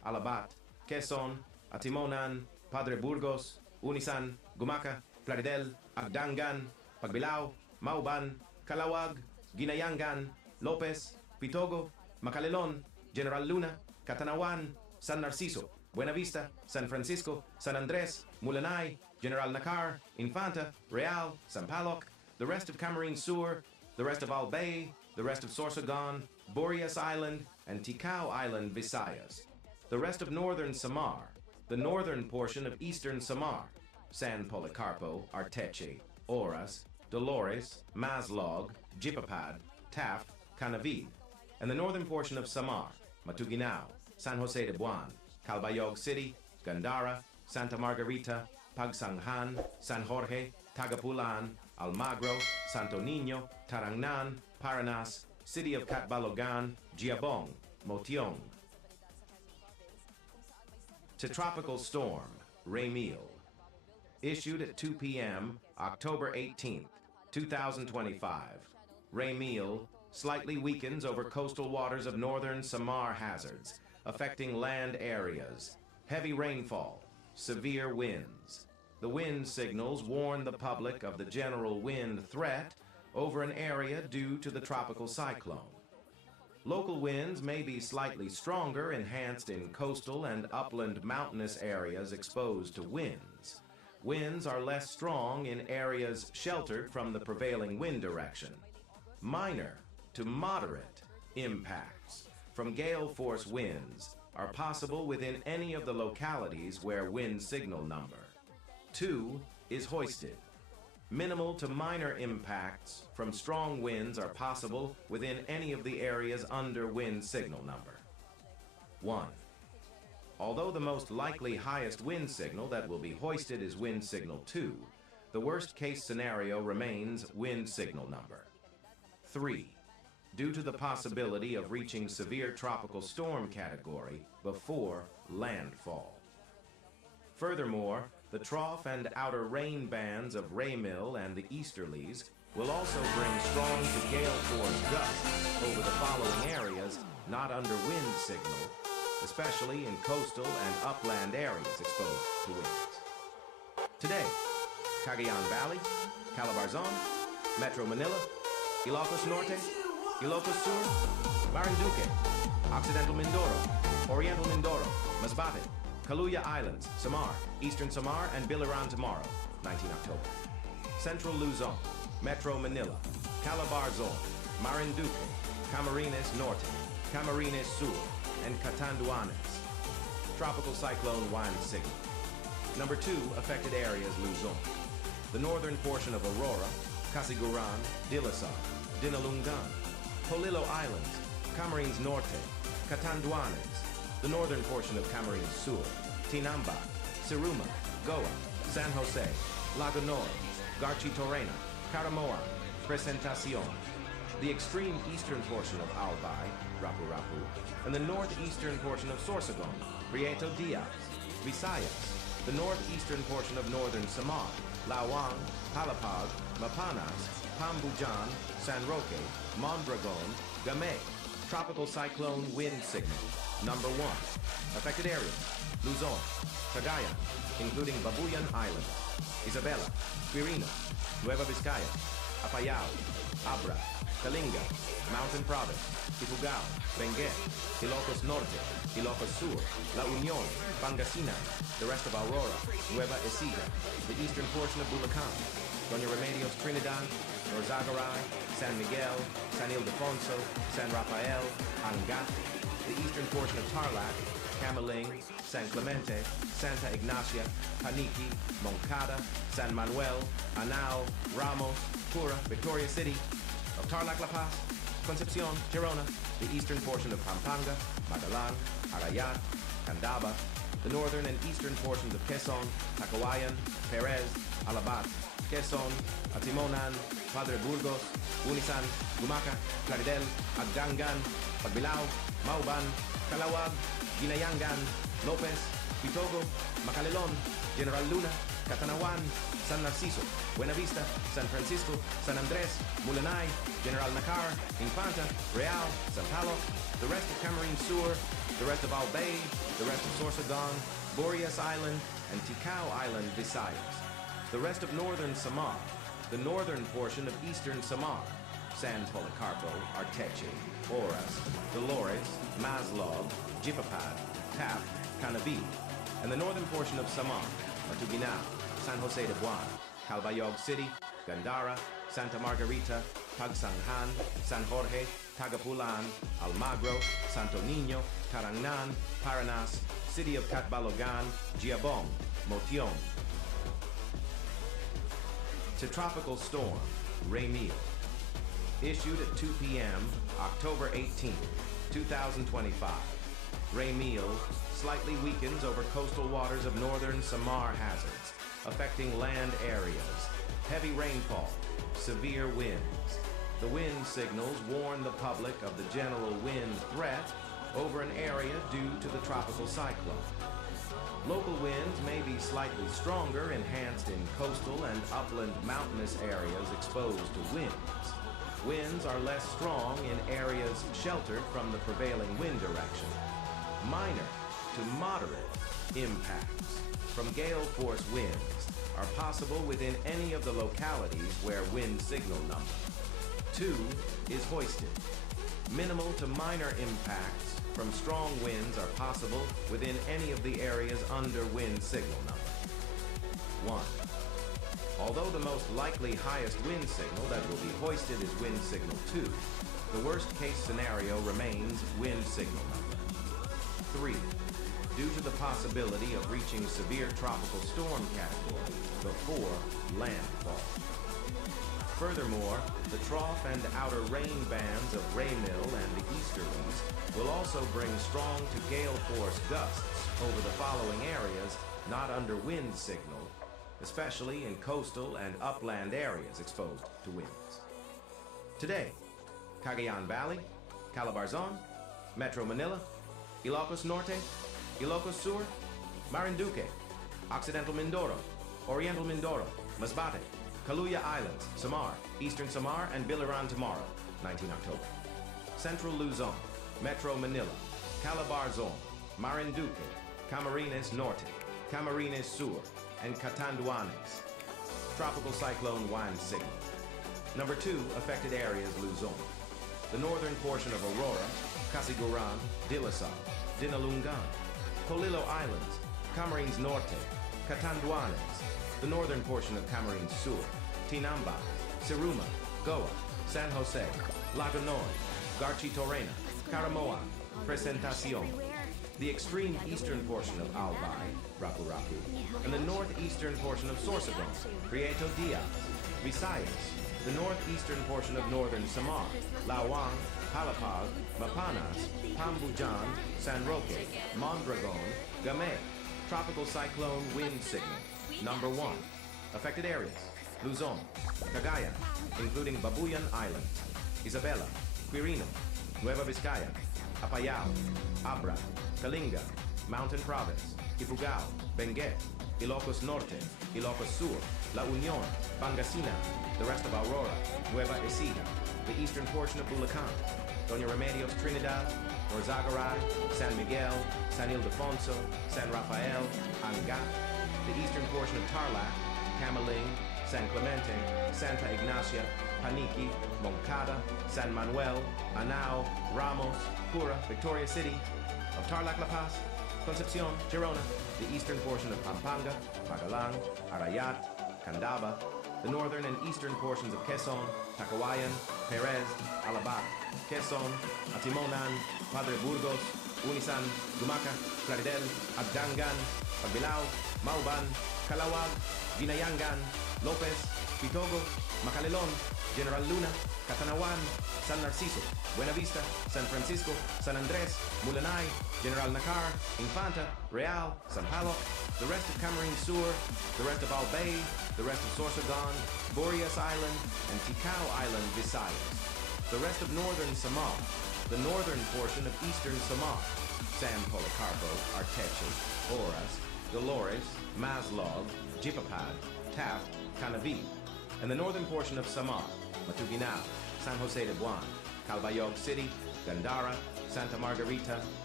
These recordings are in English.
Alabat, Quezon, Atimonan, Padre Burgos, Unisan, Gumaca, Plaridel, Agdangan, Pagbilao, Mauban, Calawag, Ginayangan, Lopez, Pitogo, Macalelon, General Luna, Catanduanes, San Narciso, Buenavista, San Francisco, San Andres, Mulanay, General Nakar, Infanta, Real, Sampaloc, the rest of Camarines Sur, the rest of Albay, the rest of Sorsogon, Boreas Island, and Ticao Island, Visayas, the rest of northern Samar, the northern portion of eastern Samar, San Policarpo, Arteche, Oras, Dolores, Maslog, Jipapad, Taft, Canavid, and the northern portion of Samar, Matuguinao, San Jose de Buan, Calbayog City, Gandara, Santa Margarita, Pagsanghan, San Jorge, Tagapulan, Almagro, Santo Niño, Tarangnan, Paranas, City of Catbalogan, Giabong, Motiong. To Tropical Storm Ramil. Issued at 2 p.m., October 18th, 2025. Ramil slightly weakens over coastal waters of northern Samar hazards, affecting land areas, heavy rainfall, severe winds. The wind signals warn the public of the general wind threat over an area due to the tropical cyclone. Local winds may be slightly stronger, enhanced in coastal and upland mountainous areas exposed to winds. Winds are less strong in areas sheltered from the prevailing wind direction. Minor to moderate impacts from gale force winds are possible within any of the localities where wind signal number 2 is hoisted. Minimal to minor impacts from strong winds are possible within any of the areas under wind signal number 1. Although the most likely highest wind signal that will be hoisted is wind signal 2, the worst case scenario remains wind signal number 3, due to the possibility of reaching severe tropical storm category before landfall. Furthermore, the trough and outer rain bands of Ramil and the easterlies will also bring strong to gale force gusts over the following areas not under wind signal, especially in coastal and upland areas exposed to winds. Today, Cagayan Valley, Calabarzon, Metro Manila, Ilocos Norte, Ilocos Sur, Marinduque, Occidental Mindoro, Oriental Mindoro, Masbate, Kaluya Islands, Samar, Eastern Samar, and Biliran tomorrow, 19 October. Central Luzon, Metro Manila, Calabarzon, Marinduque, Camarines Norte, Camarines Sur, and Catanduanes. Tropical cyclone wind signal. Number 2, affected areas Luzon. The northern portion of Aurora, Casiguran, Dilasar, Dinalungan, Polillo Islands, Camarines Norte, Catanduanes, the northern portion of Camarines Sur, Tinamba, Siruma, Goa, San Jose, Lagunor, Garchitorena, Caramoan, Presentacion, the extreme eastern portion of Albay, Rapu-Rapu, and the northeastern portion of Sorsogon, Prieto Diaz, Visayas, the northeastern portion of northern Samar, Lawang, Palapag, Mapanas, Pambujan, San Roque, Mondragon, Gamay. Tropical cyclone wind signal. Number 1. Affected areas: Luzon, Cagayan, including Babuyan Island, Isabela, Quirino, Nueva Vizcaya, Apayao, Abra, Kalinga, Mountain Province, Ifugao, Benguet, Ilocos Norte, Ilocos Sur, La Union, Pangasinan, the rest of Aurora, Nueva Ecija, the eastern portion of Bulacan, Doña Remedios Trinidad, Norzagaray, San Miguel, San Ildefonso, San Rafael, Angat, the eastern portion of Tarlac, Camiling, San Clemente, Santa Ignacia, Paniqui, Moncada, San Manuel, Anao, Ramos, Pura, Victoria City, of Tarlac La Paz, Concepcion, Girona, the eastern portion of Pampanga, Magalan, Arayat, Candaba, the northern and eastern portions of Quezon, Tacloban, Perez, Alabat, Quezon, Atimonan, Padre Burgos, Unisan, Gumaca, Plaridel, Agdangan, Pagbilao, Mauban, Calawag, Ginayangan, Lopez, Pitogo, Macalelon, General Luna, Catanduanes, San Narciso, Buenavista, San Francisco, San Andres, Mulanay, General Nakar, Infanta, Real, Sampaloc, the rest of Camarines Sur, the rest of Albay, the rest of Sorsogon, Boreas Island, and Ticao Island, Visayas, the rest of northern Samar, the northern portion of eastern Samar, San Policarpo, Arteche, Oras, Dolores, Maslog, Jipapad, Tap, Canavi, and the northern portion of Samar, Matuguinao, San Jose de Buan, Calbayog City, Gandara, Santa Margarita, Tagsanghan, San Jorge, Tagapulan, Almagro, Santo Niño, Tarangnan, Paranas, City of Catbalogan, Giabong, Motion. To Tropical Storm Ramil. Issued at 2 p.m., October 18, 2025. Ramil slightly weakens over coastal waters of northern Samar hazards, affecting land areas, heavy rainfall, severe winds. The wind signals warn the public of the general wind threat over an area due to the tropical cyclone. Local winds may be slightly stronger, enhanced in coastal and upland mountainous areas exposed to winds. Winds are less strong in areas sheltered from the prevailing wind direction. Minor to moderate impacts from gale force winds are possible within any of the localities where wind signal number 2 is hoisted. Minimal to minor impacts from strong winds are possible within any of the areas under wind signal number 1. Although the most likely highest wind signal that will be hoisted is wind signal 2, the worst case scenario remains wind signal number 3, due to the possibility of reaching severe tropical storm category before landfall. Furthermore, the trough and outer rain bands of Ramil and the easterlies will also bring strong to gale force gusts over the following areas not under wind signal, especially in coastal and upland areas exposed to winds. Today, Cagayan Valley, Calabarzon, Metro Manila, Ilocos Norte, Ilocos Sur, Marinduque, Occidental Mindoro, Oriental Mindoro, Masbate, Kaluya Islands, Samar, Eastern Samar, and Biliran tomorrow, 19 October. Central Luzon, Metro Manila, Calabarzon, Marinduque, Camarines Norte, Camarines Sur, and Catanduanes. Tropical cyclone wind signal. Number 2, affected areas Luzon. The northern portion of Aurora, Casiguran, Dilasag, Dinalungan, Polillo Islands, Camarines Norte, Catanduanes, the northern portion of Camarines Sur, Tinamba, Siruma, Goa, San Jose, Lagonoy, Garchitorena, Caramoan, Presentacion, the extreme eastern portion of Albay, Rapu-Rapu, and the northeastern portion of Sorsogon, Prieto Diaz, Visayas, the northeastern portion of northern Samar, Lawang, Palapag, Mapanas, Pambujan, San Roque, Mondragon, Gamay. Tropical cyclone wind signal. Number 1. Affected areas: Luzon, Cagayan, including Babuyan Island, Isabela, Quirino, Nueva Vizcaya, Apayao, Abra, Kalinga, Mountain Province, Ifugao, Benguet, Ilocos Norte, Ilocos Sur, La Union, Pangasinan, the rest of Aurora, Nueva Ecija, the eastern portion of Bulacan, Doña Remedios Trinidad, Norzagaray, San Miguel, San Ildefonso, San Rafael, Angat, the eastern portion of Tarlac, Camaling, San Clemente, Santa Ignacia, Paniqui, Moncada, San Manuel, Anao, Ramos, Pura, Victoria City, of Tarlac La Paz, Concepcion, Girona, the eastern portion of Pampanga, Magalang, Arayat, Candaba, the northern and eastern portions of Quezon, Tacawayan, Perez, Alabat, Quezon, Atimonan, Padre Burgos, Unisan, Dumaca, Claridel, Agdangan, Pagbilao, Mauban, Calawag, Ginayangan, Lopez, Pitogo, Macalelon, General Luna, Catanawan, San Narciso, Buenavista, San Francisco, San Andres, Mulanay, General Nakar, Infanta, Real, San Palo, the rest of Camarines Sur, the rest of Albay, the rest of Sorsogon, Boreas Island, and Ticao Island, Visayas, the rest of northern Samar, the northern portion of eastern Samar, San Policarpo, Arteche, Oras, Dolores, Maslog, Jipapad, Taft, Canavi, and the northern portion of Samar, Matuguinao, San Jose de Buan, Calbayog City, Gandara, Santa Margarita,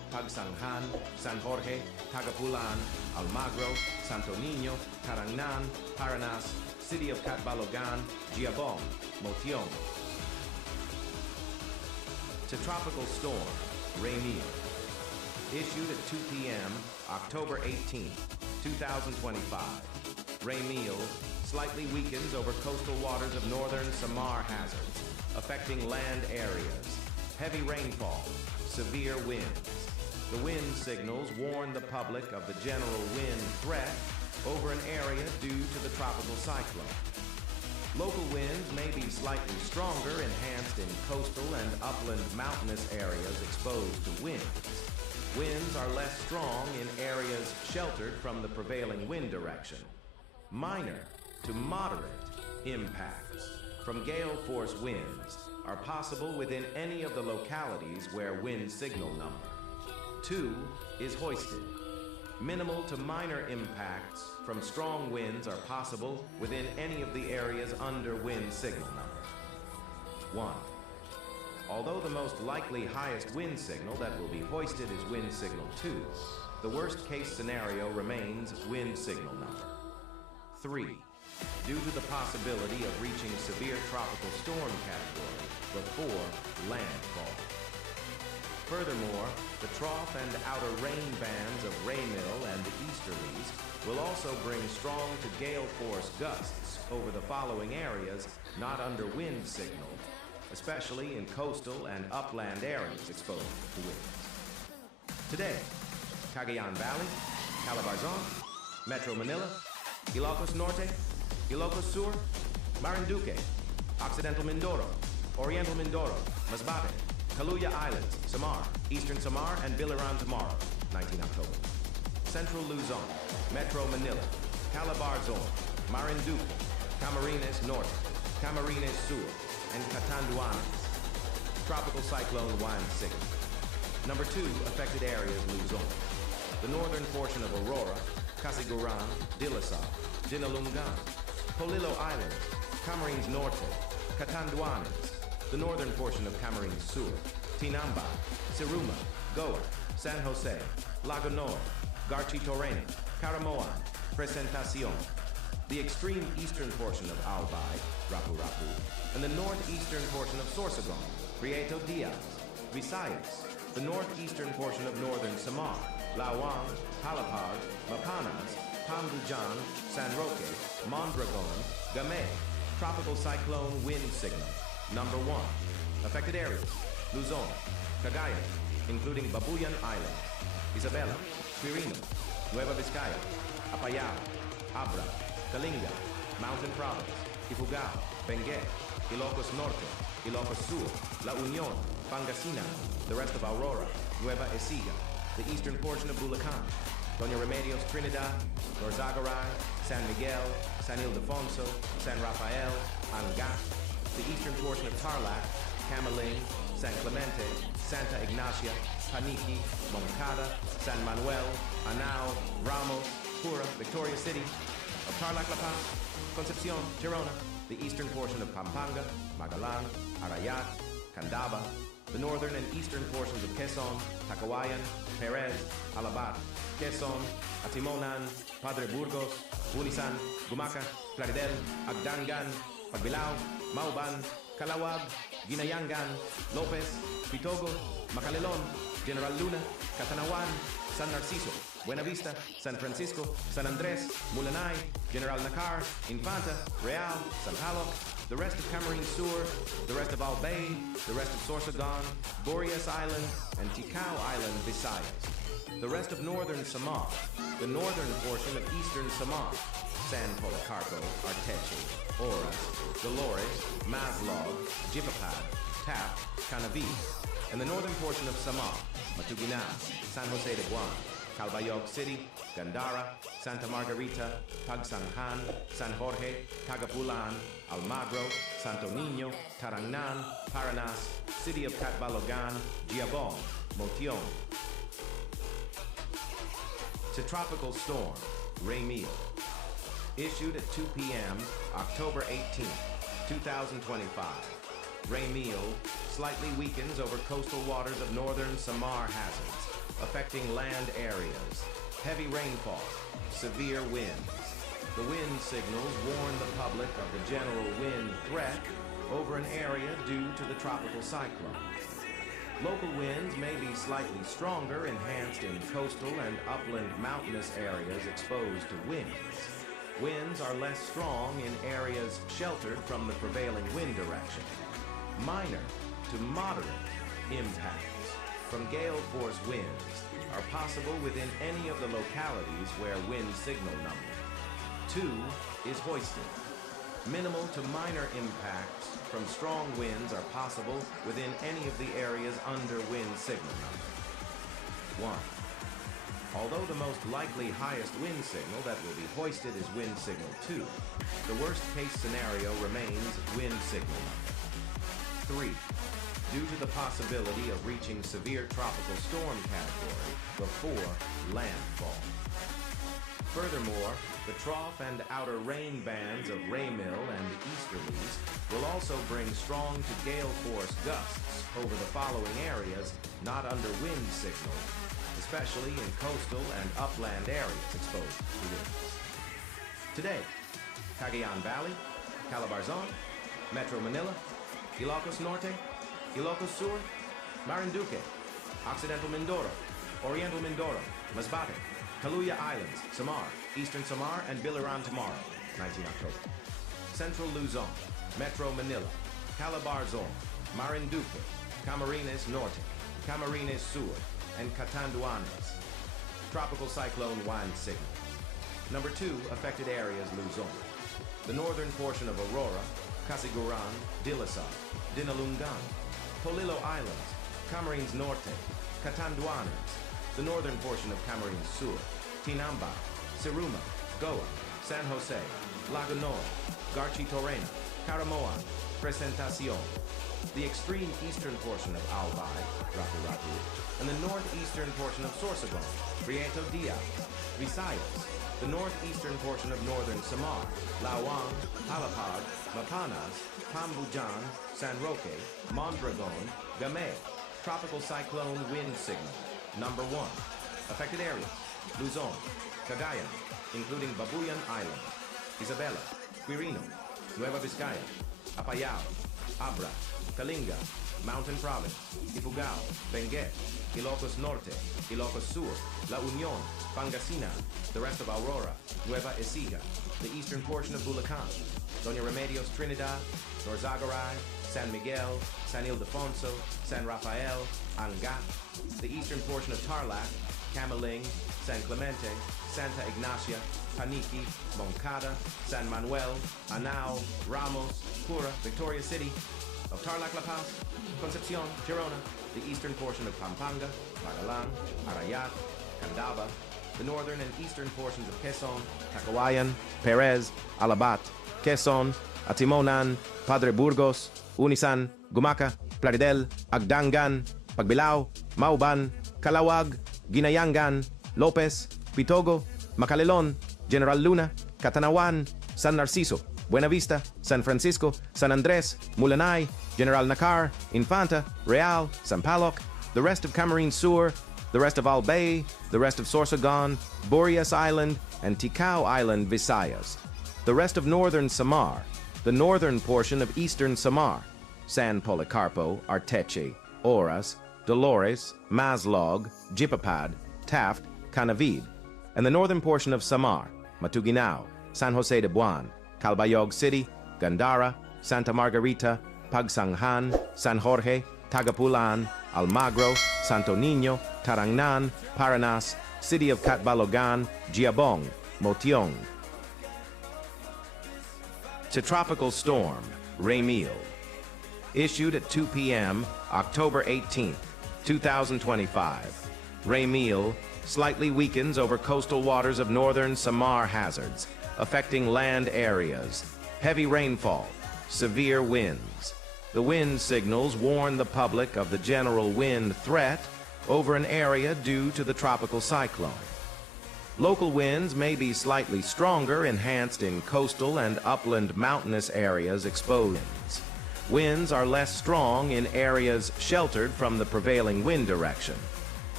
Pagsanghan, San Jorge, Tagapulan, Almagro, Santo Niño, Tarangnan, Paranas, City of Catbalogan, Giabong, Motiong. To Tropical Storm Ramil. Issued at 2 p.m., October 18, 2025. Ramil slightly weakens over coastal waters of northern Samar hazards, affecting land areas, heavy rainfall, severe winds. The wind signals warn the public of the general wind threat over an area due to the tropical cyclone. Local winds may be slightly stronger, enhanced in coastal and upland mountainous areas exposed to winds. Winds are less strong in areas sheltered from the prevailing wind direction. Minor to moderate impacts from gale force winds are possible within any of the localities where wind signal number 2 is hoisted. Minimal to minor impacts from strong winds are possible within any of the areas under wind signal number 1. Although the most likely highest wind signal that will be hoisted is wind signal 2, the worst case scenario remains wind signal number 3, due to the possibility of reaching severe tropical storm category before landfall. Furthermore, the trough and outer rain bands of Ramil and easterlies will also bring strong to gale force gusts over the following areas not under wind signal, especially in coastal and upland areas exposed to winds. Today, Cagayan Valley, Calabarzon, Metro Manila, Ilocos Norte, Ilocos Sur, Marinduque, Occidental Mindoro, Oriental Mindoro, Masbate, Kaluya Islands, Samar, Eastern Samar, and Biliran tomorrow, 19 October. Central Luzon, Metro Manila, Calabarzon, Marinduque, Camarines Norte, Camarines Sur, and Catanduanes. Tropical Cyclone Juan signal. Number 2, affected areas Luzon. The northern portion of Aurora, Casiguran, Dilasal, Dinalungan, Polillo Islands, Camarines Norte, Catanduanes, the northern portion of Camarines Sur, Tinamba, Siruma, Goa, San Jose, Lago Nor, Garchitorena, Caramoan, Presentacion, the extreme eastern portion of Albay, Rapu-Rapu, and the northeastern portion of Sorsogon, Prieto Diaz, Visayas, the northeastern portion of northern Samar, Lawang, Palapag, Mapanas, Pambujan, San Roque, Mondragon, Gamay. Tropical cyclone wind signal. Number 1. Affected areas: Luzon, Cagayan, including Babuyan Island, Isabela, Quirino, Nueva Vizcaya, Apayao, Abra, Kalinga, Mountain Province, Ifugao, Benguet, Ilocos Norte, Ilocos Sur, La Union, Pangasinan, the rest of Aurora, Nueva Ecija, the eastern portion of Bulacan, Doña Remedios Trinidad, Norzagaray, San Miguel, San Ildefonso, San Rafael, Angat, the eastern portion of Tarlac, Camaling, San Clemente, Santa Ignacia, Paniqui, Moncada, San Manuel, Anao, Ramos, Pura, Victoria City, of Tarlac La Paz, Concepcion, Tirona, the eastern portion of Pampanga, Magalan, Arayat, Candaba, the northern and eastern portions of Quezon, Tacawayan, Perez, Alabat, Quezon, Atimonan, Padre Burgos, Bulisan, Gumaca, Plaridel, Agdangan, Pagbilao, Mauban, Calawag, Ginayangan, Lopez, Pitogo, Macalelon, General Luna, Catanawan, San Narciso, Buenavista, San Francisco, San Andres, Mulanay, General Nakar, Infanta, Real, San Jaloc, the rest of Camarines Sur, the rest of Albay, the rest of Sorsogon, Boreas Island, and Ticao Island, Visayas. The rest of northern Samar, the northern portion of eastern Samar, San Policarpo, Arteche, Oras, Dolores, Maslog, Jipapad, Tap, Canavi, and the northern portion of Samar, Matuguinas, San Jose de Guam, Calbayog City, Gandara, Santa Margarita, Pagsanghan, San Jorge, Tagapulan, Almagro, Santo Niño, Tarangnan, Paranas, City of Catbalogan, Giabong, Motiong. To Tropical Storm Ramil. Issued at 2 p.m., October 18, 2025. Ramil slightly weakens over coastal waters of northern Samar hazards, affecting land areas, heavy rainfall, severe winds. The wind signals warn the public of the general wind threat over an area due to the tropical cyclone. Local winds may be slightly stronger, enhanced in coastal and upland mountainous areas exposed to winds. Winds are less strong in areas sheltered from the prevailing wind direction. Minor to moderate impacts from gale force winds are possible within any of the localities where wind signal number 2 is hoisted. Minimal to minor impacts from strong winds are possible within any of the areas under wind signal number 1. Although the most likely highest wind signal that will be hoisted is wind signal 2, the worst case scenario remains wind signal number 3, due to the possibility of reaching severe tropical storm category before landfall. Furthermore, the trough and outer rain bands of Ramil and easterlies will also bring strong to gale force gusts over the following areas not under wind signal, especially in coastal and upland areas exposed to winds. Today, Cagayan Valley, Calabarzon, Metro Manila, Ilocos Norte, Ilocos Sur, Marinduque, Occidental Mindoro, Oriental Mindoro, Masbate, Kaluya Islands, Samar, Eastern Samar, and Biliran tomorrow, 19 October. Central Luzon, Metro Manila, Calabarzon, Marinduque, Camarines Norte, Camarines Sur, and Catanduanes. Tropical Cyclone Juan signal. Number 2, affected areas Luzon. The northern portion of Aurora, Casiguran, Dilasar, Dinalungan, Polillo Islands, Camarines Norte, Catanduanes, the northern portion of Camarines Sur, Tinamba, Siruma, Goa, San Jose, Lagonoy, Garchitorena, Caramoan, Presentacion, the extreme eastern portion of Albay, Rapu-Rapu, and the northeastern portion of Sorsogon, Prieto Diaz, Visayas, the northeastern portion of northern Samar, Lawang, Palapag, Mapanas, Pambujan, San Roque, Mondragon, Gamay. Tropical cyclone wind signal. Number 1. Affected areas: Luzon, Cagayan, including Babuyan Island, Isabela, Quirino, Nueva Vizcaya, Apayao, Abra, Kalinga, Mountain Province, Ifugao, Benguet, Ilocos Norte, Ilocos Sur, La Union, Pangasinan, the rest of Aurora, Nueva Ecija, the eastern portion of Bulacan, Doña Remedios Trinidad, Norzagaray, San Miguel, San Ildefonso, San Rafael, Angat, the eastern portion of Tarlac, Camiling, San Clemente, Santa Ignacia, Paniqui, Moncada, San Manuel, Anao, Ramos, Cura, Victoria City, of Tarlac La Paz, Concepcion, Girona, the eastern portion of Pampanga, Magalang, Arayat, Candaba, the northern and eastern portions of Quezon, Tacloban, Perez, Alabat, Quezon, Atimonan, Padre Burgos, Unisan, Gumaca, Plaridel, Agdangan, Pagbilao, Mauban, Calawag, Ginayangan, Lopez, Pitogo, Macalelon, General Luna, Catanduanes, San Narciso, Buenavista, San Francisco, San Andres, Mulanay, General Nakar, Infanta, Real, Sampaloc, the rest of Camarines Sur, the rest of Albay, the rest of Sorsogon, Boreas Island, and Ticao Island, Visayas, the rest of northern Samar, the northern portion of eastern Samar, San Policarpo, Arteche, Oras, Dolores, Maslog, Jipapad, Taft, Canavid, and the northern portion of Samar, Matuguinao, San Jose de Buan, Calbayog City, Gandara, Santa Margarita, Pagsanghan, San Jorge, Tagapulan, Almagro, Santo Niño, Tarangnan, Paranas, City of Catbalogan, Giabong, Motiong. To Tropical Storm Ramil. Issued at 2 p.m., October 18, 2025. Ramil slightly weakens over coastal waters of northern Samar hazards, affecting land areas, heavy rainfall, severe winds. The wind signals warn the public of the general wind threat over an area due to the tropical cyclone. Local winds may be slightly stronger, enhanced in coastal and upland mountainous areas exposed. Winds are less strong in areas sheltered from the prevailing wind direction.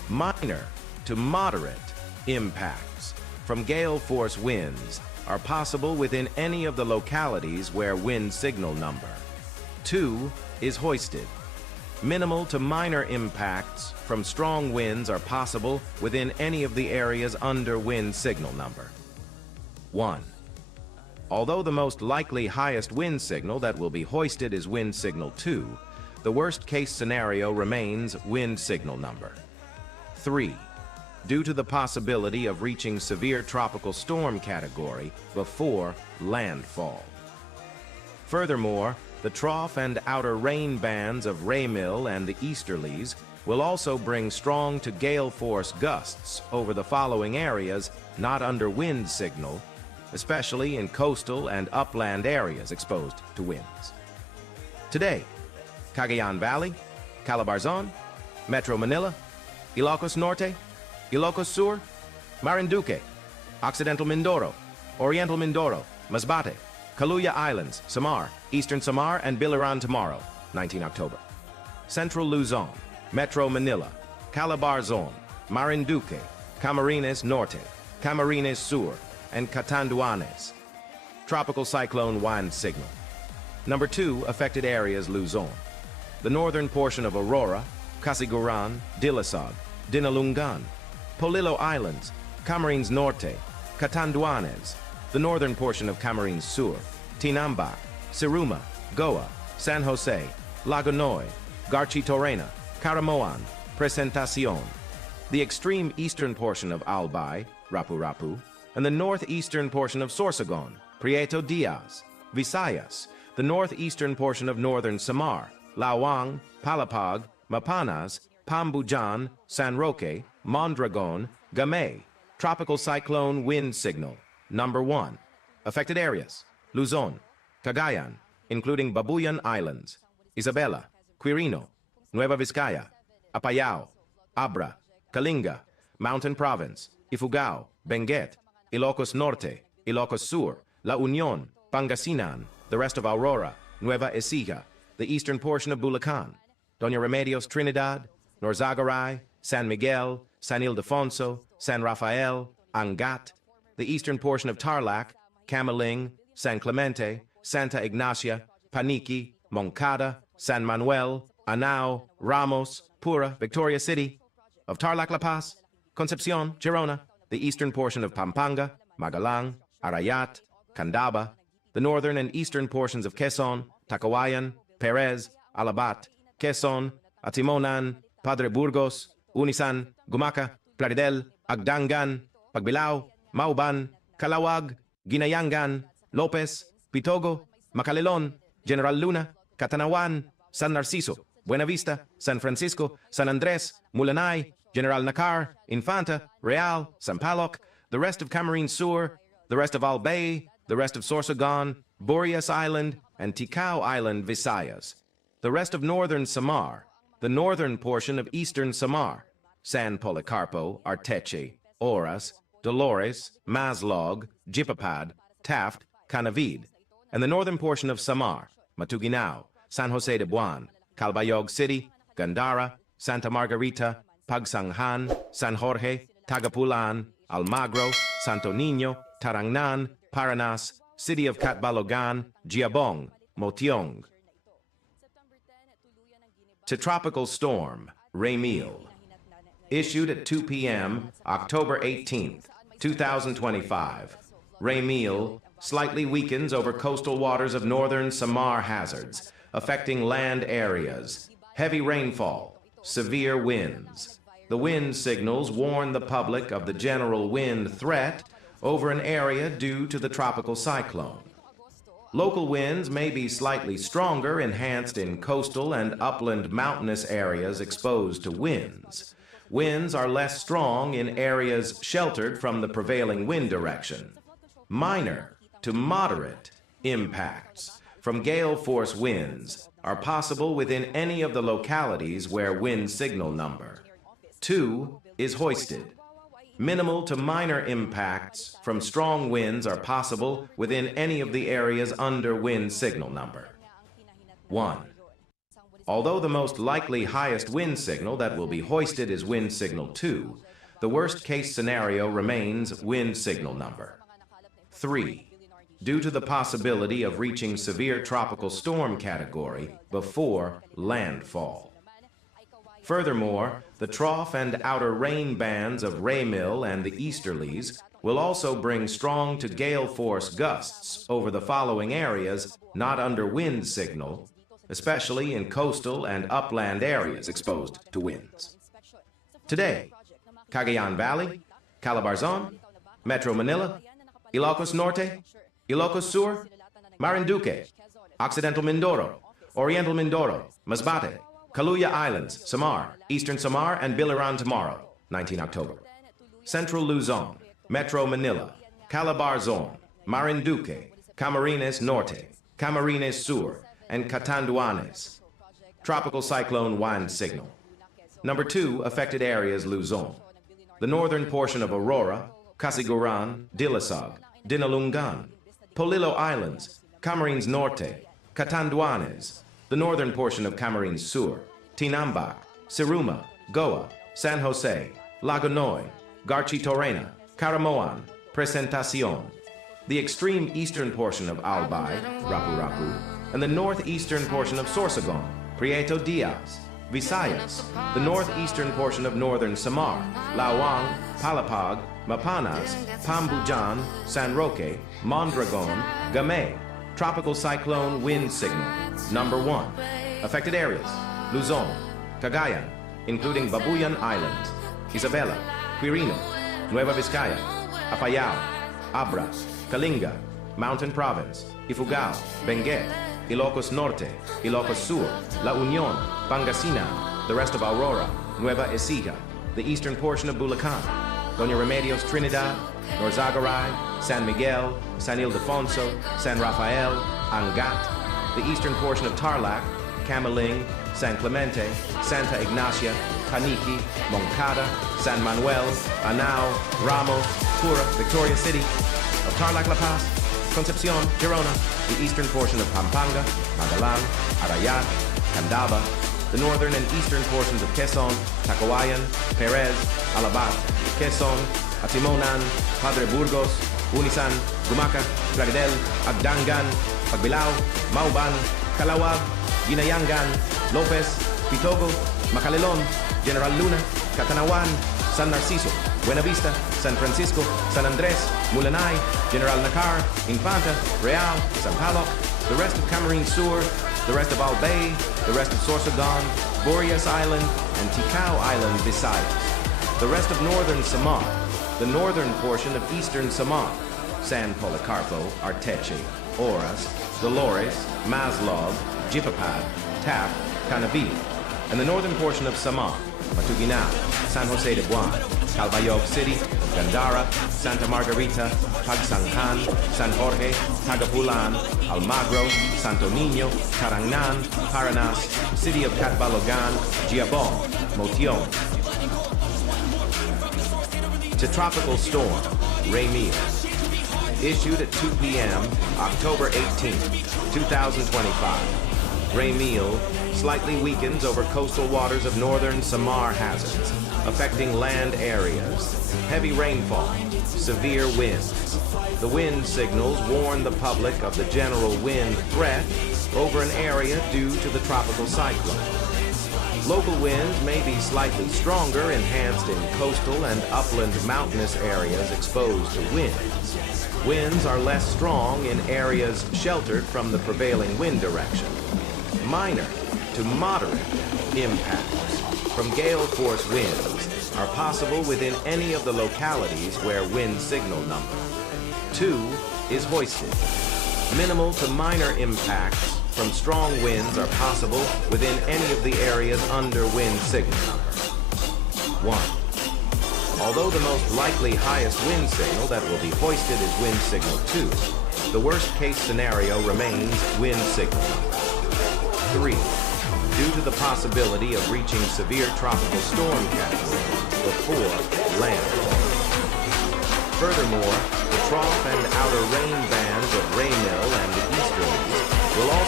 Minor to moderate impacts from gale force winds are possible within any of the localities where wind signal number 2 is hoisted. Minimal to minor impacts from strong winds are possible within any of the areas under wind signal number 1. Although the most likely highest wind signal that will be hoisted is wind signal 2, the worst case scenario remains wind signal number 3, due to the possibility of reaching severe tropical storm category before landfall. Furthermore, the trough and outer rain bands of Ramil and the easterlies will also bring strong to gale force gusts over the following areas not under wind signal, especially in coastal and upland areas exposed to winds. Today, Cagayan Valley, Calabarzon, Metro Manila, Ilocos Norte, Ilocos Sur, Marinduque, Occidental Mindoro, Oriental Mindoro, Masbate, Kaluya Islands, Samar, Eastern Samar, and Biliran tomorrow, 19 October. Central Luzon, Metro Manila, Calabarzon, Marinduque, Camarines Norte, Camarines Sur, and Catanduanes. Tropical cyclone wind signal. Number 2, affected areas Luzon. The northern portion of Aurora, Casiguran, Dilasag, Dinalungan, Polillo Islands, Camarines Norte, Catanduanes, the northern portion of Camarines Sur, Tinambac, Siruma, Goa, San Jose, Lagonoy, Garchitorena, Caramoan, Presentacion, the extreme eastern portion of Albay, Rapu-Rapu, and the northeastern portion of Sorsogon, Prieto Diaz, Visayas, the northeastern portion of northern Samar, Lawang, Palapag, Mapanas, Pambujan, San Roque, Mondragon, Gamay. Tropical cyclone wind signal. Number 1. Affected areas: Luzon, Cagayan, including Babuyan Islands, Isabela, Quirino, Nueva Vizcaya, Apayao, Abra, Kalinga, Mountain Province, Ifugao, Benguet, Ilocos Norte, Ilocos Sur, La Union, Pangasinan, the rest of Aurora, Nueva Ecija, the eastern portion of Bulacan, Doña Remedios Trinidad, Norzagaray, San Miguel, San Ildefonso, San Rafael, Angat, the eastern portion of Tarlac, Camiling, San Clemente, Santa Ignacia, Paniqui, Moncada, San Manuel, Anao, Ramos, Pura, Victoria City, of Tarlac La Paz, Concepcion, Girona, the eastern portion of Pampanga, Magalang, Arayat, Candaba, the northern and eastern portions of Quezon, Tacawayan, Perez, Alabat, Quezon, Atimonan, Padre Burgos, Unisan, Gumaca, Plaridel, Agdangan, Pagbilao, Mauban, Calawag, Ginayangan, Lopez, Pitogo, Macalelon, General Luna, Catanawan, San Narciso, Buenavista, San Francisco, San Andres, Mulanay, General Nakar, Infanta, Real, Sampaloc, the rest of Camarines Sur, the rest of Albay, the rest of Sorsogon, Boreas Island, and Ticao Island, Visayas, the rest of northern Samar, the northern portion of eastern Samar, San Policarpo, Arteche, Oras, Dolores, Maslog, Jipapad, Taft, Canavid, and the northern portion of Samar, Matuguinao, San Jose de Buan, Calbayog City, Gandara, Santa Margarita, Pagsanghan, San Jorge, Tagapulan, Almagro, Santo Niño, Tarangnan, Paranas, City of Catbalogan, Giabong, Motiong. To Tropical Storm Ramil. Issued at 2 p.m., October 18th, 2025. Ramil slightly weakens over coastal waters of northern Samar hazards, affecting land areas, heavy rainfall, severe winds. The wind signals warn the public of the general wind threat over an area due to the tropical cyclone. Local winds may be slightly stronger, enhanced in coastal and upland mountainous areas exposed to winds. Winds are less strong in areas sheltered from the prevailing wind direction. Minor to moderate impacts from gale force winds are possible within any of the localities where wind signal number 2 is hoisted. Minimal to minor impacts from strong winds are possible within any of the areas under wind signal number 1. Although the most likely highest wind signal that will be hoisted is wind signal 2, the worst case scenario remains wind signal number 3, due to the possibility of reaching severe tropical storm category before landfall. Furthermore, the trough and outer rain bands of Ramil and the easterlies will also bring strong to gale force gusts over the following areas not under wind signal, especially in coastal and upland areas exposed to winds. Today, Cagayan Valley, Calabarzon, Metro Manila, Ilocos Norte, Ilocos Sur, Marinduque, Occidental Mindoro, Oriental Mindoro, Masbate, Kaluya Islands, Samar, Eastern Samar, and Biliran tomorrow, 19 October. Central Luzon, Metro Manila, Calabarzon, Marinduque, Camarines Norte, Camarines Sur, and Catanduanes. Tropical cyclone wind signal. Number 2, affected areas Luzon. The northern portion of Aurora, Casiguran, Dilasag, Dinalungan, Polillo Islands, Camarines Norte, Catanduanes, the northern portion of Camarines Sur, Tinambac, Siruma, Goa, San Jose, Lagonoy, Garchitorena, Caramoan, Presentacion, the extreme eastern portion of Albay, Rapu-Rapu, and the northeastern portion of Sorsogon, Prieto Diaz, Visayas, the northeastern portion of northern Samar, Lawang, Palapag, Mapanas, Pambujan, San Roque, Mondragon, Gamay. Tropical cyclone wind signal. Number 1. Affected areas: Luzon, Cagayan, including Babuyan Island, Isabela, Quirino, Nueva Vizcaya, Apayao, Abra, Kalinga, Mountain Province, Ifugao, Benguet, Ilocos Norte, Ilocos Sur, La Union, Pangasinan, the rest of Aurora, Nueva Ecija, the eastern portion of Bulacan, Doña Remedios Trinidad, Norzagaray, San Miguel, San Ildefonso, San Rafael, Angat, the eastern portion of Tarlac, Camiling, San Clemente, Santa Ignacia, Paniqui, Moncada, San Manuel, Anao, Ramos, Pura, Victoria City, of Tarlac La Paz, Concepcion, Girona, the eastern portion of Pampanga, Magalan, Arayat, Candaba, the northern and eastern portions of Quezon, Tacoayan, Perez, Alabat, Quezon, Atimonan, Padre Burgos, Unisan, Gumaca, Plaridel, Agdangan, Pagbilao, Mauban, Calawag, Ginayangan, Lopez, Pitogo, Macalelon, General Luna, Catanawan, San Narciso, Buenavista, San Francisco, San Andres, Mulanay, General Nakar, Infanta, Real, San Paloc, the rest of Camarines Sur, the rest of Albay, the rest of Sorsogon, Boreas Island, and Ticao Island, Visayas, the rest of northern Samar, the northern portion of eastern Samar, San Policarpo, Arteche, Oras, Dolores, Maslov, Jipapad, Tap, Canabi, and the northern portion of Samar, Matuguinao, San Jose de Buan, Calbayog City, Gandara, Santa Margarita, Pagsanghan, San Jorge, Tagapulan, Almagro, Santo Niño, Carangnan, Paranas, City of Catbalogan, Giabon, Motion. To Tropical Storm Ramil, issued at 2 p.m., October 18, 2025. Ramil slightly weakens over coastal waters of northern Samar hazards, affecting land areas, heavy rainfall, severe winds. The wind signals warn the public of the general wind threat over an area due to the tropical cyclone. Local winds may be slightly stronger, enhanced in coastal and upland mountainous areas exposed to winds. Winds are less strong in areas sheltered from the prevailing wind direction. Minor to moderate impacts from gale force winds are possible within any of the localities where wind signal number 2 is hoisted. Minimal to minor impacts from strong winds are possible within any of the areas under wind signal number 1. Although the most likely highest wind signal that will be hoisted is wind signal 2, the worst case scenario remains wind signal number 3, due to the possibility of reaching severe tropical storm category before landfall. Furthermore, the trough and outer rain bands of Rainfall and the easterlies will also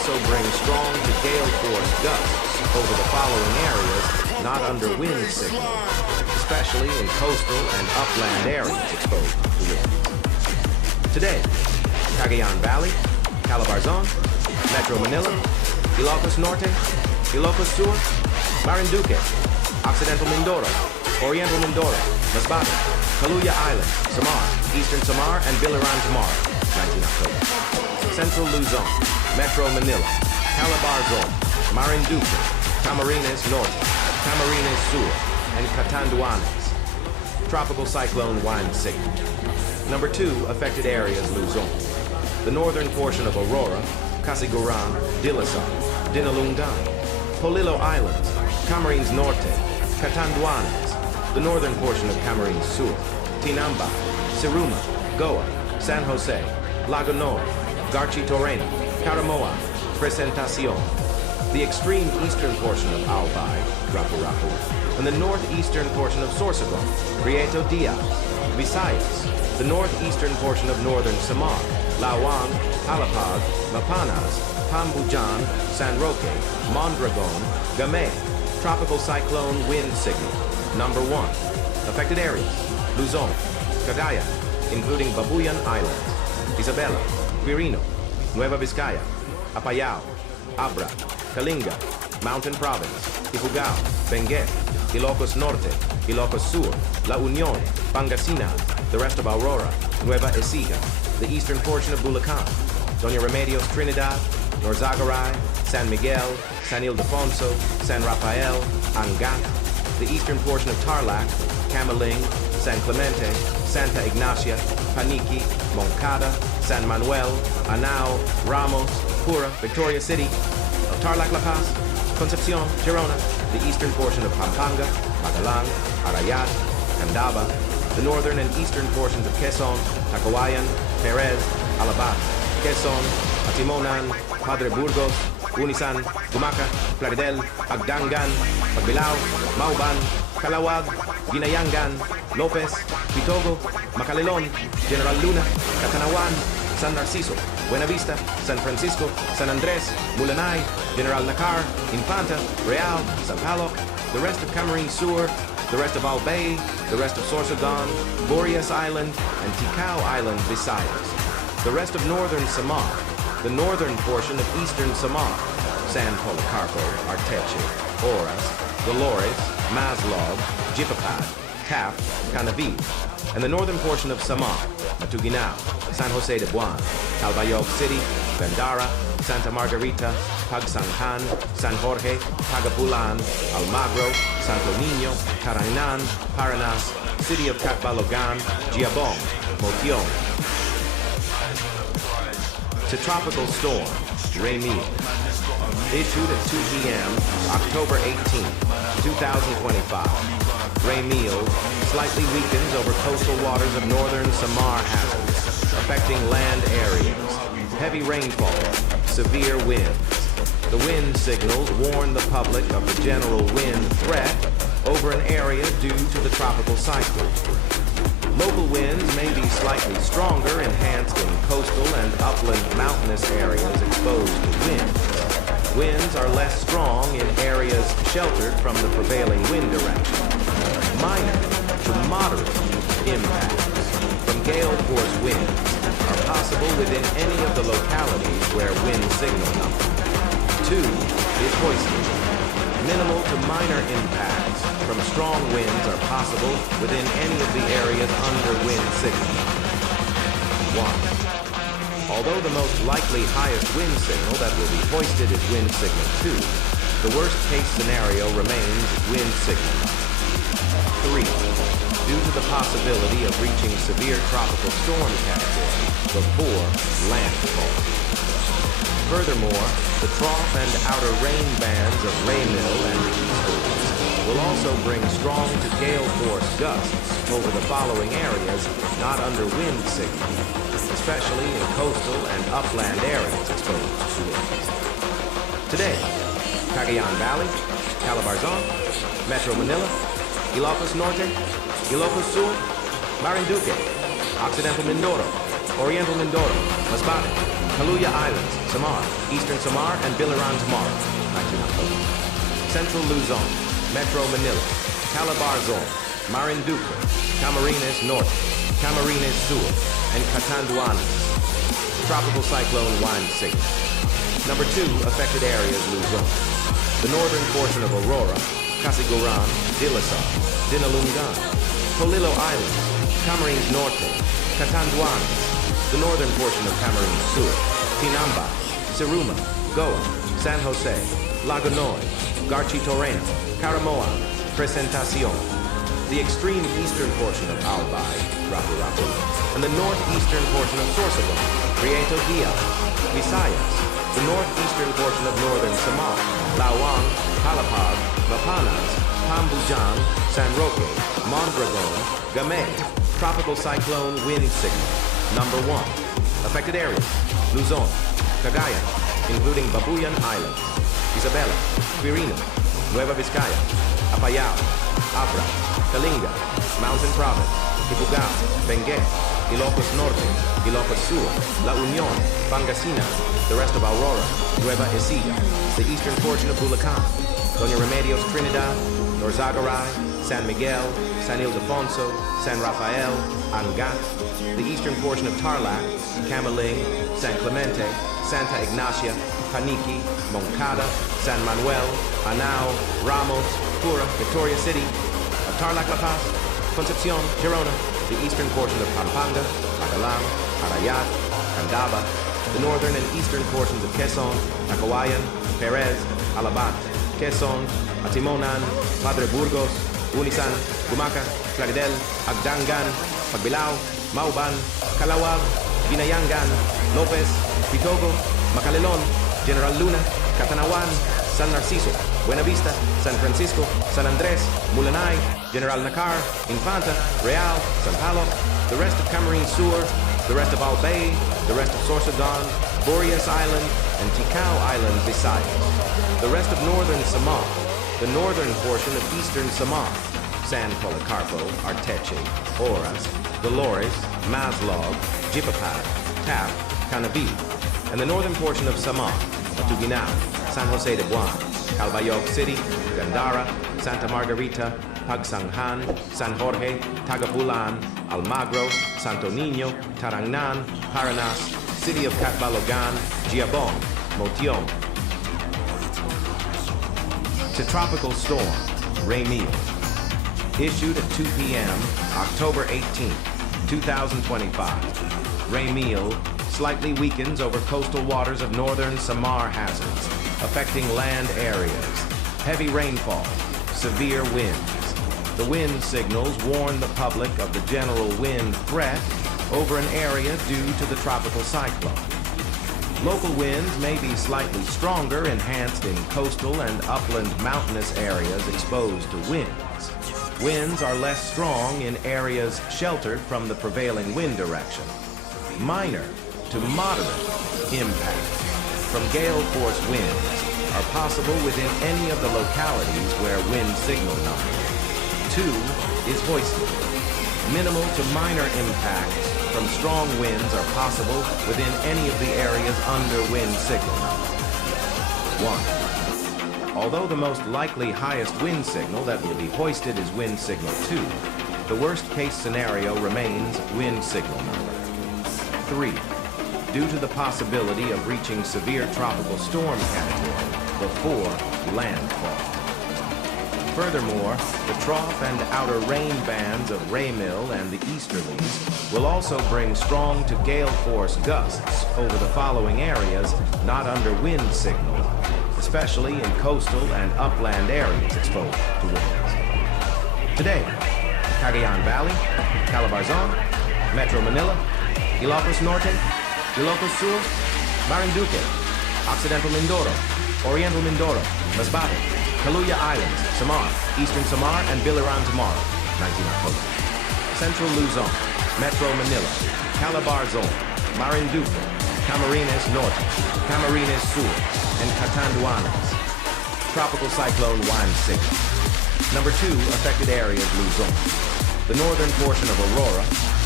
also bring strong to gale force gusts over the following areas not under wind signal, especially in coastal and upland areas exposed to wind. Today, Cagayan Valley, Calabarzon, Metro Manila, Ilocos Norte, Ilocos Sur, Marinduque, Occidental Mindoro, Oriental Mindoro, Masbate, Kaluya Island, Samar, Eastern Samar, and Biliran Samar, 19 October. Central Luzon, Metro Manila, Calabarzon, Marinduque, Camarines Norte, Camarines Sur, and Catanduanes. Tropical cyclone wind signal. Number 2, affected areas Luzon. The northern portion of Aurora, Casiguran, Dilasar, Dinalungan, Polillo Islands, Camarines Norte, Catanduanes, the northern portion of Camarines Sur, Tinamba, Siruma, Goa, San Jose, Lago Norte, Garchi Torrena, Caramoa, Presentacion, the extreme eastern portion of Albay, Rapu-Rapu, and the northeastern portion of Sorsogon, Prieto Diaz, Visayas, the northeastern portion of northern Samar, Lawang, Alapag, Mapanas, Pambujan, San Roque, Mondragon, Gamay. Tropical cyclone wind signal. Number 1. Affected areas: Luzon, Cagayan, including Babuyan Islands, Isabela, Quirino, Nueva Vizcaya, Apayao, Abra, Kalinga, Mountain Province, Ifugao, Benguet, Ilocos Norte, Ilocos Sur, La Union, Pangasinan, the rest of Aurora, Nueva Ecija, the eastern portion of Bulacan, Doña Remedios Trinidad, Norzagaray, San Miguel, San Ildefonso, San Rafael, Angat, the eastern portion of Tarlac, Camiling, San Clemente, Santa Ignacia, Paniqui, Moncada, San Manuel, Anao, Ramos, Pura, Victoria City, of Tarlac La Paz, Concepcion, Girona, the eastern portion of Pampanga, Magalang, Arayat, Candaba, the northern and eastern portions of Quezon, Tacloban, Perez, Alabat, Quezon, Atimonan, Padre Burgos, Unisan, Gumaca, Plaridel, Agdangan, Pagbilao, Mauban, Calawag, Ginayangan, Lopez, Pitogo, Macalelon, General Luna, Catanawan, San Narciso, Buenavista, San Francisco, San Andres, Mulanay, General Nakar, Infanta, Real, San Paloc, the rest of Camarines Sur, the rest of Albay, the rest of Sorsogon, Boreas Island, and Ticao Island, Visayas, the rest of northern Samar, the northern portion of eastern Samar, San Policarpo, Arteche, Oras, Dolores, Maslov, Jipapad, Cap, Canavid, and the northern portion of Samar, Matuguinao, San Jose de Buan, Calbayog City, Bandara, Santa Margarita, Pagsanghan, San Jorge, Pagapulan, Almagro, Santo Niño, Carainan, Paranas, City of Catbalogan, Giabong, Motion. To Tropical Storm Ramil. Issued at 2 p.m., October 18, 2025. Ramil slightly weakens over coastal waters of northern Samar hazards, affecting land areas. Heavy rainfall, severe winds. The wind signals warn the public of the general wind threat over an area due to the tropical cyclone. Local winds may be slightly stronger, enhanced in coastal and upland mountainous areas exposed to wind. Winds are less strong in areas sheltered from the prevailing wind direction. Minor to moderate impacts from gale force winds are possible within any of the localities where wind signal number 2 is hoisted. Minimal to minor impacts from strong winds are possible within any of the areas under wind signal 1. Although the most likely highest wind signal that will be hoisted is wind signal 2, the worst case scenario remains wind signal 3, due to the possibility of reaching severe tropical storm category before landfall. Furthermore, the trough and outer rain bands of Ramil and the eastwards will also bring strong to gale force gusts over the following areas not under wind signal, especially in coastal and upland areas exposed to winds. Today, Cagayan Valley, Calabarzon, Metro Manila, Ilocos Norte, Ilocos Sur, Marinduque, Occidental Mindoro, Oriental Mindoro, Masbate, Kaluya Islands, Samar, Eastern Samar, and Biliran tomorrow, 19 October. Central Luzon, Metro Manila, Calabar Zone, Marinduque, Camarines Norte, Camarines Sur, and Catanduanes. Tropical cyclone wind signal. Number 2, affected areas Luzon. The northern portion of Aurora, Casiguran, Dilasar, Dinalungan, Polillo Island, Camarines Norte, Catanduanes, the northern portion of Camarines Sur, Tinamba, Siruma, Goa, San Jose, Lagonoy, Garchitorena, Caramoa, Presentacion, the extreme eastern portion of Albay, Rapu-Rapu, and the northeastern portion of Sorsogon, Prieto Dia, Visayas, the northeastern portion of northern Samar, Lawang, Palapag, Mapanas, Pambujang, San Roque, Mondragon, Gamay, tropical cyclone wind signal. Number 1, affected areas, Luzon, Cagayan, including Babuyan Islands, Isabela, Quirino, Nueva Vizcaya, Apayao, Abra, Kalinga, Mountain Province, Ifugao, Benguet, Ilocos Norte, Ilocos Sur, La Union, Pangasinan, the rest of Aurora, Nueva Ecija, the eastern portion of Bulacan, Doña Remedios Trinidad, Norzagaray, San Miguel, San Ildefonso, San Rafael, Angat, the eastern portion of Tarlac, Camaling, San Clemente, Santa Ignacia, Paniqui, Moncada, San Manuel, Anao, Ramos, Pura, Victoria City, Tarlac La Paz, Concepcion, Girona, the eastern portion of Pampanga, Magalang, Arayat, Candaba, the northern and eastern portions of Quezon, Cacawayan, Perez, Alabat, Quezon, Atimonan, Padre Burgos, Unisan, Bumaca, Plaridel, Agdangan, Pagbilao, Mauban, Calawag, Binayangan, Lopez, Pitogo, Macalelon, General Luna, Catanawan, San Narciso, Buenavista, San Francisco, San Andres, Mulanay, General Nakar, Infanta, Real, San Palo, the rest of Camarines Sur, the rest of Albay, the rest of Sorsogon, Boreas Island, and Ticao Island Visayas, the rest of northern Samar, the northern portion of eastern Samar, San Policarpo, Arteche, Oras, Dolores, Maslog, Jipapad, Tap, Canabi, and the northern portion of Samar, Batuginao, San Jose de Buan, Calbayog City, Gandara, Santa Margarita, Pagsanghan, San Jorge, Tagapulan, Almagro, Santo Niño, Tarangnan, Paranas, City of Catbalogan, Giabon, Motion. To Tropical Storm Ramil. Issued at 2 p.m., October 18, 2025. Ramil slightly weakens over coastal waters of northern Samar hazards, affecting land areas, heavy rainfall, severe winds. The wind signals warn the public of the general wind threat over an area due to the tropical cyclone. Local winds may be slightly stronger, enhanced in coastal and upland mountainous areas exposed to winds. Winds are less strong in areas sheltered from the prevailing wind direction. Minor to moderate impacts from gale force winds are possible within any of the localities where wind signal number 2 is hoisted. Minimal to minor impacts from strong winds are possible within any of the areas under wind signal number 1. Although the most likely highest wind signal that will be hoisted is wind signal 2, the worst case scenario remains wind signal number 3, due to the possibility of reaching severe tropical storm category before landfall. Furthermore, the trough and outer rain bands of Ramil and the easterlies will also bring strong to gale force gusts over the following areas not under wind signal, especially in coastal and upland areas exposed to winds. Today, Cagayan Valley, Calabarzon, Metro Manila, Ilocos Norte, Ilocos Sur, Marinduque, Occidental Mindoro, Oriental Mindoro, Masbate, Kaluya Islands, Samar, Eastern Samar, and Biliran tomorrow, 19 October. Central Luzon, Metro Manila, Calabar Zone, Marinduque, Camarines Norte, Camarines Sur, and Catanduanes. Tropical cyclone wind signal. Number 2, affected areas Luzon. The northern portion of Aurora,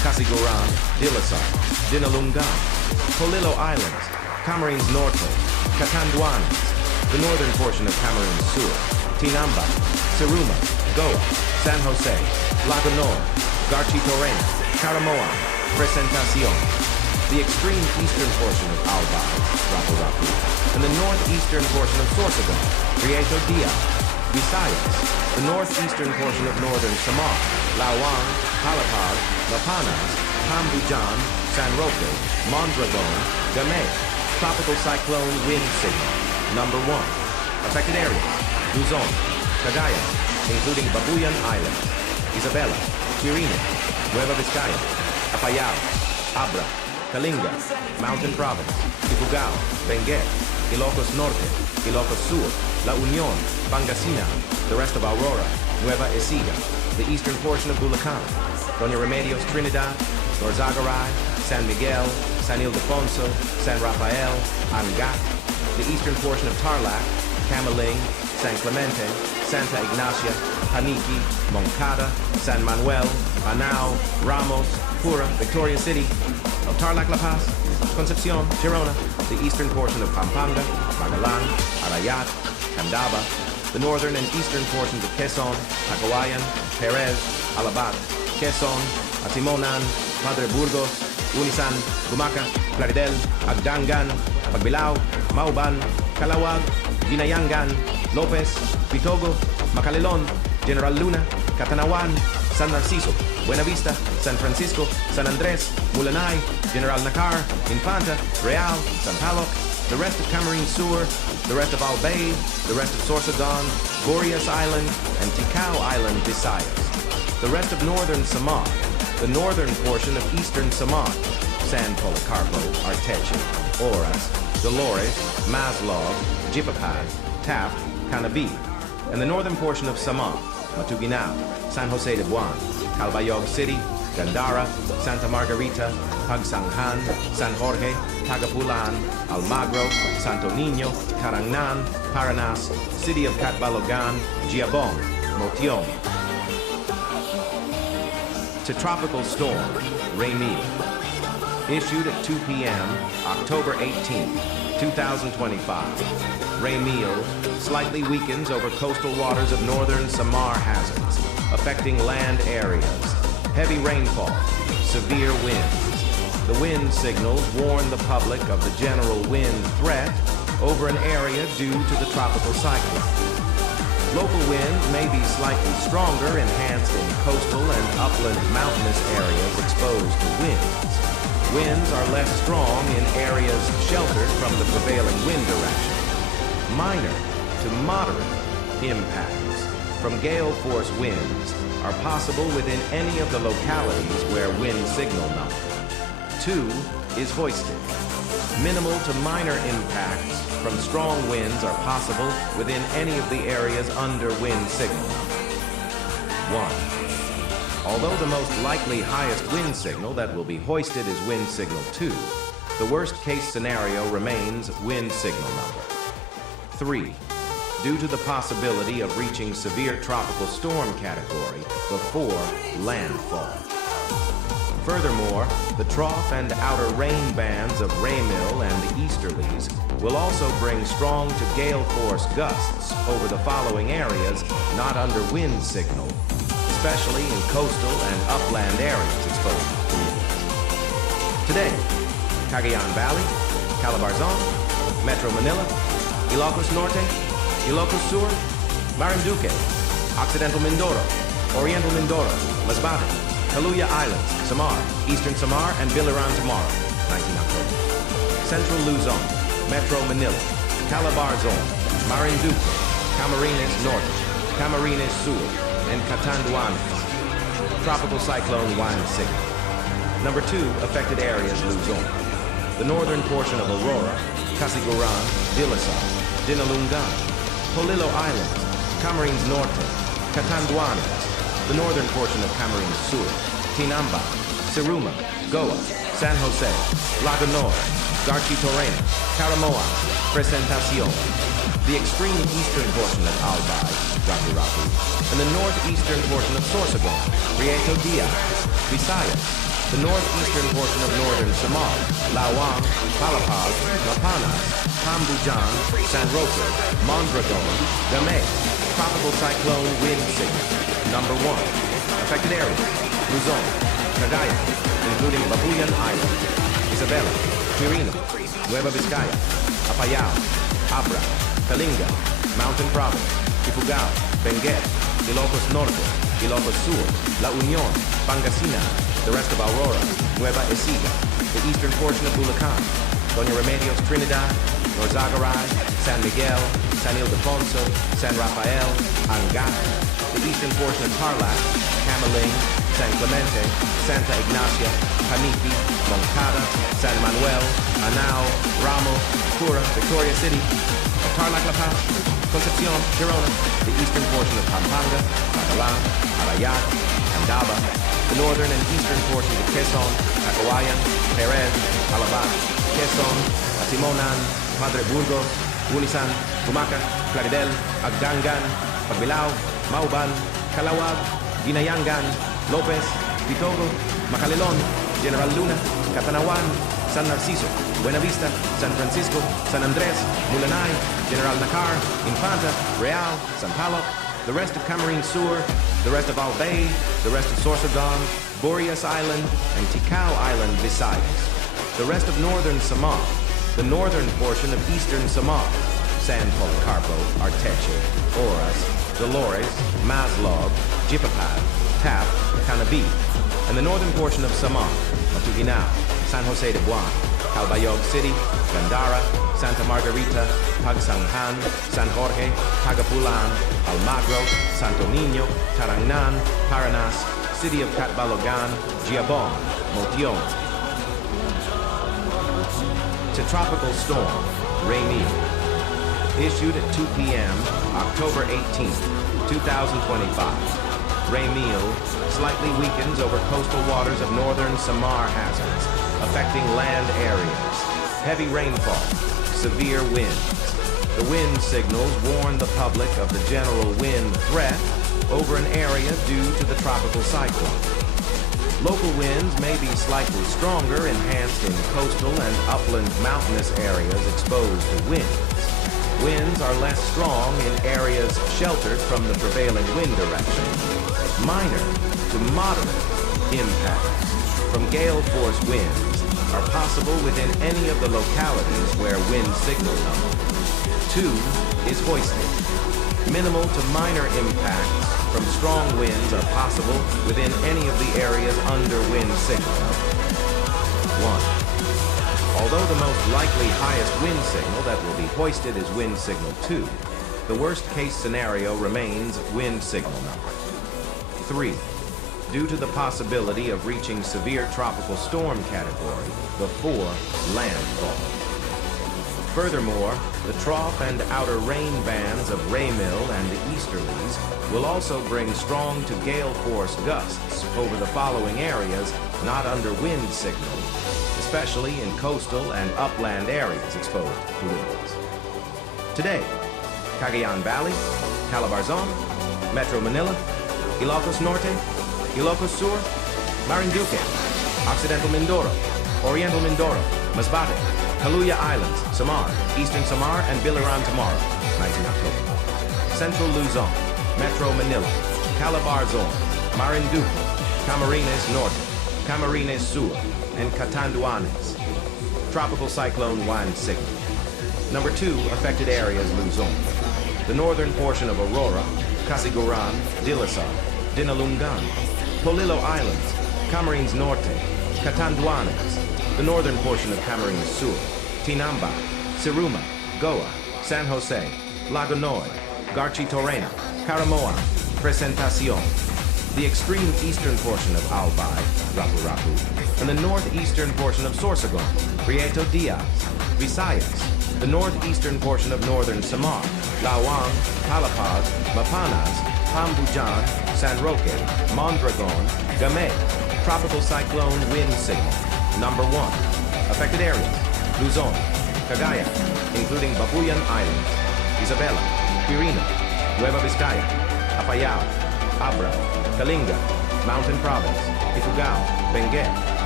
Casiguran, Dilasar, Dinalungan, Polillo Islands, Camarines Norte, Catanduanes, the northern portion of Camarines Sur, Tinamba, Siruma, Goa, San Jose, Lagunor, Garchitorena, Caramoan, Presentacion, the extreme eastern portion of Albay, Rapu-Rapu, and the northeastern portion of Sorsogon, Prieto Dia, Visayas, the northeastern portion of northern Samar, Lawan, Palapag, Lapanas, Tambujan, San Roque, Mondragon, Gamay, tropical cyclone wind signal. Number 1. Affected areas: Luzon, Cagayan, including Babuyan Island, Isabela, Quirino, Nueva Vizcaya, Apayao, Abra, Kalinga, Mountain Province, Ifugao, Benguet, Ilocos Norte, Ilocos Sur, La Union, Pangasinan, the rest of Aurora, Nueva Ecija, the eastern portion of Bulacan, Doña Remedios Trinidad, Norzagaray, San Miguel, San Ildefonso, San Rafael, Angat, the eastern portion of Tarlac, Camiling, San Clemente, Santa Ignacia, Paniqui, Moncada, San Manuel, Anao, Ramos, Pura, Victoria City, of Tarlac La Paz, Concepcion, Girona, the eastern portion of Pampanga, Magalang, Arayat, Candaba, the northern and eastern portions of Quezon, Cababayan, Perez, Alabat, Quezon, Atimonan, Padre Burgos, Unisan, Gumaca, Claridel, Agdangan, Pagbilao, Mauban, Calawag, Ginayangan, Lopez, Bitogo, Macalelon, General Luna, Catanawan, San Narciso, Buenavista, San Francisco, San Andres, Mulanay, General Nakar, Infanta, Real, San Paloc, the rest of Camarines Sur, the rest of Albay, the rest of Sorsogon, Boreas Island, and Ticao Island, Visayas, the rest of northern Samar, the northern portion of eastern Samar, San Policarpo, Arteche, Oras, Dolores, Maslov, Jipapad, Taft, Canabi, and the northern portion of Samar, Matuguinao, San Jose de Buan, Calbayog City, Gandara, Santa Margarita, Pagsanghan, San Jorge, Tagapulan, Almagro, Santo Niño, Carangnan, Paranas, City of Catbalogan, Giabong, Motion. To Tropical Storm Ramil, issued at 2 p.m., October 18, 2025. Ramil slightly weakens over coastal waters of northern Samar hazards, affecting land areas, heavy rainfall, severe winds. The wind signals warn the public of the general wind threat over an area due to the tropical cyclone. Local winds may be slightly stronger, enhanced in coastal and upland mountainous areas exposed to winds. Winds are less strong in areas sheltered from the prevailing wind direction. Minor to moderate impacts from gale force winds are possible within any of the localities where wind signal number 2 is hoisted. Minimal to minor impacts from strong winds are possible within any of the areas under wind signal number 1. Although the most likely highest wind signal that will be hoisted is wind signal 2, the worst case scenario remains wind signal number 3, due to the possibility of reaching severe tropical storm category before landfall. Furthermore, the trough and outer rain bands of Ramil and the easterlies will also bring strong to gale force gusts over the following areas not under wind signal, especially in coastal and upland areas exposed to winds. Today, Cagayan Valley, Calabarzon, Metro Manila, Ilocos Norte, Ilocos Sur, Marinduque, Occidental Mindoro, Oriental Mindoro, Masbate, Kaluya Islands, Samar, Eastern Samar, and Biliran tomorrow, 19 October. Central Luzon, Metro Manila, Calabarzon, Marinduque, Camarines Norte, Camarines Sur, and Catanduanes. Tropical cyclone wind signal. Number 2, affected areas Luzon. The northern portion of Aurora, Casiguran, Dilasar, Dinalungan, Polillo Islands, Camarines Norte, Catanduanes, the northern portion of Camarines Sur, Tinamba, Siruma, Goa, San Jose, Lagunor, Garchitorena, Caramoan, Presentacion, the extreme eastern portion of Albay, Rapu-Rapu, and the northeastern portion of Sorsogon, Prieto Dia, Visayas, the northeastern portion of northern Samar, Lawang, Palapag, Mapanas, Tambujan, San Roque, Mondragon, Gamay. Tropical cyclone wind signal. Number 1. Affected areas: Luzon, Cagayan, including Babuyan Island, Isabela, Quirino, Nueva Vizcaya, Apayao, Abra, Kalinga, Mountain Province, Ifugao, Benguet, Ilocos Norte, Ilocos Sur, La Union, Pangasinan, the rest of Aurora, Nueva Ecija, the eastern portion of Bulacan, Doña Remedios Trinidad, Norzagaray, San Miguel, San Ildefonso, San Rafael, Angat, the eastern portion of Tarlac, Camaling, San Clemente, Santa Ignacia, Paniqui, Moncada, San Manuel, Anao, Ramo, Cura, Victoria City, Tarlac La Paz, Concepcion, Girona, the eastern portion of Pampanga, Catalan, Arayat, Andaba, the northern and eastern portions of Quezon, Cacawayan, Perez, Alabang, Quezon, Atimonan, Padre Burgos, Bulisan, Tumaca, Claridel, Agdangan, Pagbilao, Mauban, Calawag, Ginayangan, Lopez, Pitogo, Macalelon, General Luna, Catanawan, San Narciso, Buenavista, San Francisco, San Andres, Mulanay, General Nakar, Infanta, Real, San Paloc, the rest of Camarines Sur, the rest of Albay, the rest of Sorsogon, Boreas Island, and Ticao Island Visayas, the rest of northern Samar, the northern portion of eastern Samar, San Policarpo, Arteche, Oras, Dolores, Maslog, Jipapad, Tap, Canabi, and the northern portion of Samar, Matuguinao, San Jose de Buan, Calbayog City, Gandara, Santa Margarita, Pagsanghan, San Jorge, Tagapulan, Almagro, Santo Niño, Tarangnan, Paranas, City of Catbalogan, Giabon, Motion. To Tropical Storm Ramil. Issued at 2 p.m., October 18, 2025. Ramil slightly weakens over coastal waters of northern Samar hazards, affecting land areas. Heavy rainfall, severe winds. The wind signals warn the public of the general wind threat over an area due to the tropical cyclone. Local winds may be slightly stronger, enhanced in coastal and upland mountainous areas exposed to winds. Winds are less strong in areas sheltered from the prevailing wind direction. Minor to moderate impacts from gale force winds are possible within any of the localities where wind signal number 2 is hoisted. Minimal to minor impacts from strong winds are possible within any of the areas under wind signal number 1. Although the most likely highest wind signal that will be hoisted is wind signal 2, the worst case scenario remains wind signal number 3, due to the possibility of reaching severe tropical storm category before landfall. Furthermore, the trough and outer rain bands of Ramil and the easterlies will also bring strong to gale force gusts over the following areas not under wind signal, especially in coastal and upland areas exposed to winds. Today, Cagayan Valley, Calabarzon, Metro Manila, Ilocos Norte, Ilocos Sur, Marinduque, Occidental Mindoro, Oriental Mindoro, Masbate, Kaluya Islands, Samar, Eastern Samar, and Biliran tomorrow, 19 October. Central Luzon, Metro Manila, Calabarzon, Marinduque, Camarines Norte, Camarines Sur, and Catanduanes. Tropical cyclone wind signal. Number 2, affected areas Luzon. The northern portion of Aurora, Casiguran, Dilasar, Dinalungan, Polillo Islands, Camarines Norte, Catanduanes, the northern portion of Camarines Sur, Tinamba, Siruma, Goa, San Jose, Lagonoy, Garchitorena, Caramoan, Presentacion, the extreme eastern portion of Albay, Rapu-Rapu, and the northeastern portion of Sorsogon, Prieto Diaz, Visayas, the northeastern portion of northern Samar, Lawang, Palapag, Mapanas, Tambujan, San Roque, Mondragon, Gamay. Tropical cyclone wind signal. Number 1. Affected areas: Luzon, Cagayan, including Babuyan Islands, Isabela, Quirino, Nueva Vizcaya, Apayao, Abra, Kalinga, Mountain Province, Ifugao, Benguet,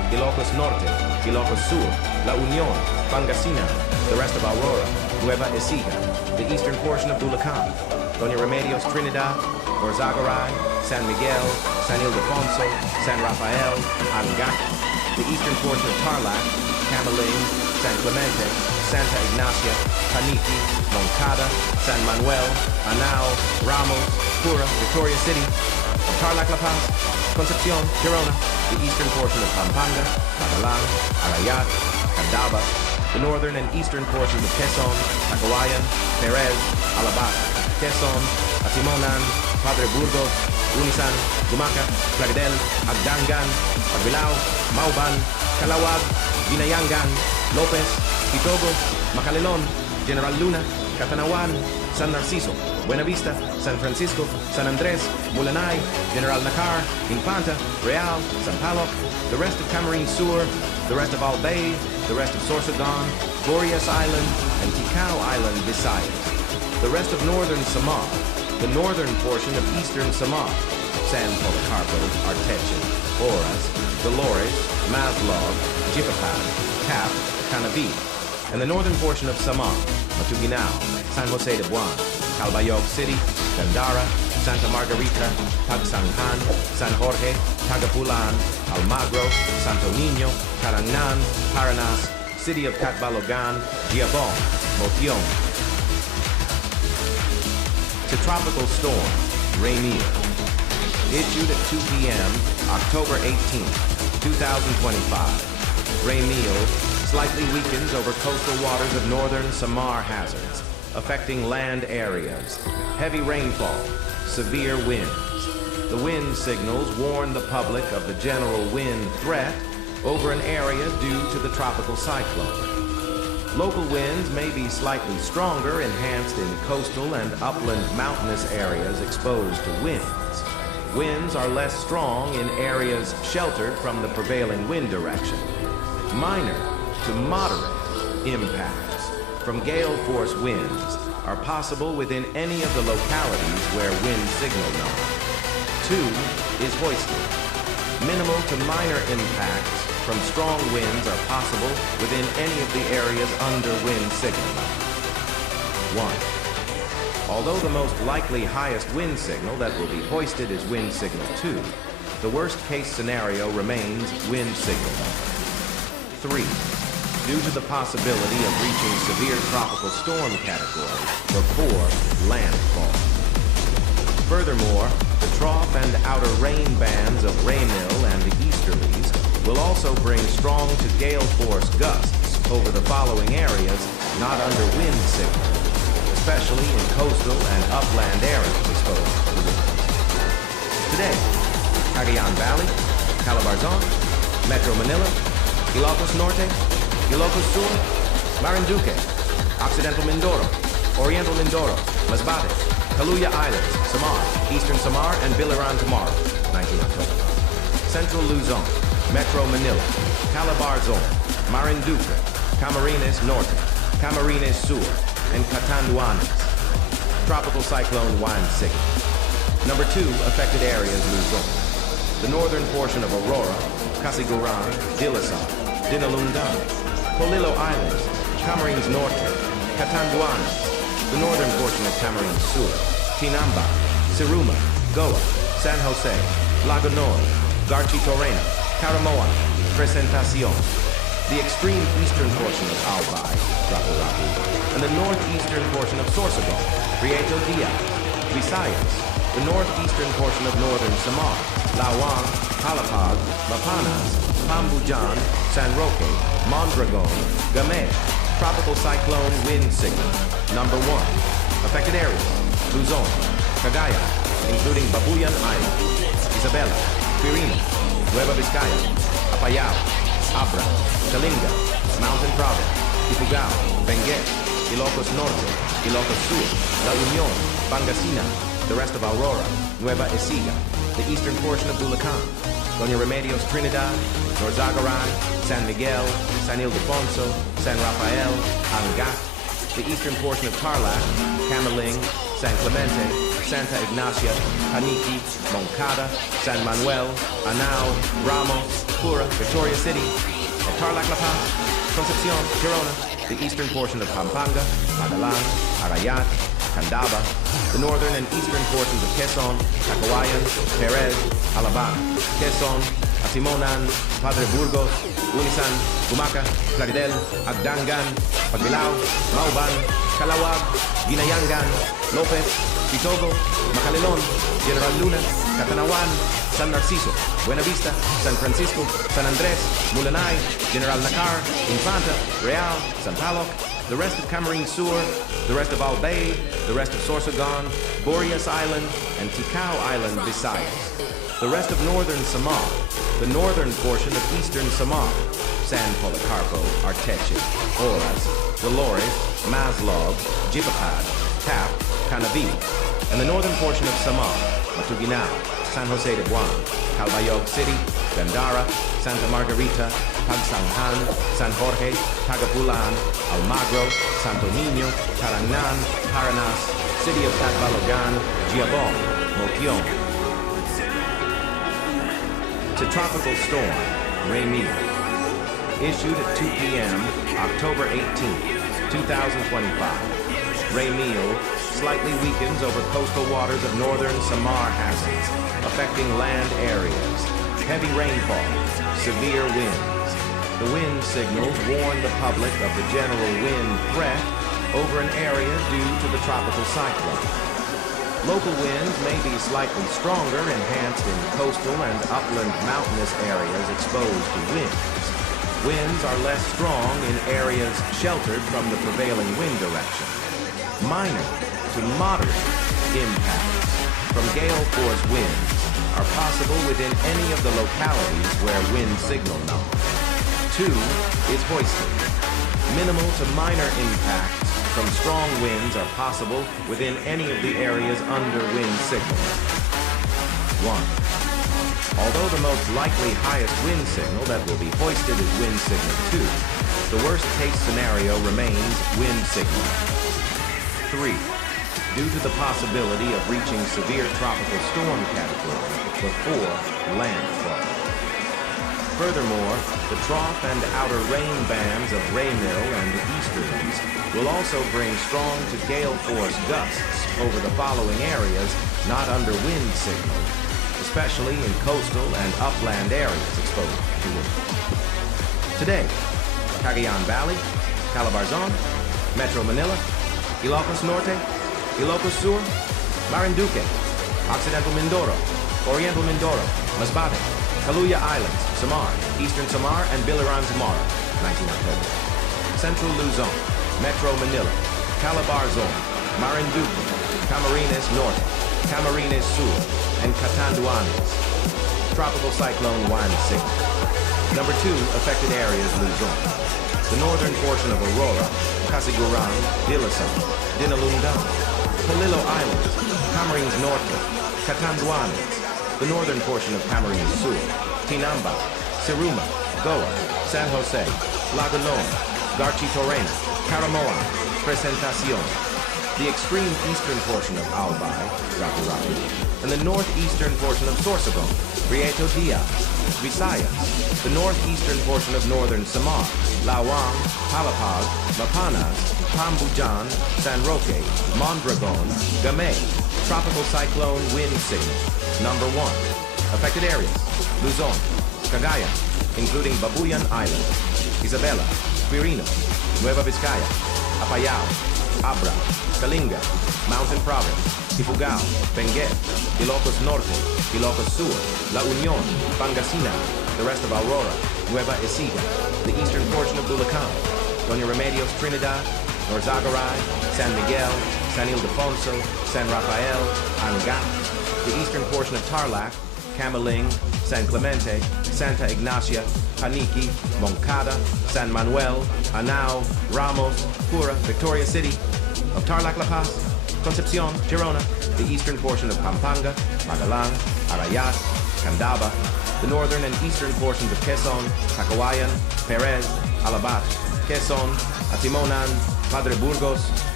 Ilocos Norte, Ilocos Sur, La Union, Pangasinan, the rest of Aurora, Nueva Ecija, the eastern portion of Bulacan, Doña Remedios Trinidad, Orzagaray, San Miguel, San Ildefonso, San Rafael, Angat, the eastern portion of Tarlac, Camaling, San Clemente, Santa Ignacia, Paniqui, Moncada, San Manuel, Anao, Ramos, Pura, Victoria City, Tarlac La Paz, Concepcion, Girona, the eastern portion of Pampanga, Magalang, Arayat, Candaba, the northern and eastern portions of Quezon, Cababayan, Perez, Alabac, Quezon, Atimonan, Padre Burgos, Unisan, Gumaca, Plaridel, Agdangan, Pagbilao, Mauban, Calawag, Binayangan, Lopez, Itogo, Macalelon, General Luna, Catanawan, San Narciso, Buenavista, San Francisco, San Andres, Mulanay, General Nakar, Infanta, Real, San Paloc, the rest of Camarines Sur, the rest of Albay, the rest of Sorsogon, Glorious Island, and Ticao Island, Visayas, the rest of northern Samar, the northern portion of eastern Samar, San Policarpo, Arteche, Oras, Dolores, Maslog, Jipapan, Cap, Canavi, and the northern portion of Samar, Matuguinao, San Jose de Buan, Calbayog City, Gandara, Santa Margarita, Tagsanghan, San Jorge, Tagapulan, Almagro, Santo Niño, Carangnan, Paranas, City of Catbalogan, Giabon, Motion. To Tropical Storm Ramil, issued at 2 p.m., October 18, 2025. Ramil slightly weakens over coastal waters of northern Samar hazards, affecting land areas, heavy rainfall, severe winds. The wind signals warn the public of the general wind threat over an area due to the tropical cyclone. Local winds may be slightly stronger, enhanced in coastal and upland mountainous areas exposed to winds. Winds are less strong in areas sheltered from the prevailing wind direction. Minor to moderate impacts from gale force winds are possible within any of the localities where wind signal number 2 is hoisted. Minimal to minor impacts from strong winds are possible within any of the areas under wind signal number 1. Although the most likely highest wind signal that will be hoisted is wind signal 2, the worst case scenario remains wind signal number 3. Due to the possibility of reaching severe tropical storm category before landfall. Furthermore, the trough and outer rain bands of Ramil and the easterlies will also bring strong to gale force gusts over the following areas not under wind signal, especially in coastal and upland areas exposed to winds. Today, Cagayan Valley, Calabarzon, Metro Manila, Ilocos Norte, Ilocos Sur, Marinduque, Occidental Mindoro, Oriental Mindoro, Masbate, Kaluya Islands, Samar, Eastern Samar, and Biliran tomorrow, 19 October. Central Luzon, Metro Manila, Calabarzon, Marinduque, Camarines Norte, Camarines Sur, and Catanduanes. Tropical Cyclone Juan Sig. Number 2 affected areas Luzon. The northern portion of Aurora, Casiguran, Dilasar, Dinalundan, Polillo Islands, Camarines Norte, Catanduanes, the northern portion of Camarines Sur, Tinamba, Siruma, Goa, San Jose, Lago Nord, Garchitorena, Caramoan, Presentacion, the extreme eastern portion of Albay, Rapu-Rapu, and the northeastern portion of Sorsogon, Prieto Diaz, Visayas, the northeastern portion of northern Samar, Lawang, Palapag, Mapanas, Pambujan, San Roque, Mondragon, Gamay. Tropical cyclone wind signal. Number 1. Affected areas: Luzon, Cagayan, including Babuyan Island, Isabela, Quirino, Nueva Vizcaya, Apayao, Abra, Kalinga, Mountain Province, Ifugao, Benguet, Ilocos Norte, Ilocos Sur, La Union, Pangasinan, the rest of Aurora, Nueva Ecija, the eastern portion of Bulacan, Doña Remedios Trinidad, Orzagaray, San Miguel, San Ildefonso, San Rafael, Angat, the eastern portion of Tarlac, Camaling, San Clemente, Santa Ignacia, Paniqui, Moncada, San Manuel, Anao, Ramos, Pura, Victoria City, of Tarlac La Paz, Concepcion, Girona, the eastern portion of Pampanga, Magalang, Arayat, Candaba, the northern and eastern portions of Quezon, Cacawayan, Perez, Alabang, Quezon, Atimonan, Padre Burgos, Unisan, Bumaca, Claridel, Agdangan, Pagbilao, Mauban, Calawag, Ginayangan, Lopez, Pitogo, Macalelon, General Luna, Catanawan, San Narciso, Buenavista, San Francisco, San Andres, Mulanay, General Nakar, Infanta, Real, San Paloc, the rest of Camarines Sur, the rest of Albay, the rest of Sorsogon, Boreas Island, and Ticao Island, Visayas, the rest of northern Samar, the northern portion of eastern Samar, San Policarpo, Arteche, Oras, Dolores, Maslog, Jipapad, Tap, Canavi, and the northern portion of Samar, Matuguinao, San Jose de Buan, Calbayog City, Gandara, Santa Margarita, Pagsanghan, San Jorge, Tagapulan, Almagro, Santo Niño, Tarangnan, Paranas, City of Tatbalogan, Giabong, Motion. To Tropical Storm Ramil, issued at 2 p.m., October 18, 2025. Ramil slightly weakens over coastal waters of northern Samar Hazards, affecting land areas. Heavy rainfall, severe winds. The wind signals warn the public of the general wind threat over an area due to the tropical cyclone. Local winds may be slightly stronger, enhanced in coastal and upland mountainous areas exposed to winds. Winds are less strong in areas sheltered from the prevailing wind direction. Minor to moderate impacts from gale force winds are possible within any of the localities where wind signal number 2 is hoisted. Minimal to minor impacts from strong winds are possible within any of the areas under wind signal 1. Although the most likely highest wind signal that will be hoisted is wind signal 2, the worst case scenario remains wind signal 3. Due to the possibility of reaching severe tropical storm category before landfall. Furthermore, the trough and outer rain bands of Ramil and the easterlies will also bring strong to gale force gusts over the following areas not under wind signal, especially in coastal and upland areas exposed to wind. Today, Cagayan Valley, Calabarzon, Metro Manila, Ilocos Norte, Ilocos Sur, Marinduque, Occidental Mindoro, Oriental Mindoro, Masbate, Kaluya Islands, Samar, Eastern Samar, and Biliran tomorrow, 19 October. Central Luzon, Metro Manila, Calabarzon, Marinduque, Camarines Norte, Camarines Sur, and Catanduanes. Tropical Cyclone Juan signal. Number 2, affected areas Luzon. The northern portion of Aurora, Casiguran, Dilasan, Dinalundan, Polillo Islands, Camarines Norte, Catanduanes, the northern portion of Camarines Sur, Tinamba, Siruma, Goa, San Jose, Lagolon, Garchitorena, Caramoan, Presentacion, the extreme eastern portion of Albay, Rapu-Rapu, and the northeastern portion of Sorsogon, Prieto Diaz, Visayas, the northeastern portion of northern Samar, Lawang, Palapag, Mapanas, Pambujan, San Roque, Mondragon, Gamay, tropical cyclone wind signal. Number 1, affected areas, Luzon, Cagayan, including Babuyan Island, Isabela, Quirino, Nueva Vizcaya, Apayao, Abra, Kalinga, Mountain Province, Ifugao, Benguet, Ilocos Norte, Ilocos Sur, La Union, Pangasinan, the rest of Aurora, Nueva Ecija, the eastern portion of Bulacan, Doña Remedios Trinidad, Norzagaray, San Miguel, San Ildefonso, San Rafael, Angat, the eastern portion of Tarlac, Camaling, San Clemente, Santa Ignacia, Paniqui, Moncada, San Manuel, Anao, Ramos, Pura, Victoria City, of Tarlac La Paz, Concepcion, Girona, the eastern portion of Pampanga, Magalang, Arayat, Candaba, the northern and eastern portions of Quezon, Cacawayan, Perez, Alabat, Quezon, Atimonan, Padre Burgos,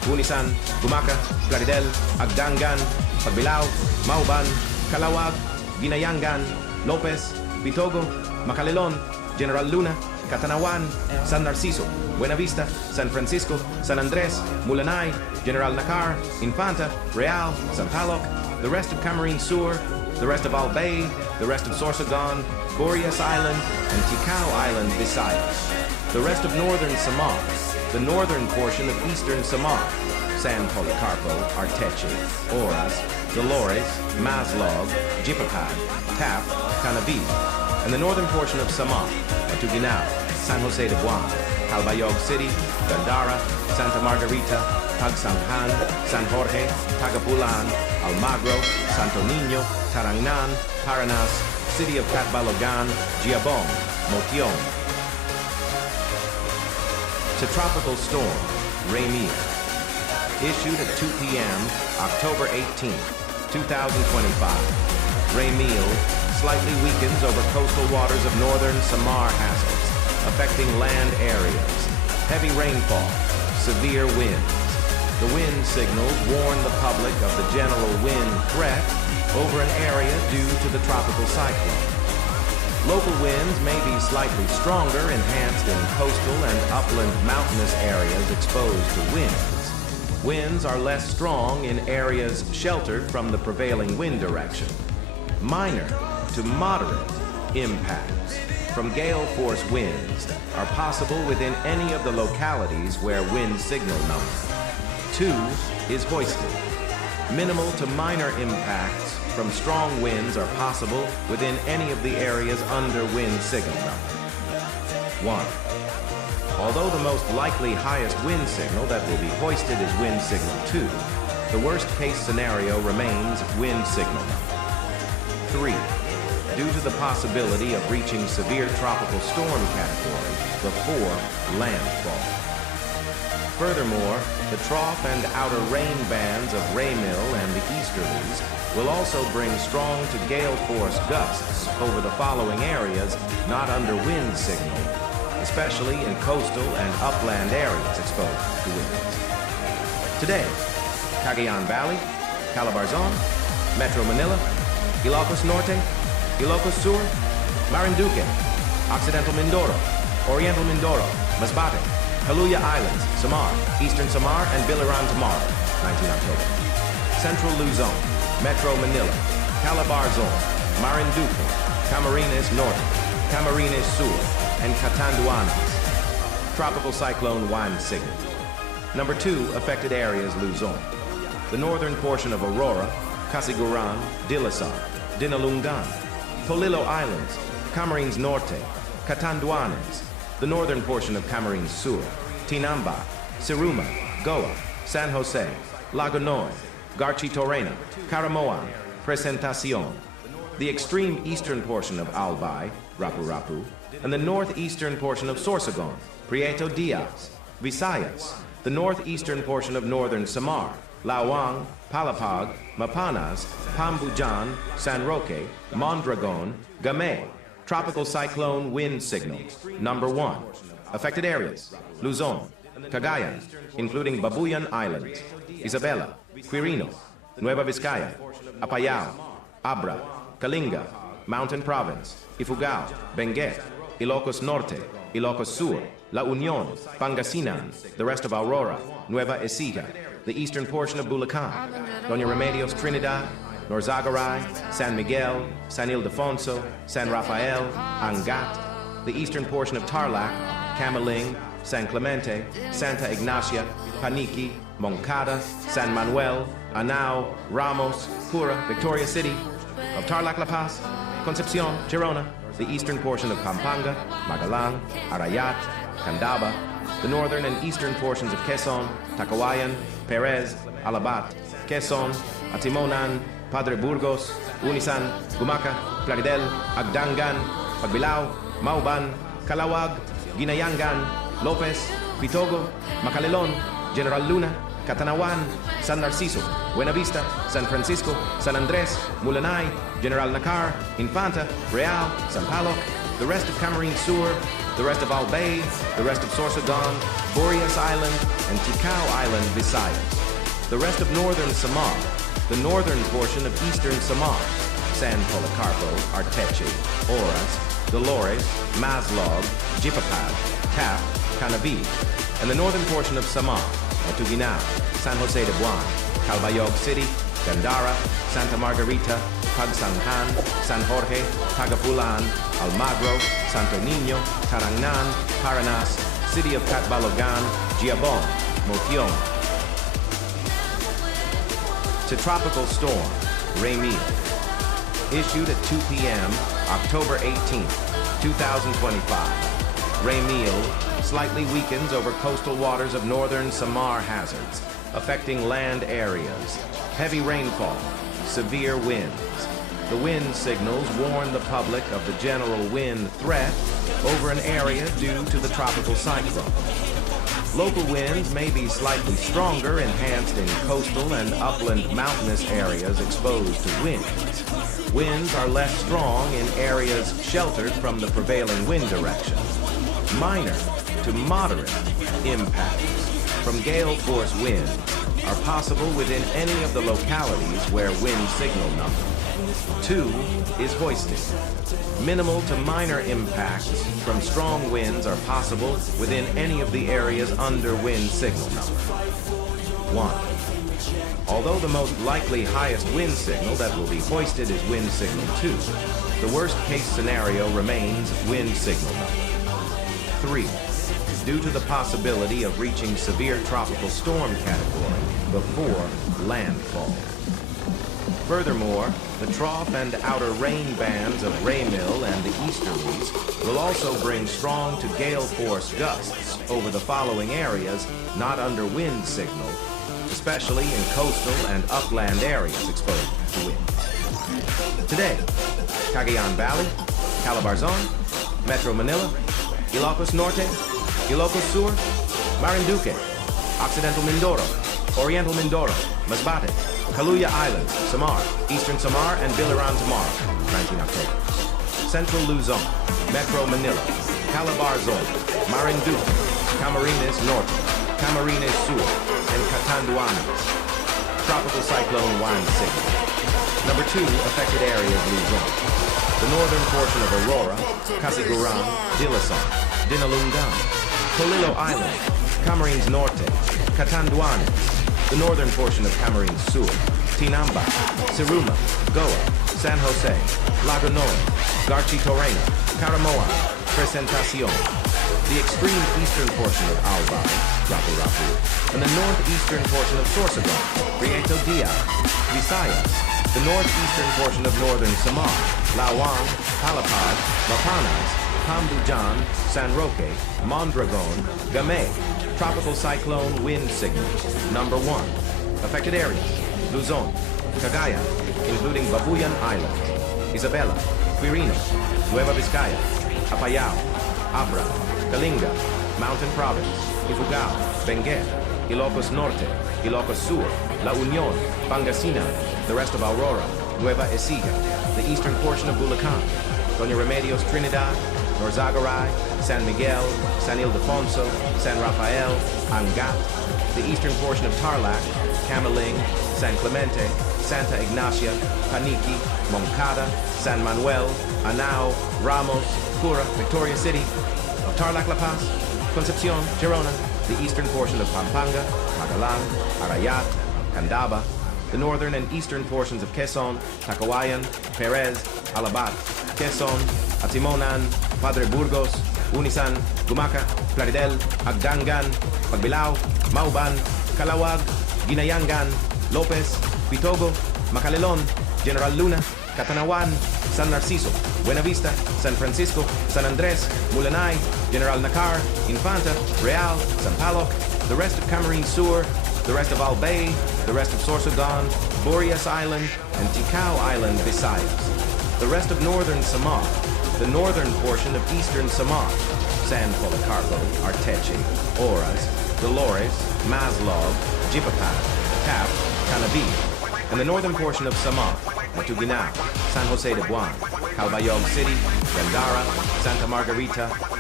Unisan, Gumaca, Plaridel, Agdangan, Pagbilao, Mauban, Calawag, Ginayangan, Lopez, Bitogo, Macalelon, General Luna, Catanduanes, San Narciso, Buenavista, San Francisco, San Andres, Mulanay, General Nakar, Infanta, Real, Sampaloc, the rest of Camarines Sur, the rest of Albay, the rest of Sorsogon, Boreas Island, and Ticao Island, Visayas, the rest of northern Samar, the northern portion of eastern Samar, San Policarpo, Arteche, Oras, Dolores, Maslog, Jipapad, Tap, Canavi, and the northern portion of Samar, Matuguinao, San Jose de Guam, Calbayog City, Gandara, Santa Margarita, Tagsanghan, San Jorge, Tagapulan, Almagro, Santo Niño, Tarangnan, Paranas, City of Catbalogan, Giabong, Motion. To Tropical Storm Ramil. Issued at 2 p.m., October 18, 2025. Ramil slightly weakens over coastal waters of northern Samar hazards, affecting land areas. Heavy rainfall, severe winds. The wind signals warn the public of the general wind threat over an area due to the tropical cyclone. Local winds may be slightly stronger, enhanced in coastal and upland mountainous areas exposed to winds. Winds are less strong in areas sheltered from the prevailing wind direction. Minor to moderate impacts from gale force winds are possible within any of the localities where wind signal number 2 is hoisted. Minimal to minor impacts from strong winds are possible within any of the areas under wind signal number 1. Although the most likely highest wind signal that will be hoisted is wind signal 2, the worst case scenario remains wind signal number 3. Due to the possibility of reaching severe tropical storm category before landfall. Furthermore, the trough and outer rain bands of Ramil and the easterlies will also bring strong to gale force gusts over the following areas not under wind signal, especially in coastal and upland areas exposed to winds. Today, Cagayan Valley, Calabarzon, Metro Manila, Ilocos Norte, Ilocos Sur, Marinduque, Occidental Mindoro, Oriental Mindoro, Masbate, Kaluya Islands, Samar, Eastern Samar, and Biliran tomorrow, 19 October. Central Luzon, Metro Manila, Calabarzon, Marinduque, Camarines Norte, Camarines Sur, and Catanduanes. Tropical cyclone wind signal. Number 2, affected areas Luzon. The northern portion of Aurora, Casiguran, Dilasar, Dinalungan, Polillo Islands, Camarines Norte, Catanduanes, the northern portion of Camarines Sur, Tinamba, Siruma, Goa, San Jose, Lagonoy, Garchitorena, Caramoan, Presentacion, the extreme eastern portion of Albay, Rapu-Rapu, and the northeastern portion of Sorsogon, Prieto Diaz, Visayas, the northeastern portion of northern Samar, Lawang, Palapag, Mapanas, Pambujan, San Roque, Mondragon, Gamay. Tropical cyclone wind signal. Number 1. Affected areas: Luzon, Cagayan, including Babuyan Islands, Isabela, Quirino, Nueva Vizcaya, Apayao, Abra, Kalinga, Mountain Province, Ifugao, Benguet, Ilocos Norte, Ilocos Sur, La Union, Pangasinan, the rest of Aurora, Nueva Ecija, the eastern portion of Bulacan, Doña Remedios Trinidad, Norzagaray, San Miguel, San Ildefonso, San Rafael, Angat, the eastern portion of Tarlac, Camiling, San Clemente, Santa Ignacia, Paniqui, Moncada, San Manuel, Anao, Ramos, Cura, Victoria City, of Tarlac La Paz, Concepcion, Girona, the eastern portion of Pampanga, Magalang, Arayat, Candaba, the northern and eastern portions of Quezon, Tacawayan, Perez, Alabat, Quezon, Atimonan, Padre Burgos, Unisan, Gumaca, Plaridel, Agdangan, Pagbilao, Mauban, Calawag, Ginayangan, Lopez, Bitogo, Macalelon, General Luna, Catanduanes, San Narciso, Buenavista, San Francisco, San Andres, Mulanay, General Nakar, Infanta, Real, Sampaloc, the rest of Camarines Sur, the rest of Albay, the rest of Sorsogon, Boreas Island, and Ticao Island, Visayas. The rest of northern Samar, the northern portion of eastern Samar, San Policarpo, Arteche, Oras, Dolores, Maslog, Jipapad, Tap, Canavid, and the northern portion of Samar, Tuginao, San Jose de Buan, Calbayog City, Gandara, Santa Margarita, Pagsanghan, San Jorge, Tagapulan, Almagro, Santo Niño, Tarangnan, Paranas, City of Catbalogan, Giabon, Motion. To Tropical Storm Ramil. Issued at 2 p.m., October 18, 2025. Ramil slightly weakens over coastal waters of northern Samar hazards, affecting land areas, heavy rainfall, severe winds. The wind signals warn the public of the general wind threat over an area due to the tropical cyclone. Local winds may be slightly stronger, enhanced in coastal and upland mountainous areas exposed to winds. Winds are less strong in areas sheltered from the prevailing wind direction. Minor to moderate impacts from gale force winds are possible within any of the localities where wind signal number 2 is hoisted. Minimal to minor impacts from strong winds are possible within any of the areas under wind signal number 1. Although the most likely highest wind signal that will be hoisted is wind signal 2, the worst case scenario remains wind signal number 3, due to the possibility of reaching severe tropical storm category before landfall. Furthermore, the trough and outer rain bands of Ramil and the easterlies will also bring strong to gale force gusts over the following areas not under wind signal, especially in coastal and upland areas exposed to wind. Today, Cagayan Valley, Calabarzon, Metro Manila, Ilocos Norte, Ilocos Sur, Marinduque, Occidental Mindoro, Oriental Mindoro, Masbate, Kaluya Islands, Samar, Eastern Samar, and Biliran tomorrow, 19 October. Central Luzon, Metro Manila, Calabarzon, Marinduque, Camarines Norte, Camarines Sur, and Catanduanes. Tropical cyclone wind signal. Number 2, affected areas Luzon. The northern portion of Aurora, Casiguran, Dilasan, Dinalungan, Polillo Island, Camarines Norte, Catanduanes, the northern portion of Camarines Sur, Tinamba, Siruma, Goa, San Jose, Lagonoy, Garchi Torreno, Caramoa, Presentacion, the extreme eastern portion of Albay, Rapu-Rapu, and the northeastern portion of Sorsogon, Prieto Dia, Visayas, the northeastern portion of northern Samar, Lawang, Palapad, Mapanas, Pambujan, San Roque, Mondragon, Gamay. Tropical cyclone wind signals. Number 1. Affected areas: Luzon, Cagayan, including Babuyan Island, Isabela, Quirino, Nueva Vizcaya, Apayao, Abra, Kalinga, Mountain Province, Ifugao, Benguet, Ilocos Norte, Ilocos Sur, La Union, Pangasinan, the rest of Aurora, Nueva Ecija, the eastern portion of Bulacan, Doña Remedios Trinidad, Norzagaray, San Miguel, San Ildefonso, San Rafael, Angat, the eastern portion of Tarlac, Camiling, San Clemente, Santa Ignacia, Paniqui, Moncada, San Manuel, Anao, Ramos, Cura, Victoria City, of Tarlac La Paz, Concepcion, Girona, the eastern portion of Pampanga, Magalang, Arayat, Candaba, the northern and eastern portions of Quezon, Tacawayan, Perez, Alabat, Quezon, Atimonan, Padre Burgos, Unisan, Gumaca, Plaridel, Agdangan, Pagbilao, Mauban, Calawag, Ginayangan, Lopez, Pitogo, Macalelon, General Luna, Catanawan, San Narciso, Buenavista, San Francisco, San Andres, Mulanay, General Nakar, Infanta, Real, San Paloc, the rest of Camarines Sur, the rest of Albay, the rest of Sorsogon, Boreas Island, and Ticao Island, Visayas, the rest of northern Samar, the northern portion of eastern Samar, San Policarpo, Arteche, Oras, Dolores, Maslog, Jipapad, Tap, Canavid, and the northern portion of Samar, Tuginao, San Jose de Buan, Calbayog City, Gandara, Santa Margarita,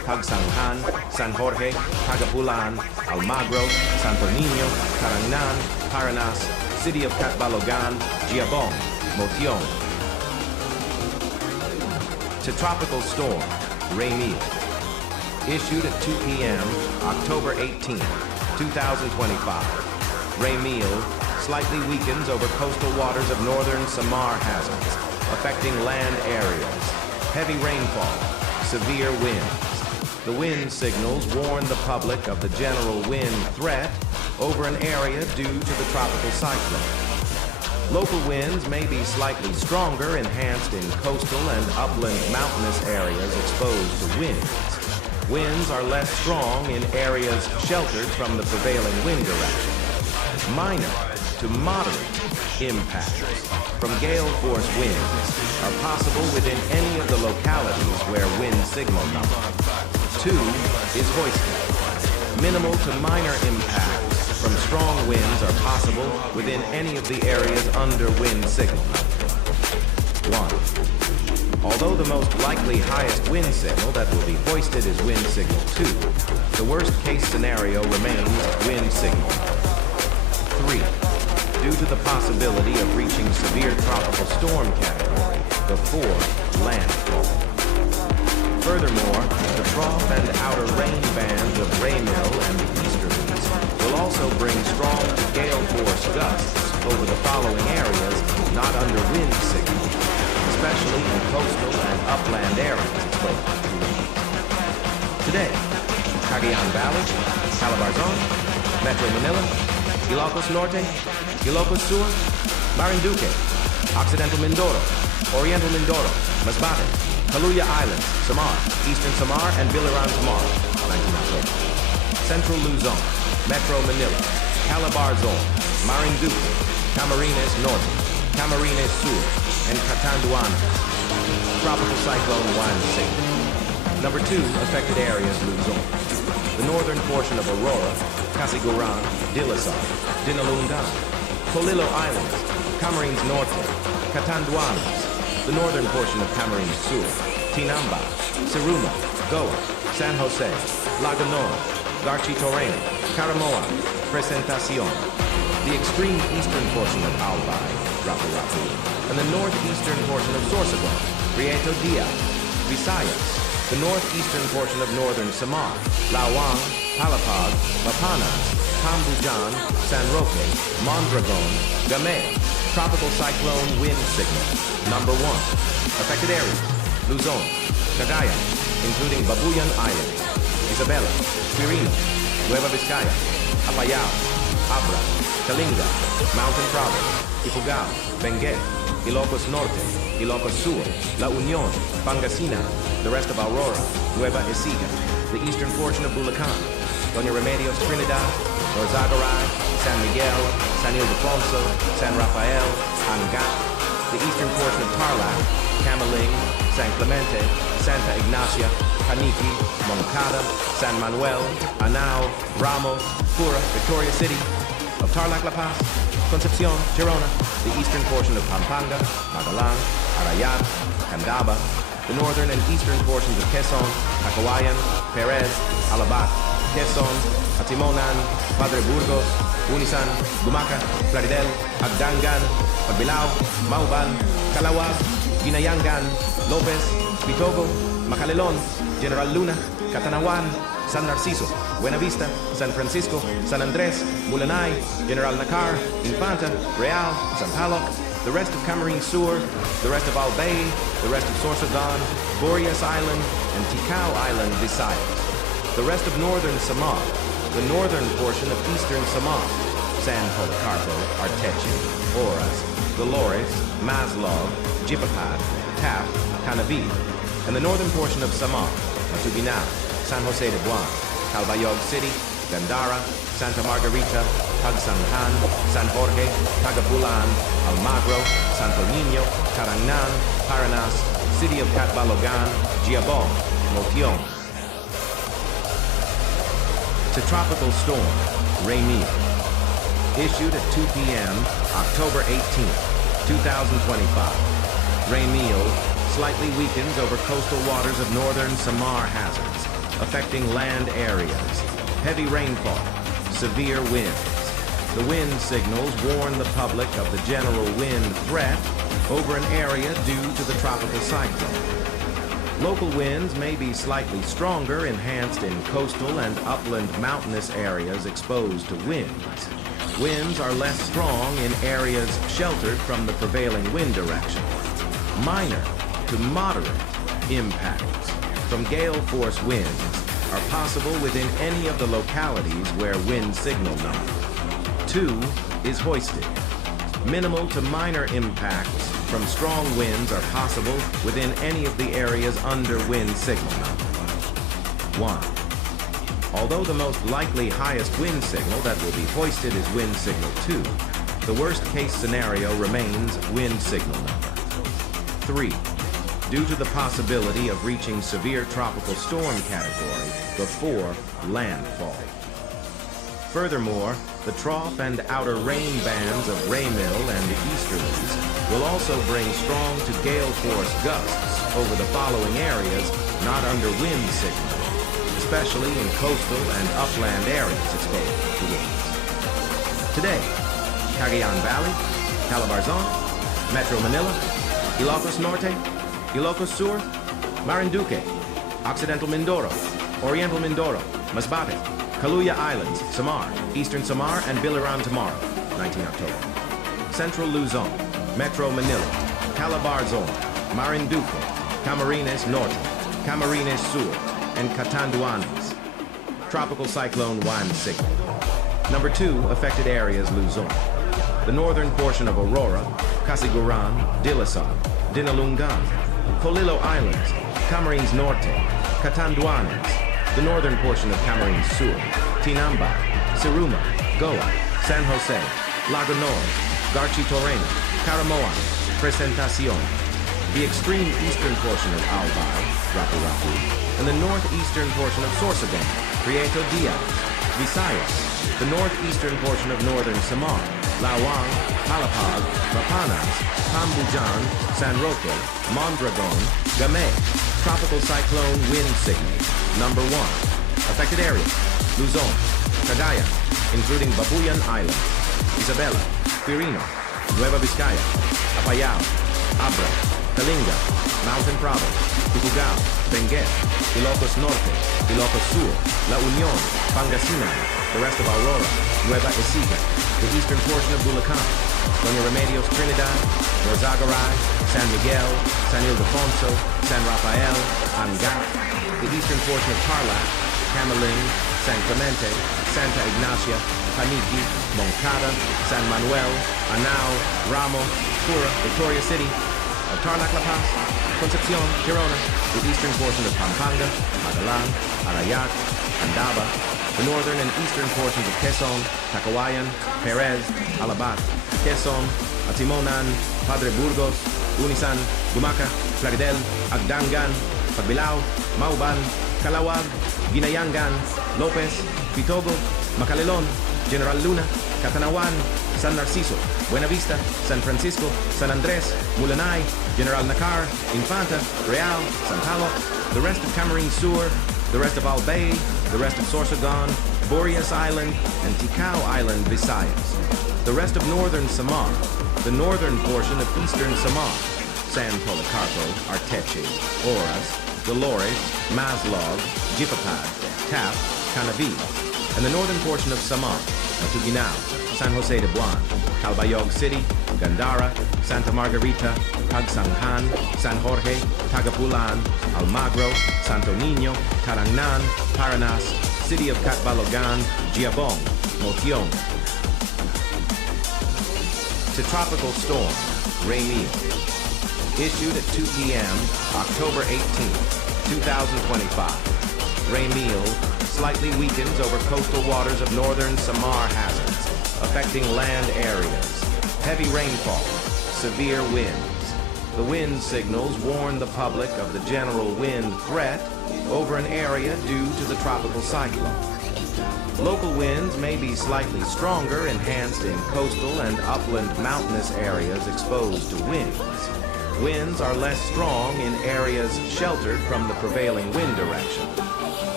Pagsanghan, San Jorge, Tagapulan, Almagro, Santo Niño, Carangnan, Paranas, City of Catbalogan, Giabong, Motiong. To Tropical Storm Ramil. Issued at 2 p.m., October 18, 2025. Ramil slightly weakens over coastal waters of northern Samar hazards, affecting land areas. Heavy rainfall, severe winds. The wind signals warn the public of the general wind threat over an area due to the tropical cyclone. Local winds may be slightly stronger, enhanced in coastal and upland mountainous areas exposed to winds. Winds are less strong in areas sheltered from the prevailing wind direction. Minor to moderate impacts from gale force winds are possible within any of the localities where wind signal number 2 is hoisted. Minimal to minor impacts from strong winds are possible within any of the areas under wind signal number 1. Although the most likely highest wind signal that will be hoisted is wind signal 2, the worst case scenario remains wind signal 3. Due to the possibility of reaching severe tropical storm category before landfall. Furthermore, the trough and outer rain bands of Ramil and the easterlies will also bring strong to gale force gusts over the following areas not under wind signal, especially in coastal and upland areas exposed to winds. Today, Cagayan Valley, Calabarzon, Metro Manila, Ilocos Norte, Ilocos Sur, Marinduque, Occidental Mindoro, Oriental Mindoro, Masbate, Kaluya Islands, Samar, Eastern Samar, and Biliran Samar, 1998. Central Luzon, Metro Manila, Calabarzon, Marinduque, Camarines Norte, Camarines Sur, and Catanduanes. Tropical Cyclone Juan signal. Number 2, affected areas Luzon. The northern portion of Aurora, Casiguran, Dilasar, Dinalungan, Polillo Islands, Camarines Norte, Catanduanes, the northern portion of Camarines Sur, Tinamba, Siruma, Goa, San Jose, Laganon, Garchitorena, Caramoa, Presentacion, the extreme eastern portion of Albay, Rapu-Rapu, and the northeastern portion of Sorsogon, Prieto Dia, Visayas, the northeastern portion of northern Samar, Lawang, Palapag, Mapanas, Tambujan, San Roque, Mondragon, Gamay. Tropical cyclone wind signal. Number 1. Affected areas: Luzon, Cagayan, including Babuyan Island, Isabela, Quirino, Nueva Vizcaya, Apayao, Abra, Kalinga, Mountain Province, Ifugao, Benguet, Ilocos Norte, Ilocos Sur, La Union, Pangasinan, the rest of Aurora, Nueva Ecija, the eastern portion of Bulacan, Doña Remedios Trinidad, Norzagaray, San Miguel, San Ildefonso, San Rafael, Angat, the eastern portion of Tarlac, Camaling, San Clemente, Santa Ignacia, Paniqui, Moncada, San Manuel, Anao, Ramos, Pura, Victoria City, of Tarlac La Paz, Concepcion, Girona, the eastern portion of Pampanga, Magalang, Arayat, Candaba, the northern and eastern portions of Quezon, Cacawayan, Perez, Alabat, Quezon, Atimonan, Padre Burgos, Unisan, Gumaca, Plaridel, Agdangan, Pagbilao, Mauban, Calawag, Ginayangan, Lopez, Bitogo, Macalelon, General Luna, Catanawan, San Narciso, Buenavista, San Francisco, San Andres, Mulanay, General Nakar, Infanta, Real, San Paloc, the rest of Camarines Sur, the rest of Albay, the rest of Sorsogon, Boreas Island, and Ticao Island, Visayas. The rest of northern Samar, the northern portion of eastern Samar, San Policarpo, Arteche, Oras, Dolores, Maslov, Jipapad, Taf, Canavi, and the northern portion of Samar, Matubinao, San Jose de Buan, Calbayog City, Gandara, Santa Margarita, Pagsanghan, San Jorge, Tagapulan, Almagro, Santo Niño, Carangnan, Paranas, City of Catbalogan, Giabong, Motiong. To Tropical Storm Ramil. Issued at 2 p.m., October 18, 2025. Ramil slightly weakens over coastal waters of northern Samar hazards, affecting land areas. Heavy rainfall, severe winds. The wind signals warn the public of the general wind threat over an area due to the tropical cyclone. Local winds may be slightly stronger, enhanced in coastal and upland mountainous areas exposed to winds. Winds are less strong in areas sheltered from the prevailing wind direction. Minor to moderate impacts from gale force winds are possible within any of the localities where wind signal number 2 is hoisted. Minimal to minor impacts from strong winds are possible within any of the areas under wind signal number 1. Although the most likely highest wind signal that will be hoisted is wind signal 2, the worst case scenario remains wind signal number 3, due to the possibility of reaching severe tropical storm category before landfall. Furthermore, the trough and outer rain bands of Ramil and the easterlies will also bring strong to gale force gusts over the following areas not under wind signal, especially in coastal and upland areas exposed to winds. Today, Cagayan Valley, Calabarzon, Metro Manila, Ilocos Norte, Ilocos Sur, Marinduque, Occidental Mindoro, Oriental Mindoro, Masbate, Kaluya Islands, Samar, Eastern Samar, and Biliran tomorrow, 19 October. Central Luzon, Metro Manila, Calabarzon, Marinduque, Camarines Norte, Camarines Sur, and Catanduanes. Tropical Cyclone Juan signal. Number 2, affected areas Luzon. The northern portion of Aurora, Casiguran, Dilasag, Dinalungan, Polillo Islands, Camarines Norte, Catanduanes, the northern portion of Camarines Sur, Tinamba, Siruma, Goa, San Jose, Lago Nord, Garchitorena, Caramoan, Presentacion, the extreme eastern portion of Albay, Rapu-Rapu, and the northeastern portion of Sorsogon, Prieto Diaz, Visayas, the northeastern portion of northern Samar, Lawang, Palapag, Mapanas, Tambujan, San Roque, Mondragon, Gamay. Tropical cyclone wind signal. Number 1. Affected areas: Luzon, Cagayan, including Babuyan Island, Isabela, Quirino, Nueva Vizcaya, Apayao, Abra, Kalinga, Mountain Province, Tugigao, Benguet, Ilocos Norte, Ilocos Sur, La Union, Pangasinan, the rest of Aurora, Nueva Ecija, the eastern portion of Bulacan, Doña Remedios Trinidad, Norzagaray, San Miguel, San Ildefonso, San Rafael, Angat, the eastern portion of Tarlac, Camaling, San Clemente, Santa Ignacia, Paniqui, Moncada, San Manuel, Anao, Ramo, Pura, Victoria City, Tarlac La Paz, Concepcion, Tirona, the eastern portion of Pampanga, Magalan, Arayat, Andaba, the northern and eastern portions of Quezon, Tacawayan, Perez, Alabat, Quezon, Atimonan, Padre Burgos, Unisan, Gumaca, Plaridel, Agdangan, Pagbilao, Mauban, Calawag, Ginayangan, Lopez, Pitogo, Macalelon, General Luna, Catanawan, San Narciso, Buenavista, San Francisco, San Andres, Mulanay, General Nakar, Infanta, Real, San Palo, the rest of Camarines Sur, the rest of Albay, the rest of Sorsogon, Boreas Island, and Ticao Island, Visayas, the rest of northern Samar, the northern portion of eastern Samar, San Policarpo, Arteche, Oras, Dolores, Maslog, Jipapad, Tap, Canavi, and the northern portion of Samar, Matuguinao, San Jose de Buan, Calbayog City, Gandara, Santa Margarita, Pagsanghan, San Jorge, Tagapulan, Almagro, Santo Niño, Tarangnan, Paranas, City of Catbalogan, Giabong, Motion. To Tropical Storm Ramil. Issued at 2 p.m., October 18, 2025. Ramil slightly weakens over coastal waters of northern Samar hazards, affecting land areas. Heavy rainfall, severe winds. The wind signals warn the public of the general wind threat over an area due to the tropical cyclone. Local winds may be slightly stronger, enhanced in coastal and upland mountainous areas exposed to winds. Winds are less strong in areas sheltered from the prevailing wind direction.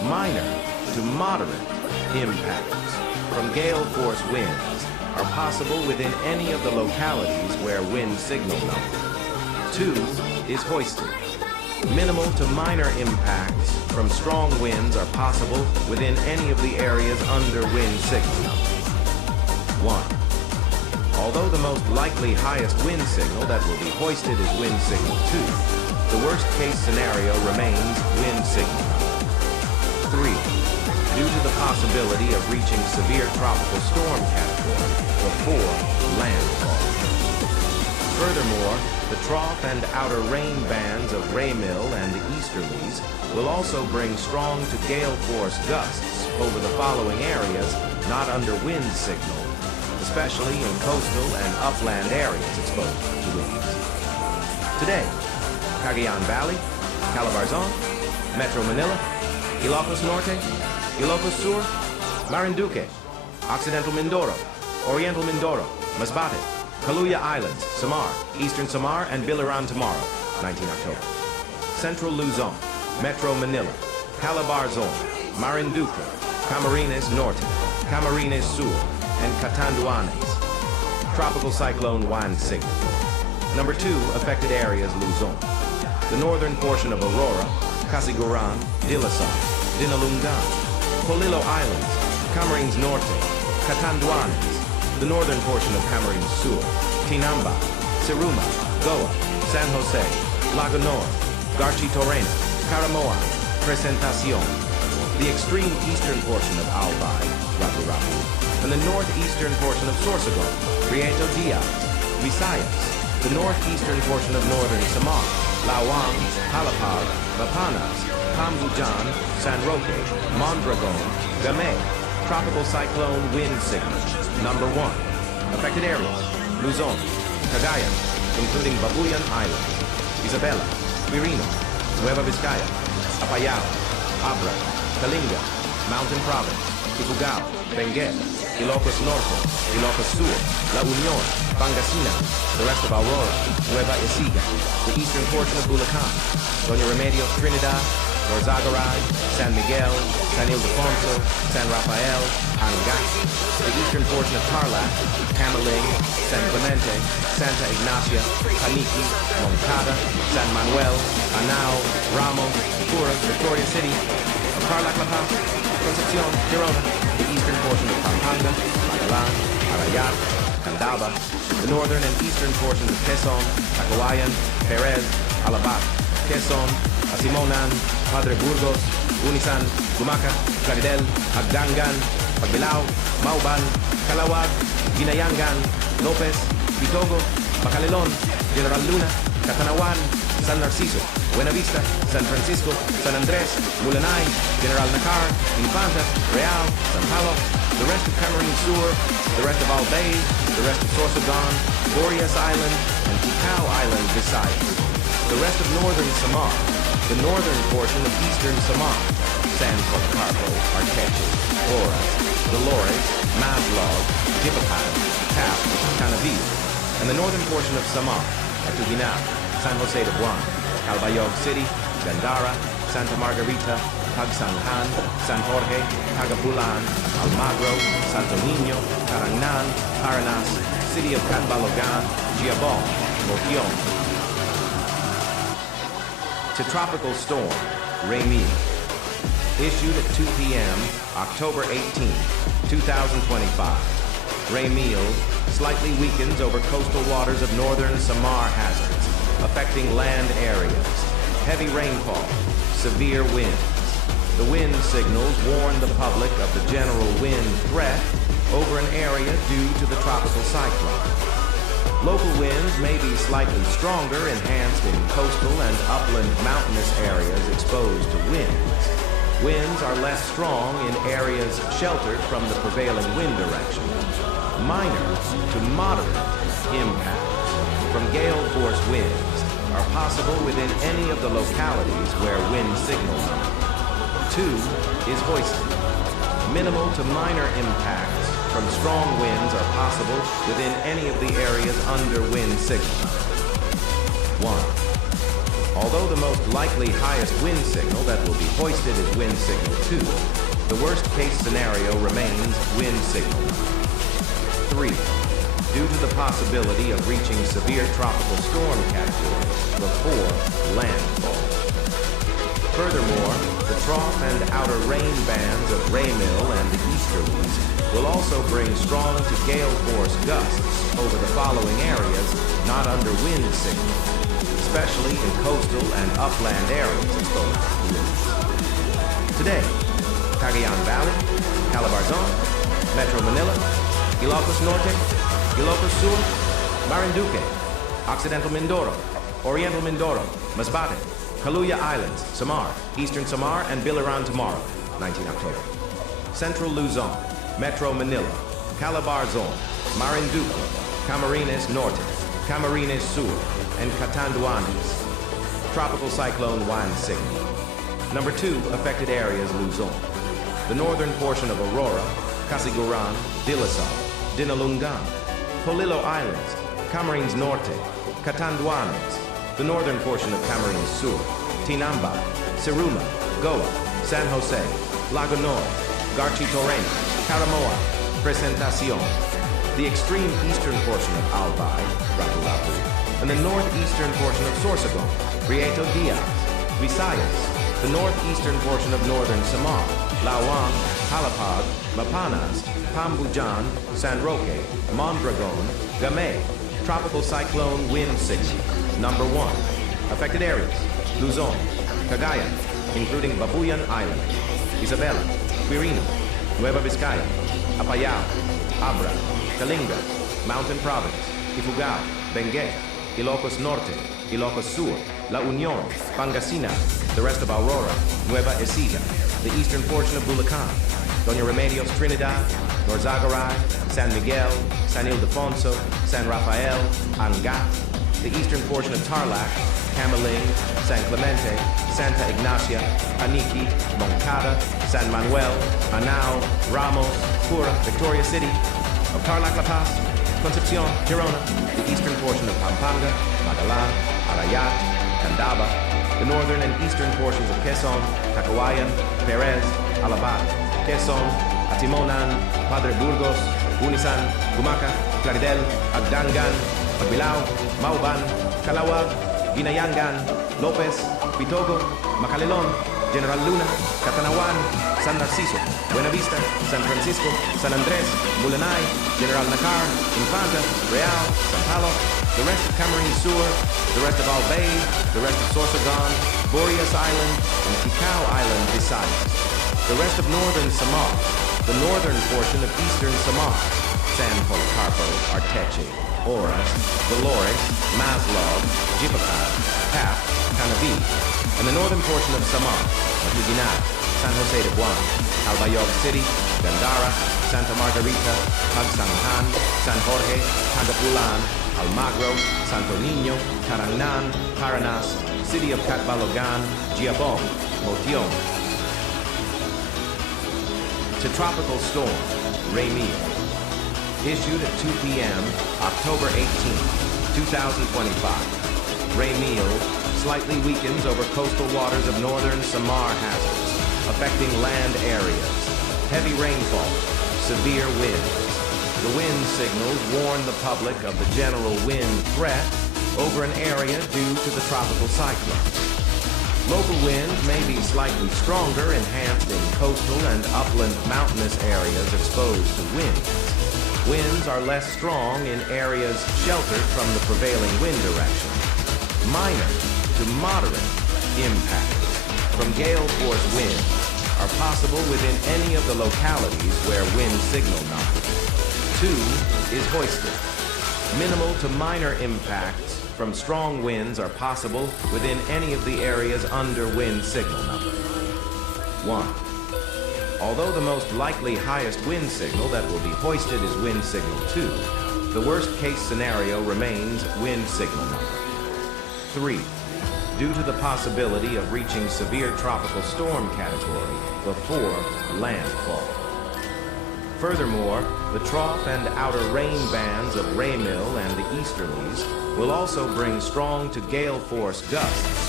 Minor to moderate impacts from gale force winds are possible within any of the localities where wind signal number 2 is hoisted. Minimal to minor impacts from strong winds are possible within any of the areas under wind signal number 1. Although the most likely highest wind signal that will be hoisted is wind signal 2, the worst case scenario remains wind signal number 3. Due to the possibility of reaching severe tropical storm category before landfall. Furthermore, the trough and outer rain bands of Ramil and easterlies will also bring strong to gale force gusts over the following areas not under wind signal, especially in coastal and upland areas exposed to winds. Today, Cagayan Valley, Calabarzon, Metro Manila, Ilocos Norte, Ilocos Sur, Marinduque, Occidental Mindoro, Oriental Mindoro, Masbate, Kaluya Islands, Samar, Eastern Samar, and Biliran tomorrow, 19 October. Central Luzon, Metro Manila, Calabarzon, Marinduque, Camarines Norte, Camarines Sur, and Catanduanes. Tropical Cyclone Juan signal. Number 2, affected areas Luzon. The northern portion of Aurora, Casiguran, Dilasar, Dinalungan, Polillo Islands, Camarines Norte, Catanduanes, the northern portion of Camarines Sur, Tinamba, Siruma, Goa, San Jose, Lago Norte, Garchi Torrena, Caramoa, Presentacion, the extreme eastern portion of Albay, Rapu-Rapu, and the northeastern portion of Sorsogon, Prieto Diaz, Visayas, the northeastern portion of northern Samar, Lawang, Palapag, Bapanas, Cambujan, San Roque, Mondragon, Gamay. Tropical cyclone wind signal. Number 1. Affected areas: Luzon, Cagayan, including Babuyan Island, Isabela, Quirino, Nueva Vizcaya, Apayao, Abra, Kalinga, Mountain Province, Ifugao, Benguet, Ilocos Norte, Ilocos Sur, La Union, Pangasinan, the rest of Aurora, Nueva Ecija, the eastern portion of Bulacan, Doña Remedios Trinidad, Norzagaray, San Miguel, San Ildefonso, San Rafael, Angat, the eastern portion of Tarlac, Camaling, San Clemente, Santa Ignacia, Paniqui, Moncada, San Manuel, Anao, Ramos, Pura, Victoria City, Tarlac La Paz, Concepcion, Girona, the eastern portion of Pampanga, Magalan, Arayat, Candaba, the northern and eastern portions of Quezon, Cacawayan, Perez, Alabat, Quezon, Asimonan, Padre Burgos, Unisan, Gumaca, Claridel, Agdangan, Pagbilao, Mauban, Calawag, Ginayangan, Lopez, Bitogo, Bacalelon, General Luna, Catanawan, San Narciso, Buenavista, San Francisco, San Andres, Mulanay, General Nakar, Infanta, Real, San Pablo, the rest of Camarines Sur, the rest of Albay, the rest of Sorsogon, Boreas Island, and Ticao Island, Visayas, the rest of northern Samar, the northern portion of eastern Samar, San Policarpo, Arteche, Oras, Dolores, Maslog, Jipapan, Tap, Canaví, and the northern portion of Samar, Atuguinao, San Jose de Buan, Calbayog City, Gandara, Santa Margarita, Pagsanghan, San Jorge, Cagapulan, Almagro, Santo Niño, Carangnan, Paranas, City of Catbalogan, Giabon, Motion. To Tropical Storm Ramil. Issued at 2 p.m., October 18, 2025. Ramil slightly weakens over coastal waters of northern Samar hazards, affecting land areas. Heavy rainfall, severe winds. The wind signals warn the public of the general wind threat over an area due to the tropical cyclone. Local winds may be slightly stronger, enhanced in coastal and upland mountainous areas exposed to winds. Winds are less strong in areas sheltered from the prevailing wind direction. Minor to moderate impacts from gale force winds are possible within any of the localities where wind signal number 2 is hoisted. Minimal to minor impacts from strong winds are possible within any of the areas under wind signal. 1. Although the most likely highest wind signal that will be hoisted is wind signal 2, the worst case scenario remains wind signal 3. Due to the possibility of reaching severe tropical storm category before landfall. Furthermore, the trough and outer rain bands of Ramil and the easterlies will also bring strong to gale force gusts over the following areas not under wind signal, especially in coastal and upland areas exposed to winds. Today, Cagayan Valley, Calabarzon, Metro Manila, Ilocos Norte, Ilocos Sur, Marinduque, Occidental Mindoro, Oriental Mindoro, Masbate, Kaluya Islands, Samar, Eastern Samar, and Biliran tomorrow, 19 October. Central Luzon, Metro Manila, Calabarzon, Marinduque, Camarines Norte, Camarines Sur, and Catanduanes. Tropical cyclone wind signal. Number 2, affected areas Luzon. The northern portion of Aurora, Casiguran, Dilasal, Dinalungan, Polillo Islands, Camarines Norte, Catanduanes, the northern portion of Camarines Sur, Tinamba, Siruma, Goa, San Jose, Lagonoy, Garchitorena, Caramoa, Presentacion, the extreme eastern portion of Albay, Lapu-Lapu, and the northeastern portion of Sorsogon, Prieto Diaz, Visayas, the northeastern portion of northern Samar, Lawang, Palapag, Mapanas, Pambujan, San Roque, Mondragon, Gamay. Tropical cyclone wind signal. Number 1, affected areas, Luzon, Cagayan, including Babuyan Island, Isabela, Quirino, Nueva Vizcaya, Apayao, Abra, Kalinga, Mountain Province, Ifugao, Benguet, Ilocos Norte, Ilocos Sur, La Union, Pangasinan, the rest of Aurora, Nueva Ecija, the eastern portion of Bulacan, Doña Remedios Trinidad, Norzagaray, San Miguel, San Ildefonso, San Rafael, Angat, the eastern portion of Tarlac, Camiling, San Clemente, Santa Ignacia, Aniki, Moncada, San Manuel, Anao, Ramos, Pura, Victoria City, of Tarlac La Paz, Concepcion, Girona, the eastern portion of Pampanga, Magalan, Arayat, Candaba, the northern and eastern portions of Quezon, Tacawayan, Perez, Alabat, Quezon, Atimonan, Padre Burgos, Unisan, Gumaca, Claridel, Agdangan, Pagbilao, Mauban, Calawag, Ginayangan, Lopez, Pitogo, Macalelon, General Luna, Catanawan, San Narciso, Buenavista, San Francisco, San Andres, Mulanay, General Nacar, Infanta, Real, San Palo, the rest of Camarines Sur, the rest of Albay, the rest of Sorsogon, Boreas Island, and Ticao Island Visayas, the rest of northern Samar, the northern portion of eastern Samar, San Policarpo, Arteche, Oras, Dolores, Maslov, Jipapad, Tap, Canavi, and the northern portion of Samar, Matuguinat, San Jose de Guam, Albayog City, Gandara, Santa Margarita, Pagsanghan, San Jorge, Tagapulan, Almagro, Santo Niño, Carangnan, Paranas, City of Catbalogan, Giabong, Motion. To Tropical Storm Ramil. Issued at 2 p.m., October 18, 2025. Ramil slightly weakens over coastal waters of northern Samar hazards, affecting land areas, heavy rainfall, severe winds. The wind signals warn the public of the general wind threat over an area due to the tropical cyclone. Local winds may be slightly stronger, enhanced in coastal and upland mountainous areas exposed to winds. Winds are less strong in areas sheltered from the prevailing wind direction. Minor to moderate impacts from gale force winds are possible within any of the localities where wind signal number 2 is hoisted. Minimal to minor impacts from strong winds are possible within any of the areas under wind signal number 1. Although the most likely highest wind signal that will be hoisted is wind signal 2, the worst case scenario remains wind signal number 3, due to the possibility of reaching severe tropical storm category before landfall. Furthermore, the trough and outer rain bands of Ramil and the easterlies will also bring strong to gale force gusts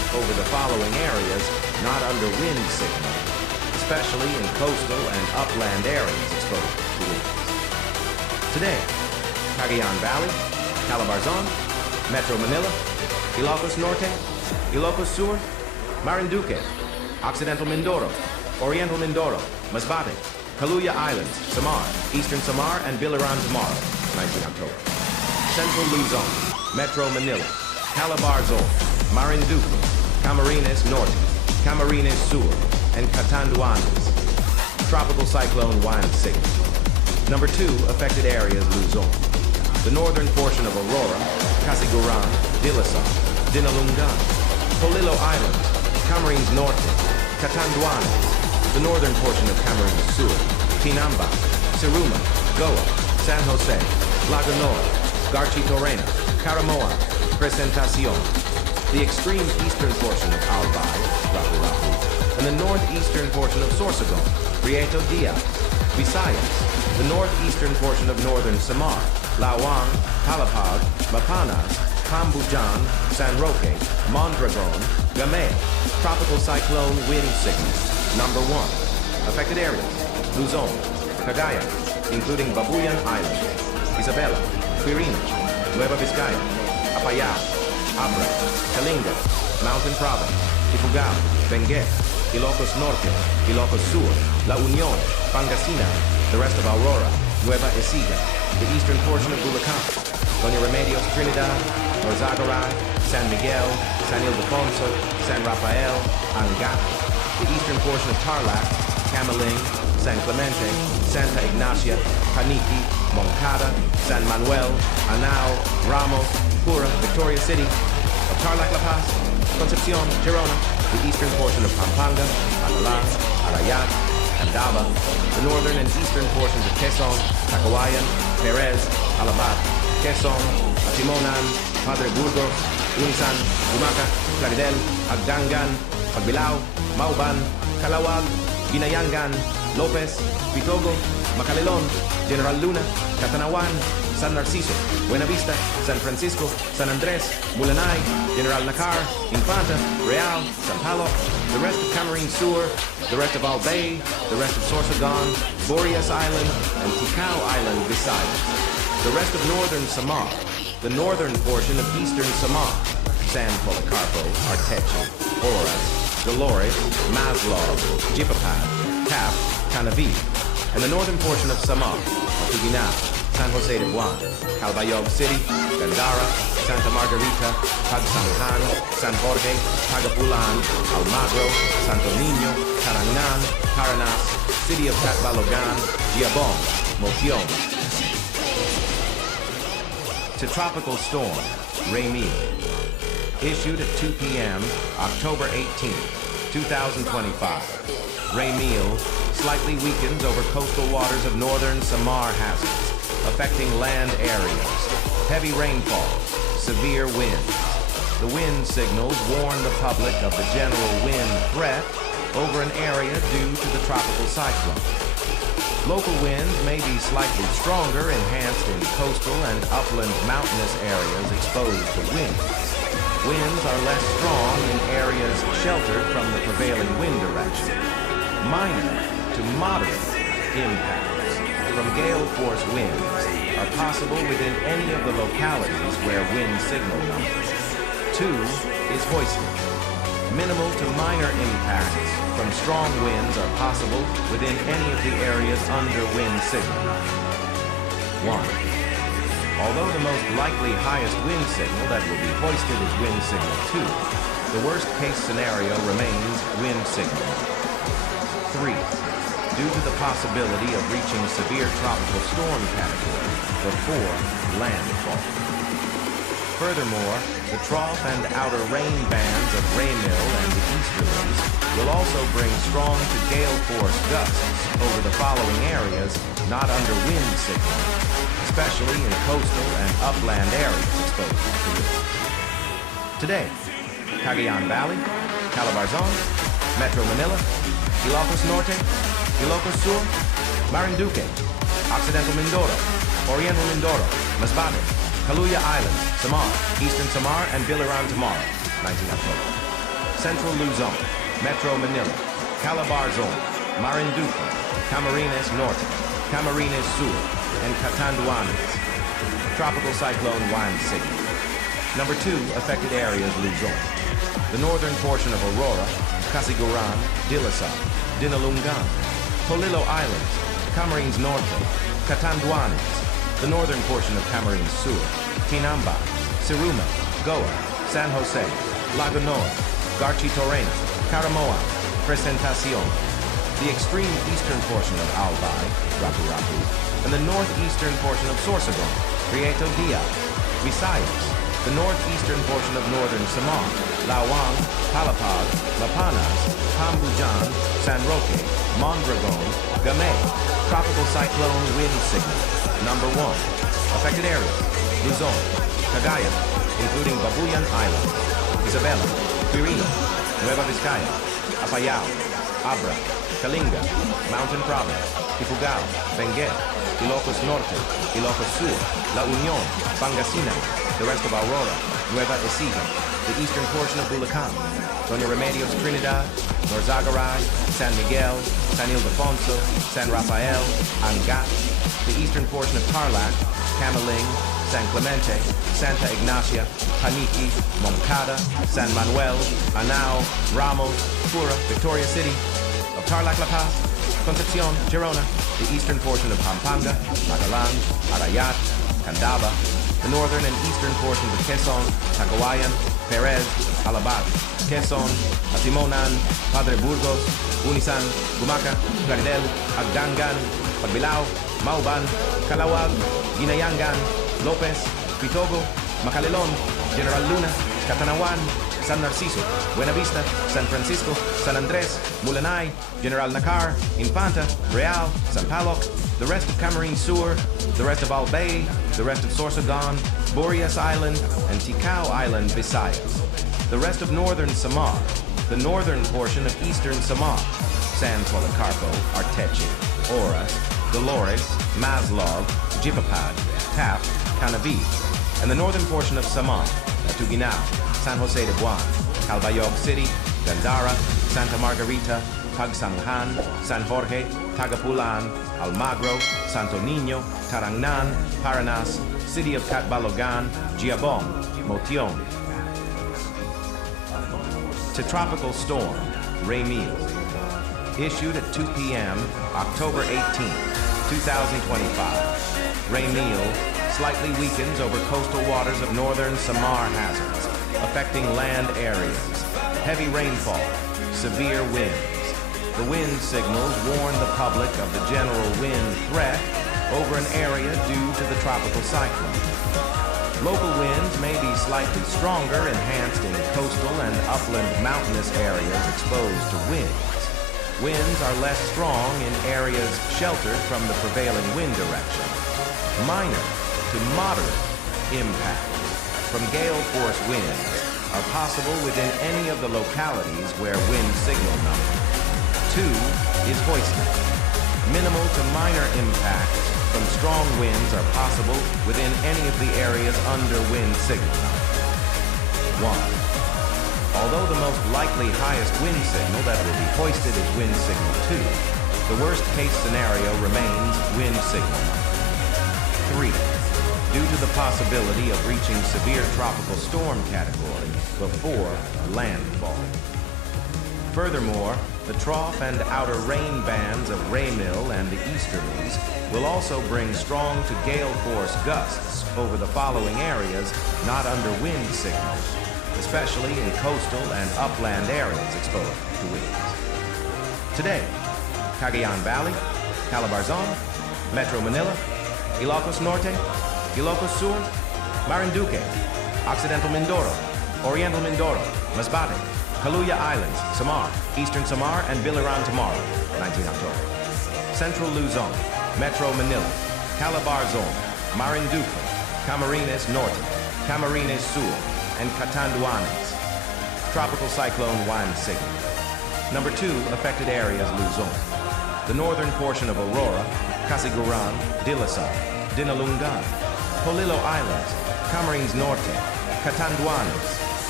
over the following areas not under wind signal, especially in coastal and upland areas exposed to winds. Today, Cagayan Valley, Calabarzon, Metro Manila, Ilocos Norte, Ilocos Sur, Marinduque, Occidental Mindoro, Oriental Mindoro, Masbate, Kaluya Islands, Samar, Eastern Samar, and Biliran tomorrow, 19 October. Central Luzon, Metro Manila, Calabarzon, Marinduque, Camarines Norte, Camarines Sur, and Catanduanes. Tropical Cyclone Juan signal. Number 2, affected areas Luzon. The northern portion of Aurora, Casiguran, Dilasar, Dinalungan, Polillo Island, Camarines Norte, Catanduanes, the northern portion of Camarines Sur, Tinamba, Siruma, Goa, San Jose, Lagunor, Garchitorena, Caramoa, Presentacion, the extreme eastern portion of Albay, Rapu-Rapu, and the northeastern portion of Sorsogon, Prieto Diaz, Visayas, the northeastern portion of northern Samar, Lawang, Palapag, Mapanas, Cambujan, San Roque, Mondragon, Gamay. Tropical cyclone wind signal. Number 1. Affected areas: Luzon, Cagayan, including Babuyan Island, Isabela, Quirino, Nueva Vizcaya, Apayao, Abra, Kalinga, Mountain Province, Ifugao, Benguet, Ilocos Norte, Ilocos Sur, La Union, Pangasinan, the rest of Aurora, Nueva Ecija, the eastern portion of Bulacan, Doña Remedios Trinidad, Norzagaray, San Miguel, San Ildefonso, San Rafael, Angat, the eastern portion of Tarlac, Camaling, San Clemente, Santa Ignacia, Paniqui, Moncada, San Manuel, Anao, Ramos, Pura, Victoria City, of Tarlac La Paz, Concepcion, Girona, the eastern portion of Pampanga, Matalas, Arayat, Andaba, the northern and eastern portions of Quezon, Tacawayan, Perez, Alabat, Quezon, Atimonan, Padre Burgos, Unisan, Dumaca, Claridel, Agdangan, Pagbilao, Mauban, Calawag, Binayangan, Lopez, Pitogo, Macalelon, General Luna, Catanawan, San Narciso, Buenavista, San Francisco, San Andres, Mulanay, General Nakar, Infanta, Real, San Palo, the rest of Camarines Sur, the rest of Albay, the rest of Sorsogon, Boreas Island, and Ticao Island Visayas, the rest of northern Samar, the northern portion of eastern Samar, San Policarpo, Arteche, Oras, Dolores, Maslov, Jipapad, Cap, Canavi, and the northern portion of Samar, Matugina, San Jose de Buan, Calbayog City, Gandara, Santa Margarita, Pagsanjan, San Jorge, Pagapulan, Almagro, Santo Niño, Carangnan, Paranas, City of Catbalogan, Giabong, Motion. To Tropical Storm Ramil. Issued at 2 p.m., October 18, 2025. Ramil slightly weakens over coastal waters of northern Samar hazards, affecting land areas, heavy rainfall, severe winds. The wind signals warn the public of the general wind threat over an area due to the tropical cyclone. Local winds may be slightly stronger, enhanced in coastal and upland mountainous areas exposed to winds. Winds are less strong in areas sheltered from the prevailing wind direction. Minor to moderate impacts from gale force winds are possible within any of the localities where wind signal number 2 is hoisted. Minimal to minor impacts from strong winds are possible within any of the areas under wind signal number 1. Although the most likely highest wind signal that will be hoisted is wind signal 2, the worst case scenario remains wind signal 3, due to the possibility of reaching severe tropical storm category before landfall. Furthermore, the trough and outer rain bands of Ramil and the easterlies will also bring strong to gale force gusts over the following areas not under wind signal, especially in coastal and upland areas exposed to wind. Today, Cagayan Valley, Calabarzon, Metro Manila, Ilocos Norte, Ilocos Sur, Marinduque, Occidental Mindoro, Oriental Mindoro, Masbate, Kaluya Islands, Samar, Eastern Samar, and Biliran tomorrow, 19 October. Central Luzon, Metro Manila, Calabar Zone, Marinduque, Camarines Norte, Camarines Sur, and Catanduanes. Tropical Cyclone Juan signal. Number 2, affected areas Luzon. The northern portion of Aurora, Casiguran, Dilasag, Dinalungan, Polillo Islands, Camarines Norte, Catanduanes, the northern portion of Camarines Sur, Tinambay, Siruma, Goa, San Jose, Lago Nor, Garchitorena, Caramoa, Presentacion, the extreme eastern portion of Albay, Rapu-Rapu, and the northeastern portion of Sorsogon, Prieto Diaz, Visayas, the northeastern portion of northern Samar, Lawang, Palapag, Mapanas, Pambujan, San Roque, Mondragon, Gamay, tropical cyclone wind signal. Number 1, affected areas, Luzon, Cagayan, including Babuyan Island, Isabela, Quirino, Nueva Vizcaya, Apayao, Abra, Kalinga, Mountain Province, Ifugao, Benguet, Ilocos Norte, Ilocos Sur, La Union, Pangasinan, the rest of Aurora, Nueva Ecija, the eastern portion of Bulacan, Doña Remedios Trinidad, Norzagaray, San Miguel, San Ildefonso, San Rafael, Angat, the eastern portion of Tarlac, Camaling, San Clemente, Santa Ignacia, Paniqui, Moncada, San Manuel, Anao, Ramos, Pura, Victoria City, of Tarlac La Paz, Concepcion, Girona, the eastern portion of Pampanga, Magalan, Arayat, Candaba, the northern and eastern portions of Quezon, Tacloban, Perez, Alabat, Quezon, Atimonan, Padre Burgos, Unisan, Gumaca, Claridel, Agdangan, Pagbilao, Mauban, Calawag, Ginayangan, Lopez, Pitogo, Macalelon, General Luna, Catanawan, San Narciso, Buenavista, San Francisco, San Andres, Mulanay, General Nakar, Infanta, Real, San Paloc, the rest of Camarines Sur, the rest of Albay, the rest of Sorsogon, Boreas Island, and Ticao Island, Visayas, the rest of northern Samar, the northern portion of eastern Samar, San Policarpo, Arteche, Oras, Dolores, Maslov, Jipapad, Tap, Canavi, and the northern portion of Samar, Tuginao, San Jose de Buan, Calbayog City, Gandara, Santa Margarita, Pagsanghan, San Jorge, Tagapulan, Almagro, Santo Niño, Tarangnan, Paranas, City of Catbalogan, Giabong, Motion. To Tropical Storm Ramil, issued at 2 p.m., October 18, 2025. Ramil slightly weakens over coastal waters of northern Samar hazards, affecting land areas, heavy rainfall, severe winds. The wind signals warn the public of the general wind threat over an area due to the tropical cyclone. Local winds may be slightly stronger, enhanced in coastal and upland mountainous areas exposed to winds. Winds are less strong in areas sheltered from the prevailing wind direction. Minor to moderate impacts from gale force winds are possible within any of the localities where wind signal number 2 is hoisted. Minimal to minor impacts from strong winds are possible within any of the areas under wind signal number 1. Although the most likely highest wind signal that will be hoisted is wind signal 2, the worst case scenario remains wind signal number 3. Due to the possibility of reaching severe tropical storm category before landfall. Furthermore, the trough and outer rain bands of Ramil and the easterlies will also bring strong to gale force gusts over the following areas not under wind signal, especially in coastal and upland areas exposed to winds. Today, Cagayan Valley, Calabarzon, Metro Manila, Ilocos Norte, Ilocos Sur, Marinduque, Occidental Mindoro, Oriental Mindoro, Masbate, Kaluya Islands, Samar, Eastern Samar, and Biliran tomorrow, 19 October. Central Luzon, Metro Manila, Calabarzon, Marinduque, Camarines Norte, Camarines Sur, and Catanduanes. Tropical Cyclone Juan signal. Number 2, affected areas Luzon. The northern portion of Aurora, Casiguran, Dilasag, Dinalungan, Polillo Islands, Camarines Norte, Catanduanes,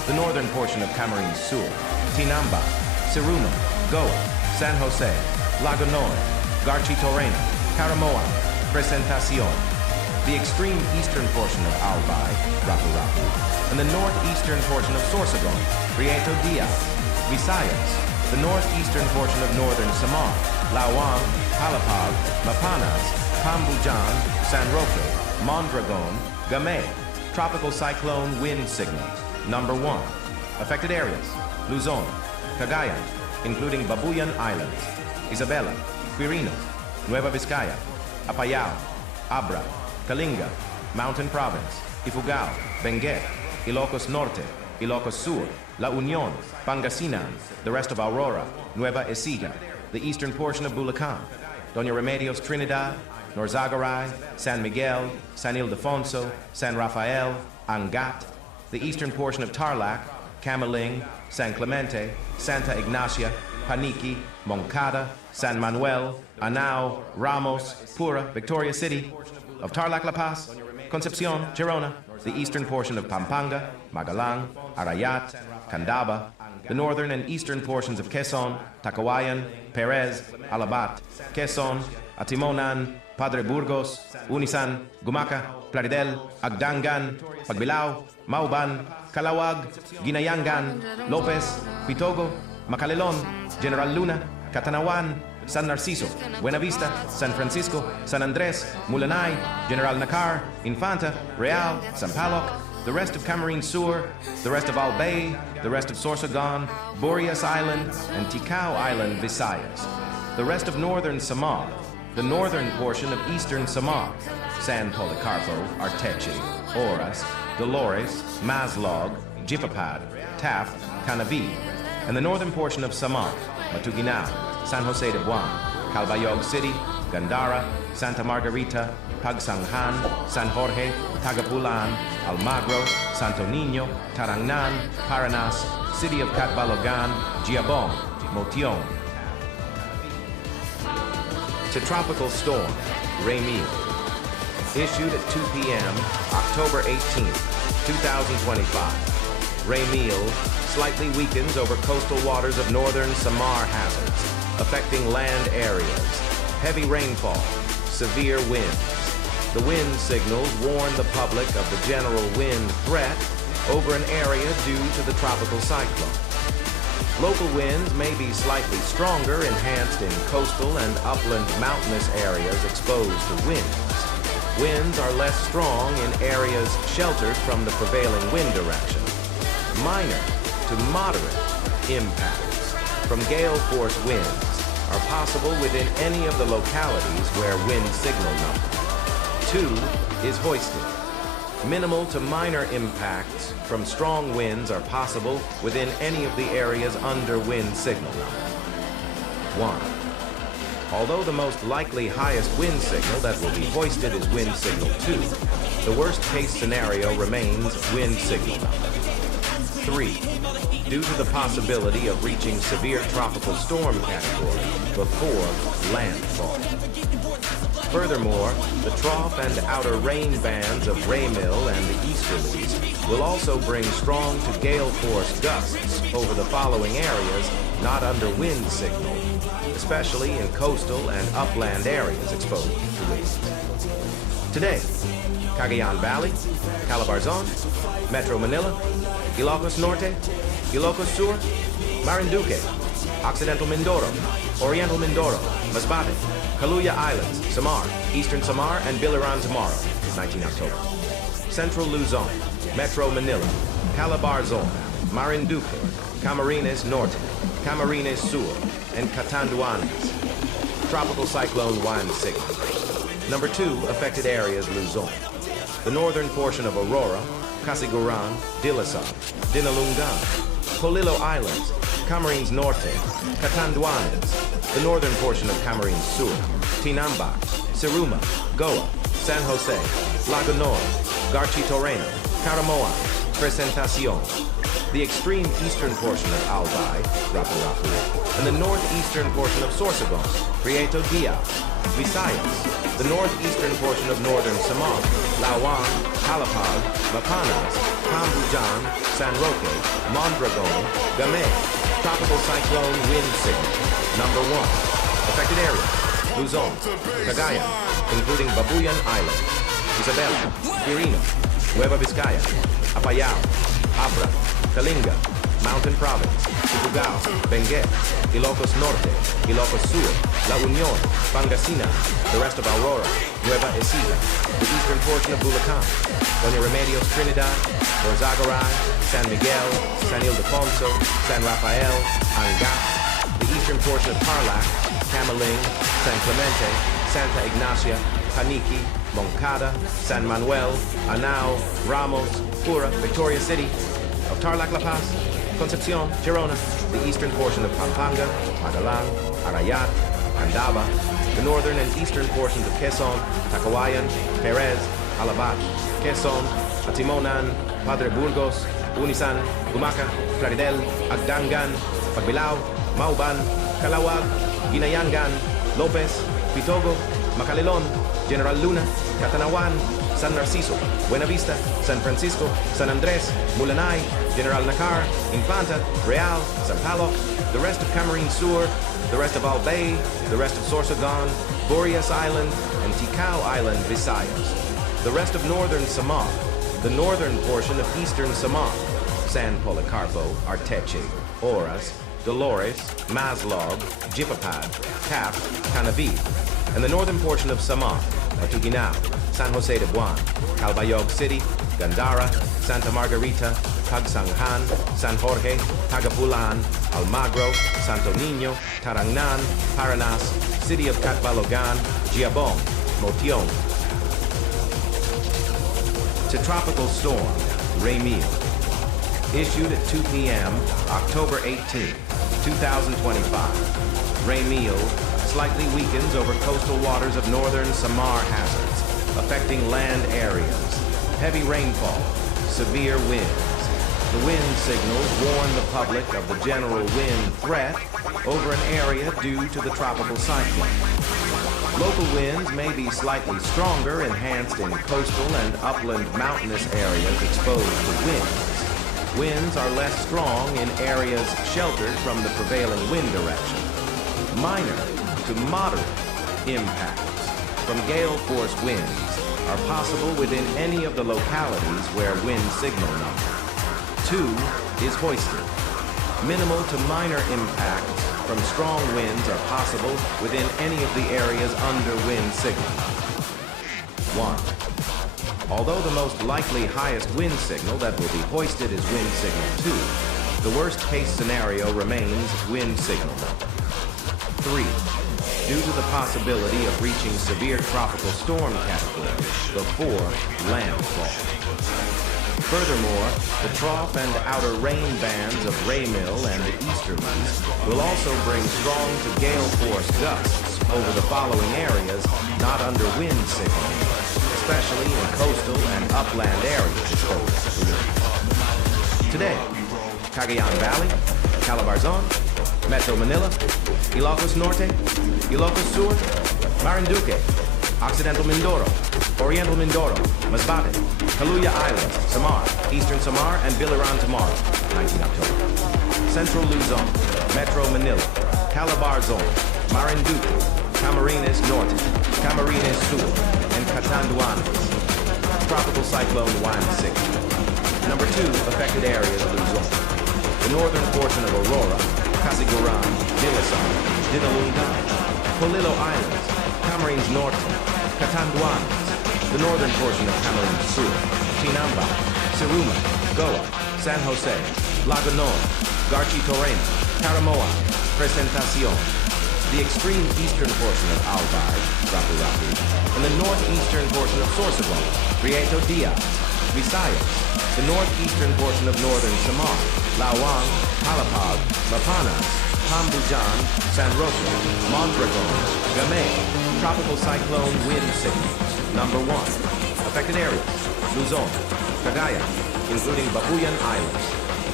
the northern portion of Camarines Sur, Tinamba, Siruma, Goa, San Jose, Lagonoy, Garchitorena, Caramoan, Presentacion, the extreme eastern portion of Albay, Rapu-Rapu, and the northeastern portion of Sorsogon, Prieto Diaz, Visayas, the northeastern portion of northern Samar, Lawang, Palapag, Mapanas, Pambujan, San Roque, Mondragon, Gamay. Tropical cyclone wind signal. Number 1. Affected areas: Luzon, Cagayan, including Babuyan Islands, Isabela, Quirino, Nueva Vizcaya, Apayao, Abra, Kalinga, Mountain Province, Ifugao, Benguet, Ilocos Norte, Ilocos Sur, La Union, Pangasinan, the rest of Aurora, Nueva Ecija, the eastern portion of Bulacan, Doña Remedios Trinidad, Norzagaray, San Miguel, San Ildefonso, San Rafael, Angat, the eastern portion of Tarlac, Camiling, San Clemente, Santa Ignacia, Paniqui, Moncada, San Manuel, Anao, Ramos, Pura, Victoria City, of Tarlac La Paz, Concepcion, Girona, the eastern portion of Pampanga, Magalang, Arayat, Candaba, the northern and eastern portions of Quezon, Tacawayan, Perez, Alabat, Quezon, Atimonan, Padre Burgos, Unisan, Gumaca, Plaridel, Agdangan, Pagbilao, Mauban, Calawag, Ginayangan, Lopez, Pitogo, Macalelon, General Luna, Catanduanes, San Narciso, Buenavista, San Francisco, San Andres, Mulanay, General Nakar, Infanta, Real, Sampaloc, the rest of Camarines Sur, the rest of Albay, the rest of Sorsogon, Boreas Island, and Ticao Island, Visayas, the rest of northern Samar, the northern portion of eastern Samar, San Policarpo, Arteche, Oras, Dolores, Maslog, Jipapad, Taft, Canavi, and the northern portion of Samar, Matuguinao, San Jose de Buan, Calbayog City, Gandara, Santa Margarita, Pagsanghan, San Jorge, Tagapulan, Almagro, Santo Niño, Tarangnan, Paranas, City of Catbalogan, Giabong, Motion. To Tropical Storm Ramil. Issued at 2 p.m., October 18, 2025. Ramil slightly weakens over coastal waters of northern Samar hazards, affecting land areas, heavy rainfall, severe winds. The wind signals warn the public of the general wind threat over an area due to the tropical cyclone. Local winds may be slightly stronger, enhanced in coastal and upland mountainous areas exposed to winds. Winds are less strong in areas sheltered from the prevailing wind direction. Minor to moderate impacts from gale force winds are possible within any of the localities where wind signal number 2 is hoisted. Minimal to minor impacts from strong winds are possible within any of the areas under wind signal number 1. Although the most likely highest wind signal that will be hoisted is wind signal 2, the worst case scenario remains wind signal number 3, due to the possibility of reaching severe tropical storm category before landfall. Furthermore, the trough and outer rain bands of Ramil and the easterlies will also bring strong to gale force gusts over the following areas not under wind signal, especially in coastal and upland areas exposed to wind. Today, Cagayan Valley, Calabarzon, Metro Manila, Ilocos Norte, Ilocos Sur, Marinduque, Occidental Mindoro, Oriental Mindoro, Masbate, Kaluya Islands, Samar, Eastern Samar, and Biliran tomorrow, 19 October. Central Luzon, Metro Manila, Calabarzon, Marinduque, Camarines Norte, Camarines Sur, and Catanduanes. Tropical Cyclone wind signal. Number 2, affected areas Luzon. The northern portion of Aurora, Casiguran, Dilasag, Dinalungan, Polillo Islands, Camarines Norte, Catanduanes, the northern portion of Camarines Sur, Tinamba, Siruma, Goa, San Jose, Lagonoy, Garchitorena, Caramoan, Presentacion, the extreme eastern portion of Albay, Rapu-Rapu, and the northeastern portion of Sorsogon, Prieto Dia, Visayas, the northeastern portion of northern Samar, Lawan, Palapag, Mapanas, Cambujan, San Roque, Mondragon, Gamay, tropical cyclone wind signal. Number 1. Affected areas: Luzon, Cagayan, including Babuyan Island, Isabela, Quirino, Nueva Vizcaya, Apayao, Abra, Kalinga, Mountain Province, Ifugao, Benguet, Ilocos Norte, Ilocos Sur, La Union, Pangasinan, the rest of Aurora, Nueva Ecija, the eastern portion of Bulacan, Doña Remedios Trinidad, Orzagoray, San Miguel, San Ildefonso, San Rafael, Angat, the eastern portion of Tarlac, Camaling, San Clemente, Santa Ignacia, Paniqui, Moncada, San Manuel, Anao, Ramos, Pura, Victoria City, of Tarlac La Paz, Concepcion, Tirona, the eastern portion of Pampanga, Magalang, Arayat, Andaba, the northern and eastern portions of Quezon, Tacawayan, Perez, Alabach, Quezon, Atimonan, Padre Burgos, Unisan, Gumaca, Claridel, Agdangan, Pagbilao, Mauban, Calawag, Ginayangan, Lopez, Pitogo, Macalelon, General Luna, Catanawan, San Narciso, Buenavista, San Francisco, San Andres, Mulanay, General Nakar, Infanta, Real, San Palo, the rest of Camarines Sur, the rest of Albay, the rest of Sorsogon, Boreas Island, and Ticao Island, Visayas, the rest of northern Samar, the northern portion of eastern Samar, San Policarpo, Arteche, Oras, Dolores, Maslog, Jipapad, Cap, Canavi, and the northern portion of Samar, Matuguinao, San Jose de Buan, Calbayog City, Gandara, Santa Margarita, Pagsanghan, San Jorge, Tagapulan, Almagro, Santo Niño, Tarangnan, Paranas, City of Catbalogan, Giabong, Motiong. To Tropical Storm Ramil, issued at 2 p.m., October 18, 2025. Ramil slightly weakens over coastal waters of northern Samar hazards, affecting land areas, heavy rainfall, severe winds. The wind signals warn the public of the general wind threat over an area due to the tropical cyclone. Local winds may be slightly stronger, enhanced in coastal and upland mountainous areas exposed to winds. Winds are less strong in areas sheltered from the prevailing wind direction. Minor to moderate impacts from gale force winds are possible within any of the localities where wind signal number 2 is hoisted. Minimal to minor impacts from strong winds are possible within any of the areas under wind signal. 1. Although the most likely highest wind signal that will be hoisted is wind signal 2, the worst case scenario remains wind signal number 3. Due to the possibility of reaching severe tropical storm category before landfall. Furthermore, the trough and outer rain bands of Ramil and the easterlies will also bring strong to gale force gusts over the following areas not under wind signal, especially in coastal and upland areas exposed to wind. Today, Cagayan Valley, Calabarzon, Metro Manila, Ilocos Norte, Ilocos Sur, Marinduque, Occidental Mindoro, Oriental Mindoro, Masbate, Kaluya Islands, Samar, Eastern Samar, and Biliran tomorrow, 19 October. Central Luzon, Metro Manila, Calabarzon, Marinduque, Camarines Norte, Camarines Sur, and Catanduanes. Tropical cyclone Juan 6. Number 2, affected areas Luzon. The northern portion of Aurora, Casiguran, Dilasan, Dinalungan, Polillo Islands, Camarines Norte, Catanduanes, the northern portion of Camarines Sur, Tinamba, Siruma, Goa, San Jose, Laganon, Garchi Torreno, Caramoa, Presentacion, the extreme eastern portion of Albay, Rapu-Rapu, and the northeastern portion of Sorsogon, Prieto Dia, Visayas, the northeastern portion of northern Samar, Lawan, Palapag, Mapanas, Cambujan, San Roque, Mondragon, Gamay, tropical cyclone wind signals. Number 1, affected areas, Luzon, Cagayan, including Babuyan Island,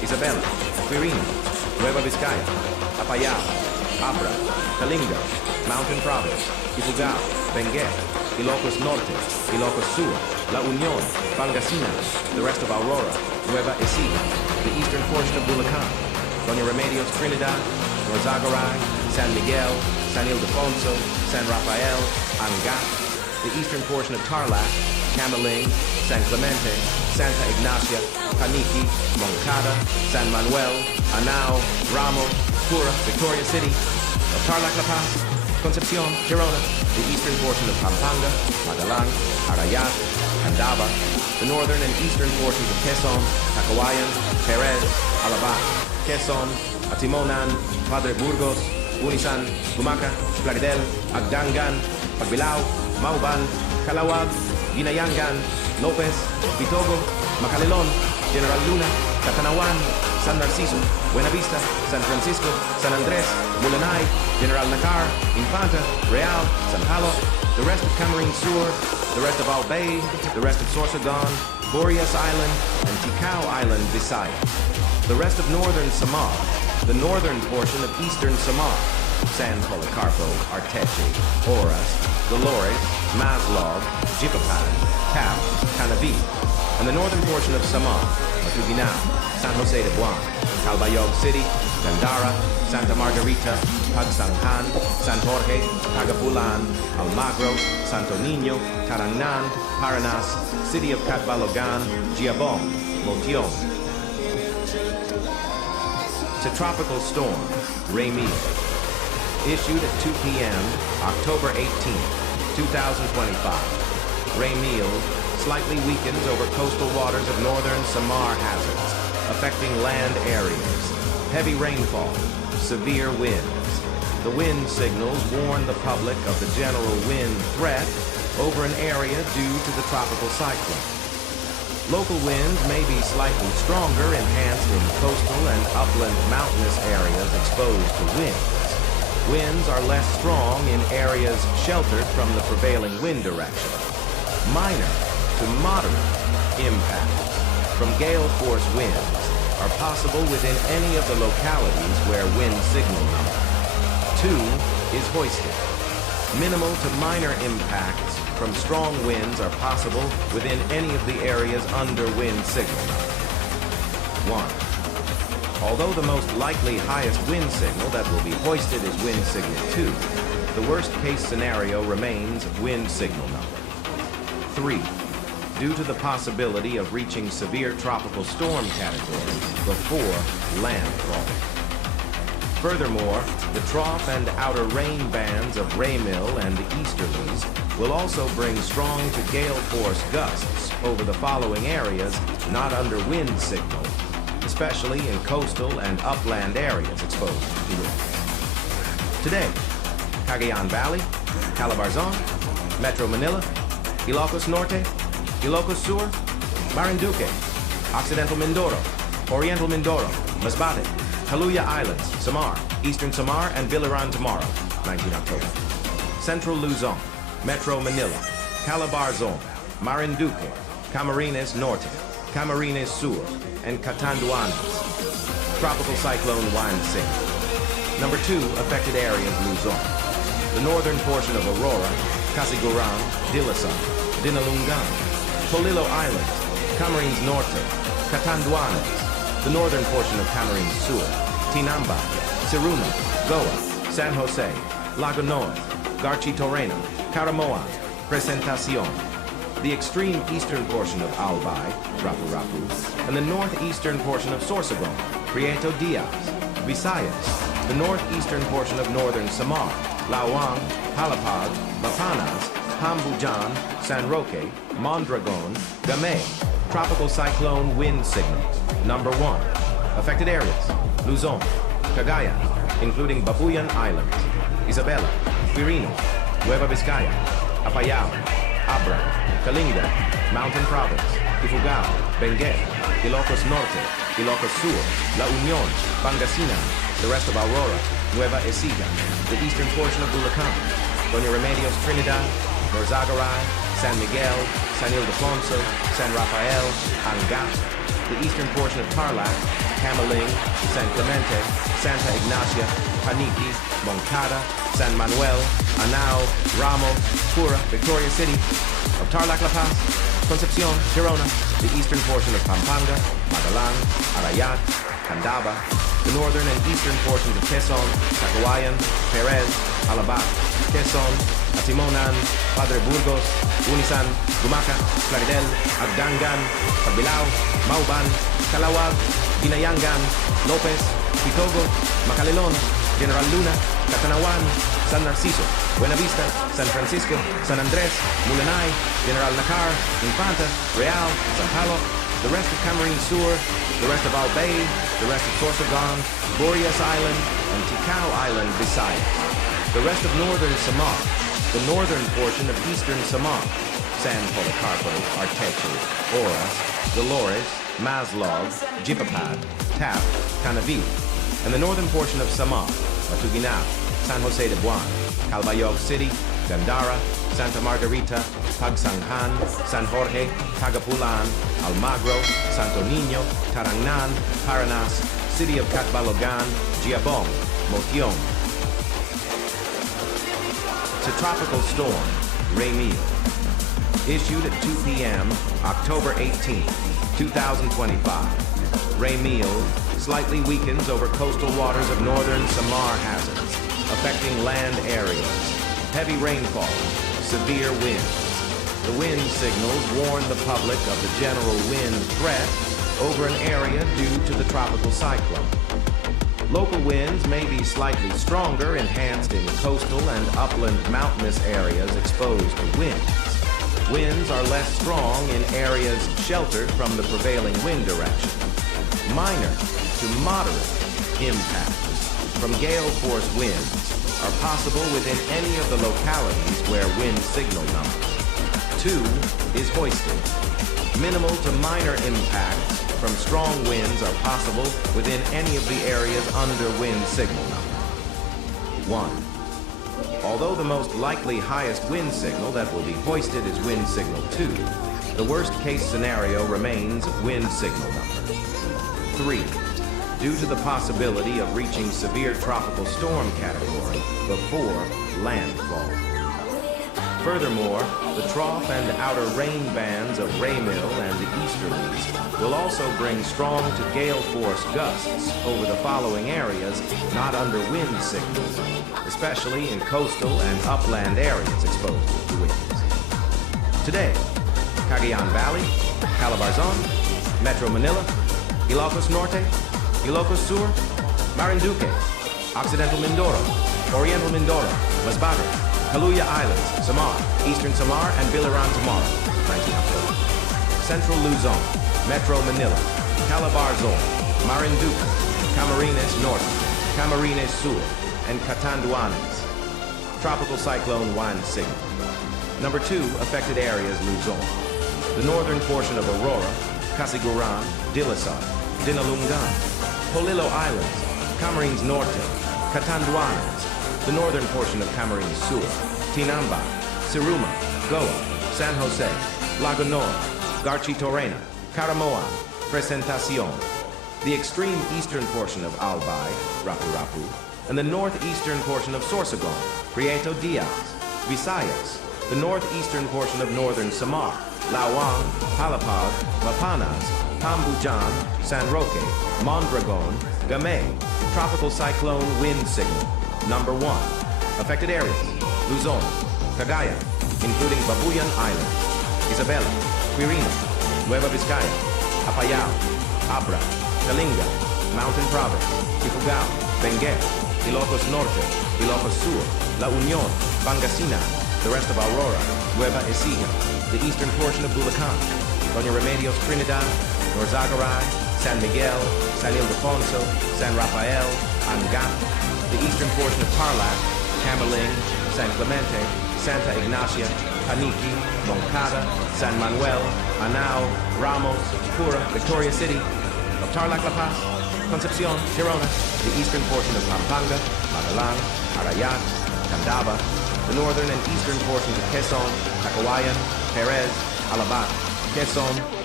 Isabela, Quirino, Nueva Vizcaya, Apayao, Abra, Kalinga, Mountain Province, Ifugao, Benguet, Ilocos Norte, Ilocos Sur, La Union, Pangasinan, the rest of Aurora, Nueva Ecija, the eastern portion of Bulacan, Doña Remedios Trinidad, Norzagaray, San Miguel, San Ildefonso, San Rafael, Angat, the eastern portion of Tarlac, Camiling, San Clemente, Santa Ignacia, Paniqui, Moncada, San Manuel, Anao, Ramos, Cura, Victoria City, of Tarlac La Paz, Concepcion, Girona, the eastern portion of Pampanga, Magalang, Arayat, Candaba, the northern and eastern portions of Quezon, Cacawayan, Perez, Alabang, Quezon, Atimonan, Padre Burgos, Unisan, Gumaca, Plaridel, Agdangan, Pagbilao, Mauban, Calawag, Ginayangan, Lopez, Bitogo, Macalelon, General Luna, Catanawan, San Narciso, Buenavista, San Francisco, San Andres, Mulanay, General Nacar, Infanta, Real, San Palo, the rest of Camarines Sur, the rest of Albay, the rest of Sorsogon, Boreas Island, and Ticao Island, Visayas. The rest of northern Samar, the northern portion of eastern Samar, San Policarpo, Arteche, Oras, Dolores, Maslog, Jipapan, Tap, Canavi, and the northern portion of Samar, Matuguinao, San Jose de Buan, Calbayog City, Gandara, Santa Margarita, Pagsanghan, San Jorge, Tagapulan, Almagro, Santo Niño, Tarangnan, Paranas, City of Catbalogan, Giabong, Motion. To Tropical Storm Ramil, issued at 2 p.m., October 18, 2025. Ramil slightly weakens over coastal waters of northern Samar hazards, affecting land areas, heavy rainfall, severe winds. The wind signals warn the public of the general wind threat over an area due to the tropical cyclone. Local winds may be slightly stronger, enhanced in coastal and upland mountainous areas exposed to winds. Winds are less strong in areas sheltered from the prevailing wind direction. Minor to moderate impacts from gale force winds are possible within any of the localities where wind signal number 2 is hoisted. Minimal to minor impacts from strong winds are possible within any of the areas under wind signal number 1. Although the most likely highest wind signal that will be hoisted is wind signal 2, the worst case scenario remains wind signal number 3, due to the possibility of reaching severe tropical storm category before landfall. Furthermore, the trough and outer rain bands of Ramil and the easterlies will also bring strong to gale force gusts over the following areas not under wind signal, especially in coastal and upland areas exposed to winds. Today, Cagayan Valley, Calabarzon, Metro Manila, Ilocos Norte, Ilocos Sur, Marinduque, Occidental Mindoro, Oriental Mindoro, Masbate, Kaluya Islands, Samar, Eastern Samar, and Biliran tomorrow, 19 October. Central Luzon, Metro Manila, Calabarzon, Marinduque, Camarines Norte, Camarines Sur, and Catanduanes. Tropical Cyclone Juan Sing. Number 2 affected areas Luzon. The northern portion of Aurora, Casiguran, Dilasar, Dinalungan, Polillo Island, Camarines Norte, Catanduanes, the northern portion of Camarines Sur, Tinamba, Siruna, Goa, San Jose, Lago Norte, Garchitorena, Caramoa, Presentacion, the extreme eastern portion of Albay, Rapu-Rapu, and the northeastern portion of Sorsogon, Prieto Diaz, Visayas, the northeastern portion of northern Samar, Lawang, Palapag, Mapanas, Hambujan, San Roque, Mondragon, Gamay. Tropical cyclone wind signals. Number 1. Affected areas: Luzon, Cagayan, including Babuyan Islands, Isabela, Quirino, Nueva Vizcaya, Apayao, Abra, Kalinga, Mountain Province, Ifugao, Benguet, Ilocos Norte, Ilocos Sur, La Union, Pangasinan, the rest of Aurora, Nueva Ecija, the eastern portion of Bulacan, Doña Remedios Trinidad, Norzagaray, San Miguel, San Ildefonso, San Rafael, Angat, the eastern portion of Tarlac, Camiling, San Clemente, Santa Ignacia, Paniqui, Moncada, San Manuel, Anao, Ramos, Pura, Victoria City, of Tarlac La Paz, Concepcion, Girona, the eastern portion of Pampanga, Magalang, Arayat, Candaba, the northern and eastern portions of Quezon, Catanduanes, Perez, Alabat, Quezon, Atimonan, Padre Burgos, Unisan, Gumaca, Claridel, Agdangan, Pagbilao, Mauban, Calawag, Ginayangan, Lopez, Pitogo, Macalelon, General Luna, Catanawan, San Narciso, Buenavista, San Francisco, San Andres, Mulanay, General Nacar, Infanta, Real, San Palo, the rest of Camarines Sur, the rest of Albay, the rest of Sorsogon, Boreas Island, and Ticao Island, Visayas, the rest of northern Samar, the northern portion of eastern Samar, San Policarpo, Arteche, Oras, Dolores, Maslog, Jipapad, Tap, Canavi, and the northern portion of Samar, Matuguinao, San Jose de Buan, Calbayog City, Gandara, Santa Margarita, Pagsanghan, San Jorge, Tagapulan, Almagro, Santo Niño, Tarangnan, Paranas, City of Catbalogan, Giabong, Motion. To Tropical Storm Ramil, issued at 2 p.m., October 18, 2025. Ramil slightly weakens over coastal waters of northern Samar hazards, affecting land areas, heavy rainfall, severe winds. The wind signals warn the public of the general wind threat over an area due to the tropical cyclone. Local winds may be slightly stronger, enhanced in coastal and upland mountainous areas exposed to winds. Winds are less strong in areas sheltered from the prevailing wind direction. Minor to moderate impacts from gale force winds are possible within any of the localities where wind signal number 2 is hoisted. Minimal to minor impacts from strong winds are possible within any of the areas under wind signal number 1. Although the most likely highest wind signal that will be hoisted is wind signal 2, the worst case scenario remains wind signal number 3. Due to the possibility of reaching severe tropical storm category before landfall. Furthermore, the trough and outer rain bands of Ramil and the easterlies will also bring strong to gale force gusts over the following areas not under wind signals, especially in coastal and upland areas exposed to winds. Today, Cagayan Valley, Calabarzon, Metro Manila, Ilocos Norte, Ilocos Sur, Marinduque, Occidental Mindoro, Oriental Mindoro, Masbate, Kaluya Islands, Samar, Eastern Samar, and Biliran Tomorrow, 19 October. Central Luzon, Metro Manila, Calabarzon, Marinduque, Camarines Norte, Camarines Sur, and Catanduanes. Tropical Cyclone Juan signal. Number 2, affected areas Luzon. The northern portion of Aurora, Casiguran, Dilasar, Dinalungan, Polillo Islands, Camarines Norte, Catanduanes, the northern portion of Camarines Sur, Tinamba, Siruma, Goa, San Jose, Lago Nord, Garchitorena, Caramoan, Presentacion, the extreme eastern portion of Albay, Rapu-Rapu, and the northeastern portion of Sorsogon, Prieto Diaz, Visayas, the northeastern portion of northern Samar, Lawang, Palapag, Mapanas, Tambujan, San Roque, Mondragon, Gamay, tropical cyclone wind signal. Number 1, affected areas, Luzon, Cagayan, including Babuyan Island, Isabela, Quirino, Nueva Vizcaya, Apayao, Abra, Kalinga, Mountain Province, Ifugao, Benguet, Ilocos Norte, Ilocos Sur, La Union, Pangasinan, the rest of Aurora, Nueva Ecija, the eastern portion of Bulacan, Doña Remedios Trinidad, Norzagaray, San Miguel, San Ildefonso, San Rafael, Angat, the eastern portion of Tarlac, Camiling, San Clemente, Santa Ignacia, Paniqui, Moncada, San Manuel, Anao, Ramos, Pura, Victoria City, of Tarlac La Paz, Concepcion, Girona, the eastern portion of Pampanga, Magalang, Arayat, Candaba, the northern and eastern portions of Quezon, Cacawayan, Perez, Alabat, Quezon,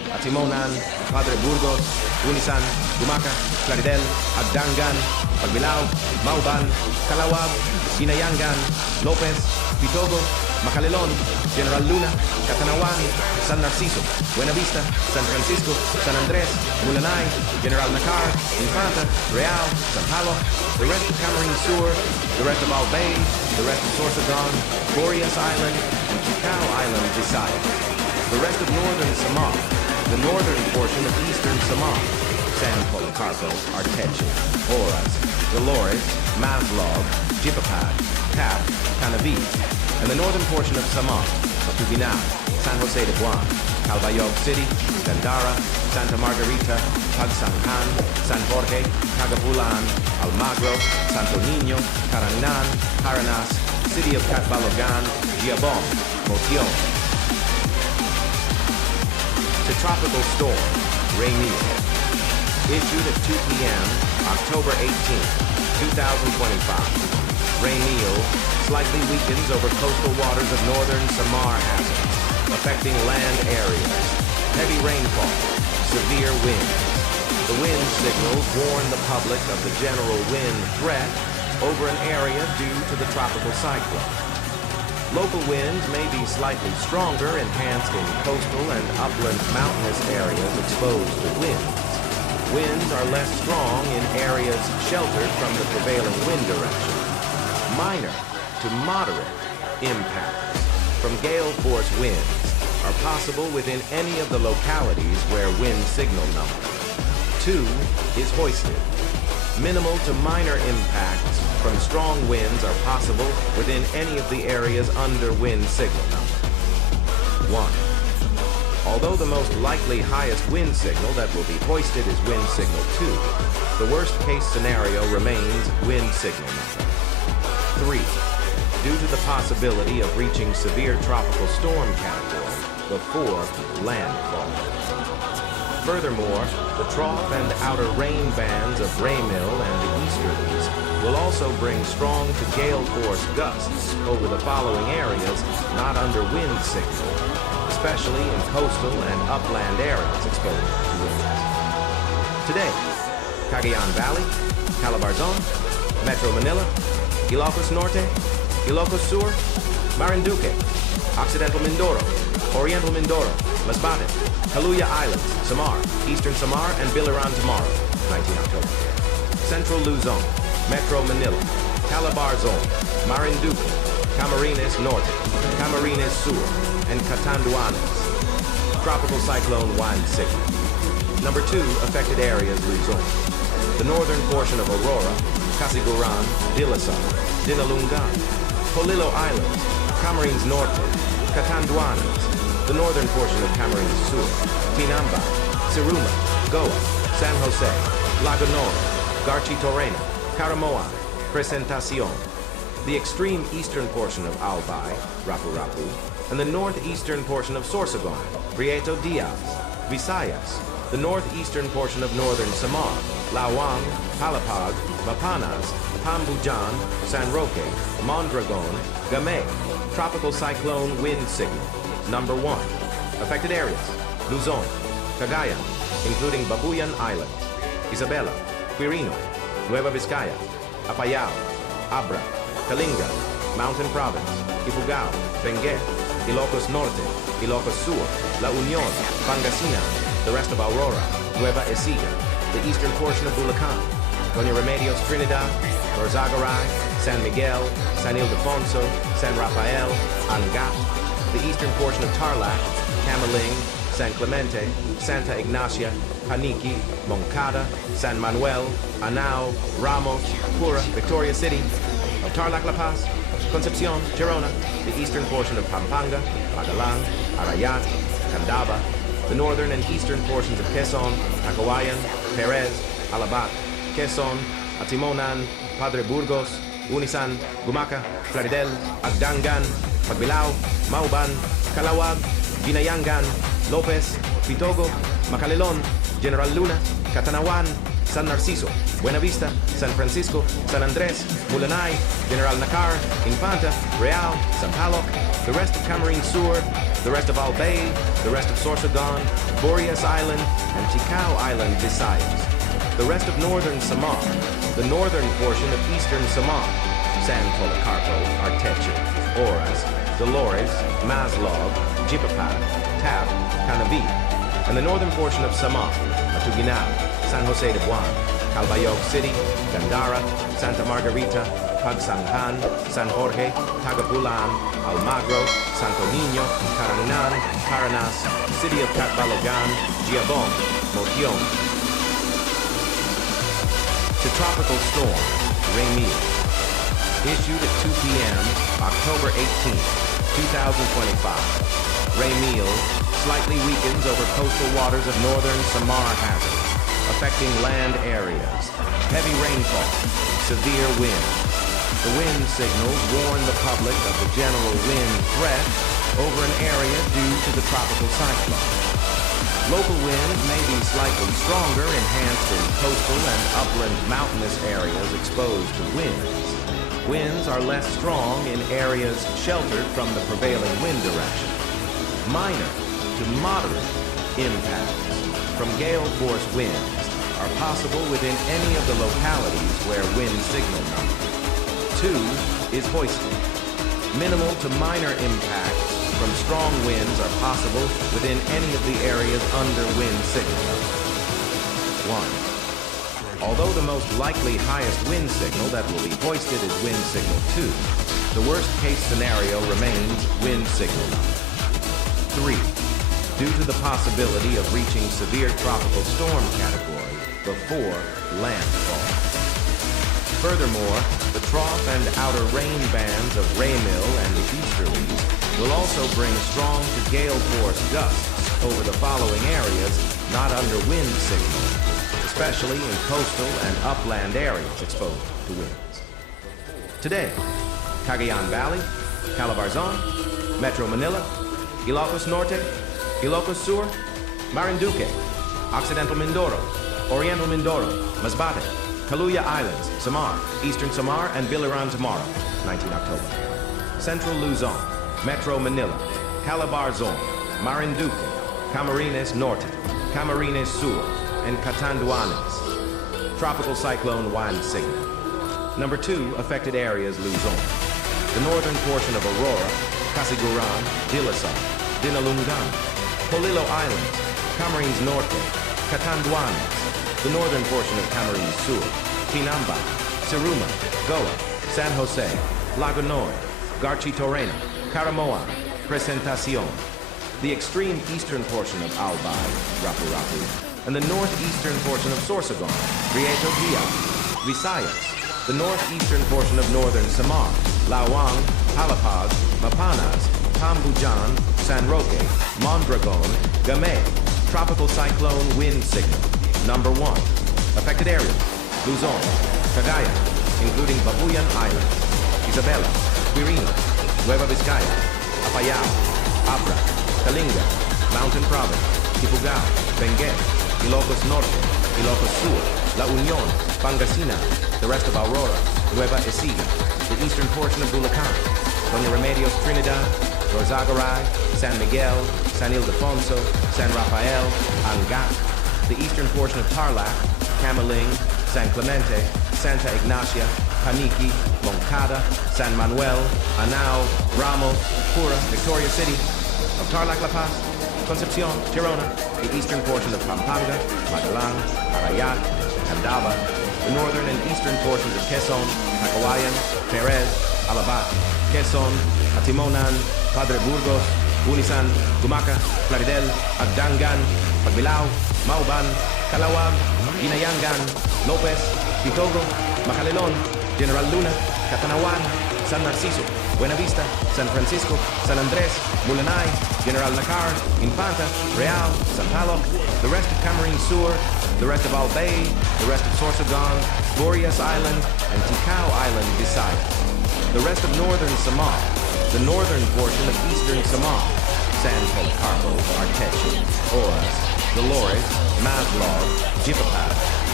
Atimonan, Padre Burgos, Unisan, Dumaca, Claridel, Agdangan, Pagbilao, Mauban, Calawag, Ginayangan, Lopez, Pitogo, Macalelon, General Luna, Catanduanes, San Narciso, Buena Vista, San Francisco, San Andres, Mulanay, General Nacar, Infanta, Real, San Palo, the rest of Camarines Sur, the rest of Albay, the rest of Sorsogon, Boreas Island, and Chicao Island, Visayas, the rest of northern Samar, the northern portion of eastern Samar, San Policarpo, Arteche, Oras, Dolores, Maslog, Jipapad, Cap, Canavi, and the northern portion of Samar, Matubinao, San Jose de Guam, Calbayog City, Gandara, Santa Margarita, Pagsanghan, San Jorge, Cagapulan, Almagro, Santo Niño, Carangnan, Paranas, City of Catbalogan, Giabon, Motion. To Tropical Storm Ramil, issued at 2 p.m., October 18, 2025. Ramil slightly weakens over coastal waters of northern Samar hazards, affecting land areas, heavy rainfall, severe winds. The wind signals warn the public of the general wind threat over an area due to the tropical cyclone. Local winds may be slightly stronger, enhanced in coastal and upland mountainous areas exposed to winds. Winds are less strong in areas sheltered from the prevailing wind direction. Minor to moderate impacts from gale force winds are possible within any of the localities where wind signal number 2 is hoisted. Minimal to minor impacts from strong winds are possible within any of the areas under wind signal number 1. Although the most likely highest wind signal that will be hoisted is wind signal 2, the worst case scenario remains wind signal number 3, due to the possibility of reaching severe tropical storm category before landfall. Furthermore, the trough and outer rain bands of Ramil and the easterlies will also bring strong to gale force gusts over the following areas not under wind signal, especially in coastal and upland areas exposed to winds. Today, Cagayan Valley, Calabarzon, Metro Manila, Ilocos Norte, Ilocos Sur, Marinduque, Occidental Mindoro, Oriental Mindoro, Masbate, Kaluya Islands, Samar, Eastern Samar, and Biliran tomorrow, 19 October. Central Luzon, Metro Manila, Calabarzon, Marinduque, Camarines Norte, Camarines Sur, and Catanduanes. Tropical Cyclone Wind Signal. Number 2, affected areas Luzon. The northern portion of Aurora, Casiguran, Dilasar, Dinalungan, Polillo Islands, Camarines Norte, Catanduanes, the northern portion of Camarines Sur, Tinamba, Siruma, Goa, San Jose, Lagunor, Garchitorena, Caramoan, Presentacion, the extreme eastern portion of Albay, Rapu-Rapu, and the northeastern portion of Sorsogon, Prieto Diaz, Visayas, the northeastern portion of northern Samar, Lawang, Palapag, Mapanas, Pambujan, San Roque, Mondragon, Gamay. Tropical cyclone wind signal. Number 1. Affected areas: Luzon, Cagayan, including Babuyan Islands, Isabela, Quirino, Nueva Vizcaya, Apayao, Abra, Kalinga, Mountain Province, Ifugao, Benguet, Ilocos Norte, Ilocos Sur, La Union, Pangasinan, the rest of Aurora, Nueva Ecija, the eastern portion of Bulacan, Doña Remedios Trinidad, Norzagaray, San Miguel, San Ildefonso, San Rafael, Angat, the eastern portion of Tarlac, Camaling, San Clemente, Santa Ignacia, Paniqui, Moncada, San Manuel, Anao, Ramos, Pura, Victoria City, of Tarlac La Paz, Concepcion, Girona, the eastern portion of Pampanga, Magalang, Arayat, Candaba, the northern and eastern portions of Quezon, Tacloban, Perez, Alabat, Quezon, Atimonan, Padre Burgos, Unisan, Gumaca, Claridel, Agdangan, Pagbilao, Mauban, Calawag, Ginayangan, Lopez, Pitogo, Macalelon, General Luna, Catanduanes, San Narciso, Buenavista, San Francisco, San Andres, Mulanay, General Nakar, Infanta, Real, Sampaloc, the rest of Camarines Sur, the rest of Albay, the rest of Sorsogon, Boreas Island, and Ticao Island, Visayas, the rest of northern Samar, the northern portion of eastern Samar, San Policarpo, Arteche, Oras, Dolores, Maslog, Jipapad, Tap, Canavi, and the northern portion of Samar, Matuguinao, San Jose de Buan, Calbayog City, Gandara, Santa Margarita, Pagsanghan, San Jorge, Tagapulan, Almagro, Santo Niño, Carangnan, Caranas, City of Catbalogan, Giabon, Motion. To Tropical Storm Ramil, issued at 2 p.m., October 18, 2025. Ramil slightly weakens over coastal waters of northern Samar Hazard, affecting land areas, heavy rainfall, severe winds. The wind signals warn the public of the general wind threat over an area due to the tropical cyclone. Local winds may be slightly stronger, enhanced in coastal and upland mountainous areas exposed to winds. Winds are less strong in areas sheltered from the prevailing wind direction. Minor to moderate impacts from gale force winds are possible within any of the localities where wind signal number 2 is hoisted. Minimal to minor impacts from strong winds are possible within any of the areas under wind signal number 1. Although the most likely highest wind signal that will be hoisted is wind signal 2, the worst case scenario remains wind signal number 3, due to the possibility of reaching severe tropical storm category before landfall. Furthermore, the trough and outer rain bands of Ramil and the easterlies will also bring strong to gale force gusts over the following areas not under wind signal, especially in coastal and upland areas exposed to winds. Today, Cagayan Valley, Calabarzon, Metro Manila, Ilocos Norte, Ilocos Sur, Marinduque, Occidental Mindoro, Oriental Mindoro, Masbate, Kaluya Islands, Samar, Eastern Samar, and Biliran tomorrow, 19 October. Central Luzon, Metro Manila, Calabarzon, Marinduque, Camarines Norte, Camarines Sur, and Catanduanes. Tropical Cyclone Wind Signal. Number 2, affected areas Luzon. The northern portion of Aurora, Casiguran, Dilasar, Dinalungan, Polillo Islands, Camarines Norte, Catanduanes, the northern portion of Camarines Sur, Tinamba, Siruma, Goa, San Jose, Lagonoy, Garchitorena, Caramoan, Presentacion, the extreme eastern portion of Albay, Rapu-Rapu, and the northeastern portion of Sorsogon, Prieto Dia, Visayas, the northeastern portion of northern Samar, Lawang, Palapag, Mapanas, Tambujan, San Roque, Mondragon, Gamay. Tropical cyclone wind signal. Number 1. Affected areas: Luzon, Cagayan, including Babuyan Islands, Isabela, Quirino, Nueva Vizcaya, Apayao, Abra, Kalinga, Mountain Province, Ifugao, Benguet, Ilocos Norte, Ilocos Sur, La Union, Pangasinan, the rest of Aurora, Nueva Ecija, the eastern portion of Bulacan, Doña Remedios Trinidad, Rosagaray, San Miguel, San Ildefonso, San Rafael, Angat, the eastern portion of Tarlac, Camiling, San Clemente, Santa Ignacia, Paniqui, Moncada, San Manuel, Anao, Ramos, Pura, Victoria City, of Tarlac La Paz, Concepcion, Tirona, the eastern portion of Pampanga, Magalang, Arayat, Candaba, the northern and eastern portions of Quezon, Cacawayan, Perez, Alabat, Quezon, Atimonan, Padre Burgos, Unisan, Gumaca, Plaridel, Agdangan, Pagbilao, Mauban, Calawag, Ginayangan, Lopez, Pitogo, Macalelon, General Luna, Catanawan, San Narciso, Buenavista, San Francisco, San Andres, Mulanay, General Nakar, Infanta, Real, Sampaloc, the rest of Camarines Sur, the rest of Albay, the rest of Sorsogon, Boreas Island, and Ticao Island, Visayas, the rest of northern Samar, the northern portion of eastern Samar, San Policarpo, Arteche, Oras, Dolores, Maslog, Jipapad,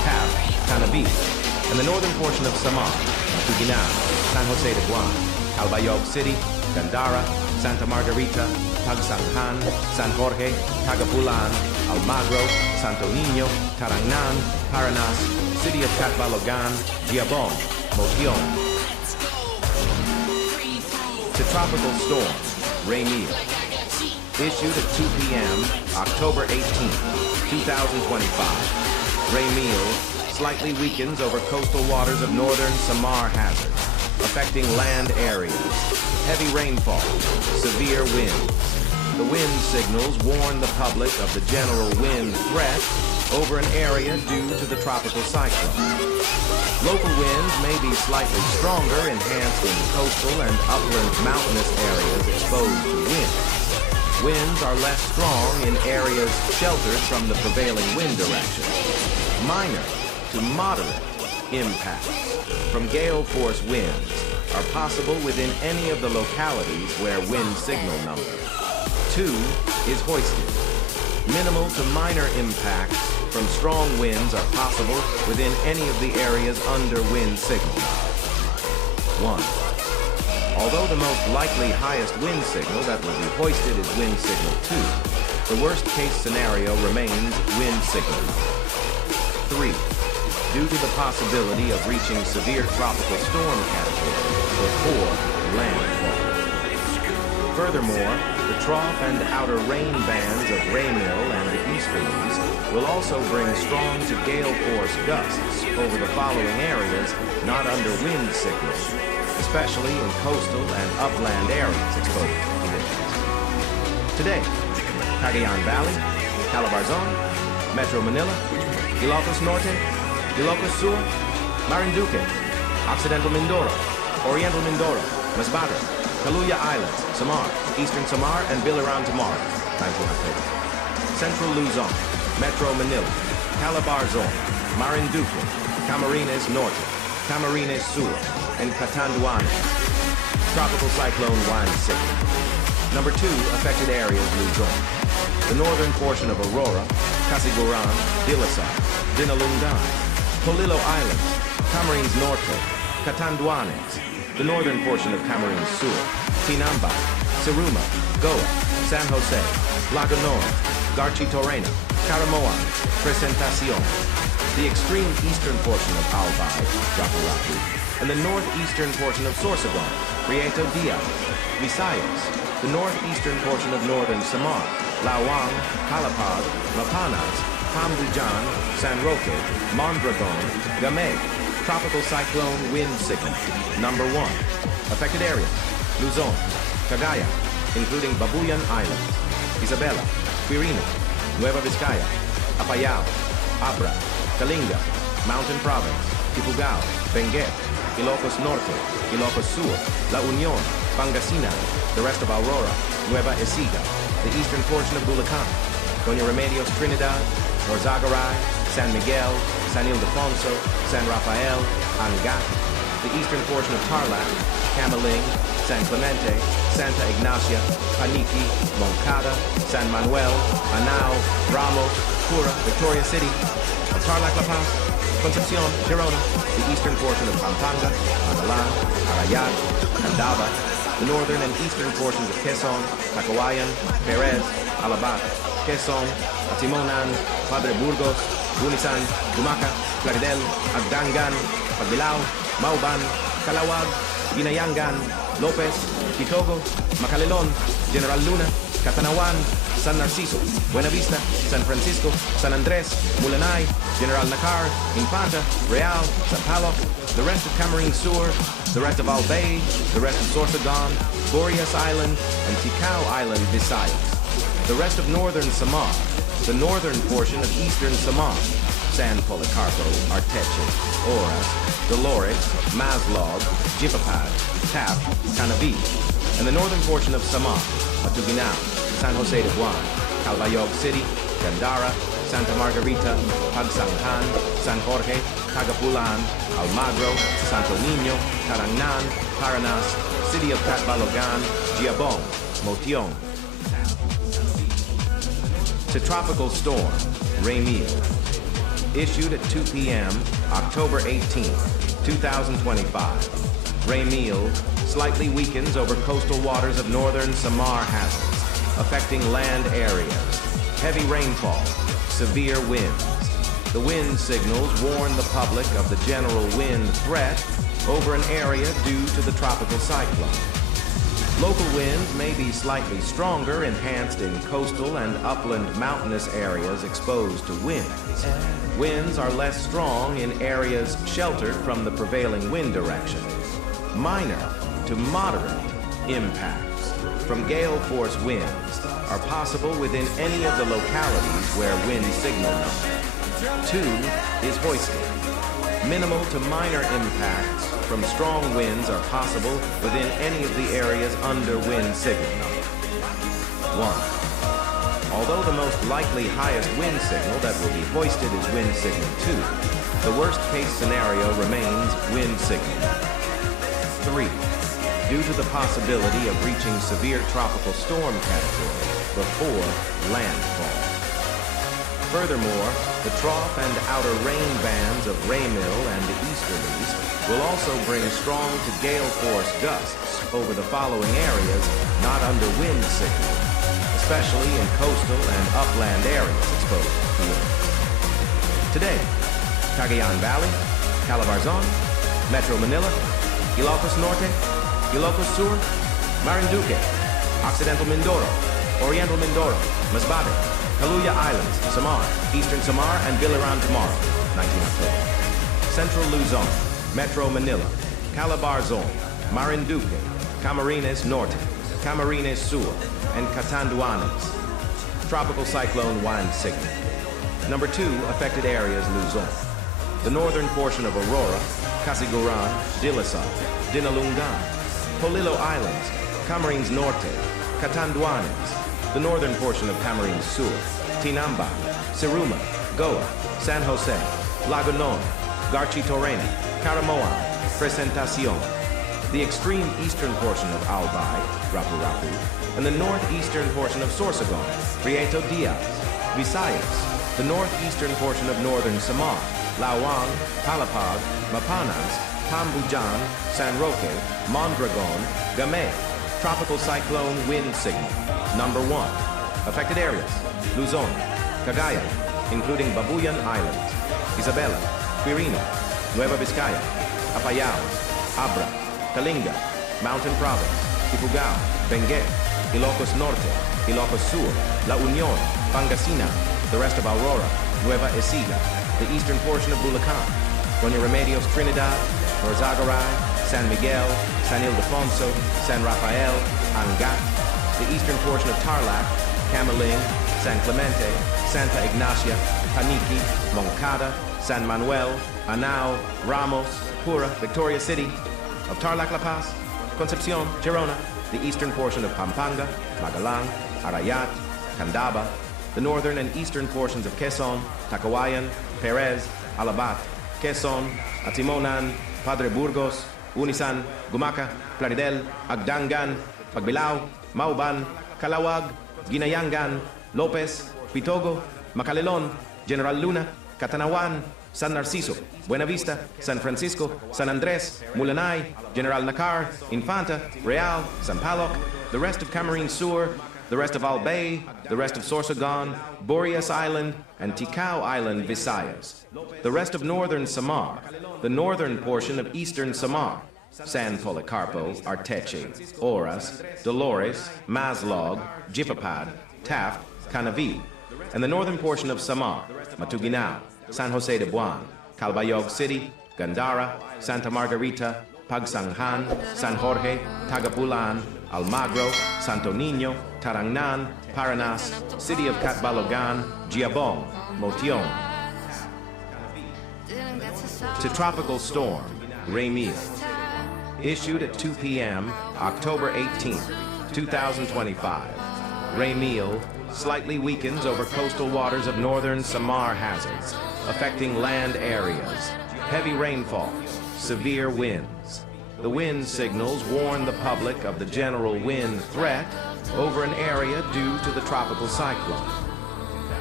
Tap, Canabi, and the northern portion of Samar, Tuginao, San Jose de Guam, Calbayog City, Gandara, Santa Margarita, Pagsanghan, San Jorge, Tagapulan, Almagro, Santo Niño, Tarangnan, Paranas, City of Catbalogan, Giabong, Motiong. To Tropical Storm Ramil, issued at 2 p.m., October 18, 2025. Ramil slightly weakens over coastal waters of northern Samar hazard, affecting land areas, heavy rainfall, severe winds. The wind signals warn the public of the general wind threat over an area due to the tropical cyclone. Local winds may be slightly stronger, enhanced in coastal and upland mountainous areas exposed to wind. Winds are less strong in areas sheltered from the prevailing wind direction. Minor to moderate impacts from gale force winds are possible within any of the localities where wind signal number 2 is hoisted. Minimal to minor impacts from strong winds are possible within any of the areas under wind signal. 1. Although the most likely highest wind signal that will be hoisted is wind signal 2, the worst case scenario remains wind signal 3. Due to the possibility of reaching severe tropical storm category before landfall. Furthermore, the trough and outer rain bands of Ramil and the easterlies will also bring strong to gale force gusts over the following areas not under wind signal, especially in coastal and upland areas exposed to conditions. Today, Cagayan Valley, Calabarzon, Metro Manila, Ilocos Norte, Ilocos Sur, Marinduque, Occidental Mindoro, Oriental Mindoro, Masbate, Kaluya Islands, Samar, Eastern Samar, and Biliran Tamar, 19 October. Central Luzon, Metro Manila, Calabarzon, Marinduque, Camarines Norte, Camarines Sur, and Catanduanes. Tropical Cyclone Juan signal. Number 2, affected areas Luzon. The northern portion of Aurora, Casiguran, Dilasar, Dinalungan, Polillo Islands, Camarines Norte, Catanduanes, the northern portion of Camarines Sur, Tinamba, Siruma, Goa, San Jose, Lagunor, Garchitorena, Caramoan, Presentacion, the extreme eastern portion of Albay, Rapurapu, and the northeastern portion of Sorsogon, Prieto Diaz, Visayas, the northeastern portion of northern Samar, Lawang, Calapag, Mapanas, Tambujan, San Roque, Mondragon, Gamay. Tropical cyclone wind signal. Number 1. Affected areas: Luzon, Cagayan, including Babuyan Islands, Isabela, Quirino, Nueva Vizcaya, Apayao, Abra, Kalinga, Mountain Province, Ifugao, Benguet, Ilocos Norte, Ilocos Sur, La Union, Pangasinan, the rest of Aurora, Nueva Ecija, the eastern portion of Bulacan, Doña Remedios Trinidad, Norzagaray, San Miguel, San Ildefonso, San Rafael, Angat, the eastern portion of Tarlac, Camaling, San Clemente, Santa Ignacia, Paniqui, Moncada, San Manuel, Anao, Ramos, Cura, Victoria City, Tarlac La Paz, Concepcion, Girona, the eastern portion of Pampanga, Manalan, Arayat, Candaba, the northern and eastern portions of Quezon, Tacoayan, Perez, Alabat, Quezon, Atimonan, Padre Burgos, Bunisan, Dumaca, Claridel, Agdangan, Pagbilao, Mauban, Calawag, Ginayangan, Lopez, Quitogo, Macalelon, General Luna, Catanawan, San Narciso, Buenavista, San Francisco, San Andres, Mulanay, General Nakar, Impata, Real, San Paloc, the rest of Camarines Sur, the rest of Albay, the rest of Sorsogon, Boreas Island, and Ticao Island, Visayas. The rest of northern Samar, the northern portion of eastern Samar, San Policarpo, Arteche, Oras, Dolores, Maslog, Jipapad, Tap, Canavi, and the northern portion of Samar, Matuguinao, San Jose de Guam, Calbayog City, Gandara, Santa Margarita, Pagsanghan, San Jorge, Tagapulan, Almagro, Santo Niño, Tarangnan, Paranas, City of Catbalogan, Giabong, Motiong. To Tropical Storm Ramil, issued at 2 p.m., October 18, 2025. Ramil slightly weakens over coastal waters of northern Samar hazards, affecting land areas. Heavy rainfall, severe winds. The wind signals warn the public of the general wind threat over an area due to the tropical cyclone. Local winds may be slightly stronger, enhanced in coastal and upland mountainous areas exposed to winds. Winds are less strong in areas sheltered from the prevailing wind direction. Minor to moderate impacts from gale force winds are possible within any of the localities where wind signal number 2 is hoisted. Minimal to minor impacts from strong winds are possible within any of the areas under wind signal number 1. Although the most likely highest wind signal that will be hoisted is wind signal 2, the worst case scenario remains wind signal 3, due to the possibility of reaching severe tropical storm category before landfall. Furthermore, the trough and outer rain bands of Ramil and the easterlies will also bring strong to gale force gusts over the following areas not under wind signal, especially in coastal and upland areas exposed to wind. Today, Cagayan Valley, Calabarzon, Metro Manila, Ilocos Norte, Ilocos Sur, Marinduque, Occidental Mindoro, Oriental Mindoro, Masbate, Kaluya Islands, Samar, Eastern Samar, and Biliran tomorrow, 19 October. Central Luzon, Metro Manila, Calabarzon, Marinduque, Camarines Norte, Camarines Sur, and Catanduanes. Tropical cyclone wind signal. Number 2, affected areas Luzon. The northern portion of Aurora, Casiguran, Dilasal, Dinalungan, Polillo Islands, Camarines Norte, Catanduanes, the northern portion of Camarines Sur, Tinamba, Siruma, Goa, San Jose, Lagunon, Garchitorena, Caramoan, Presentacion, the extreme eastern portion of Albay, Rapu-Rapu, and the northeastern portion of Sorsogon, Prieto Diaz, Visayas, the northeastern portion of northern Samar, Lawang, Palapag, Mapanas, Tambujan, San Roque, Mondragon, Gamay. Tropical cyclone wind signal. Number 1. Affected areas: Luzon, Cagayan, including Babuyan Islands, Isabela, Quirino, Nueva Vizcaya, Apayao, Abra, Kalinga, Mountain Province, Ifugao, Benguet, Ilocos Norte, Ilocos Sur, La Union, Pangasinan, the rest of Aurora, Nueva Ecija, the eastern portion of Bulacan, Doña Remedios Trinidad, Norzagaray, San Miguel, San Ildefonso, San Rafael, Angat, the eastern portion of Tarlac, Camaling, San Clemente, Santa Ignacia, Paniqui, Moncada, San Manuel, Anao, Ramos, Pura, Victoria City, of Tarlac La Paz, Concepcion, Gerona, the eastern portion of Pampanga, Magalang, Arayat, Candaba, the northern and eastern portions of Quezon, Tacawayan, Perez, Alabat, Quezon, Atimonan, Padre Burgos, Unisan, Gumaca, Plaridel, Agdangan, Pagbilao, Mauban, Calawag, Ginayangan, Lopez, Pitogo, Macalelon, General Luna, Catanawan, San Narciso, Buenavista, San Francisco, San Andres, Mulanay, General Nakar, Infanta, Real, San Paloc, the rest of Camarines Sur, the rest of Albay, the rest of Sorsogon, Boreas Island, and Ticao Island, Visayas, the rest of northern Samar, the northern portion of eastern Samar, San Policarpo, Arteche, Oras, Dolores, Maslog, Jipapad, Taft, Canavi, and the northern portion of Samar, Matuguinao, San Jose de Buan, Calbayog City, Gandara, Santa Margarita, Pagsanghan, San Jorge, Tagapulan, Almagro, Santo Niño, Tarangnan, Paranas, City of Catbalogan, Giabong, Motion. To Tropical Storm Ramil, issued at 2 p.m., October 18, 2025. Ramil slightly weakens over coastal waters of northern Samar hazards, affecting land areas, heavy rainfall, severe winds. The wind signals warn the public of the general wind threat over an area due to the tropical cyclone.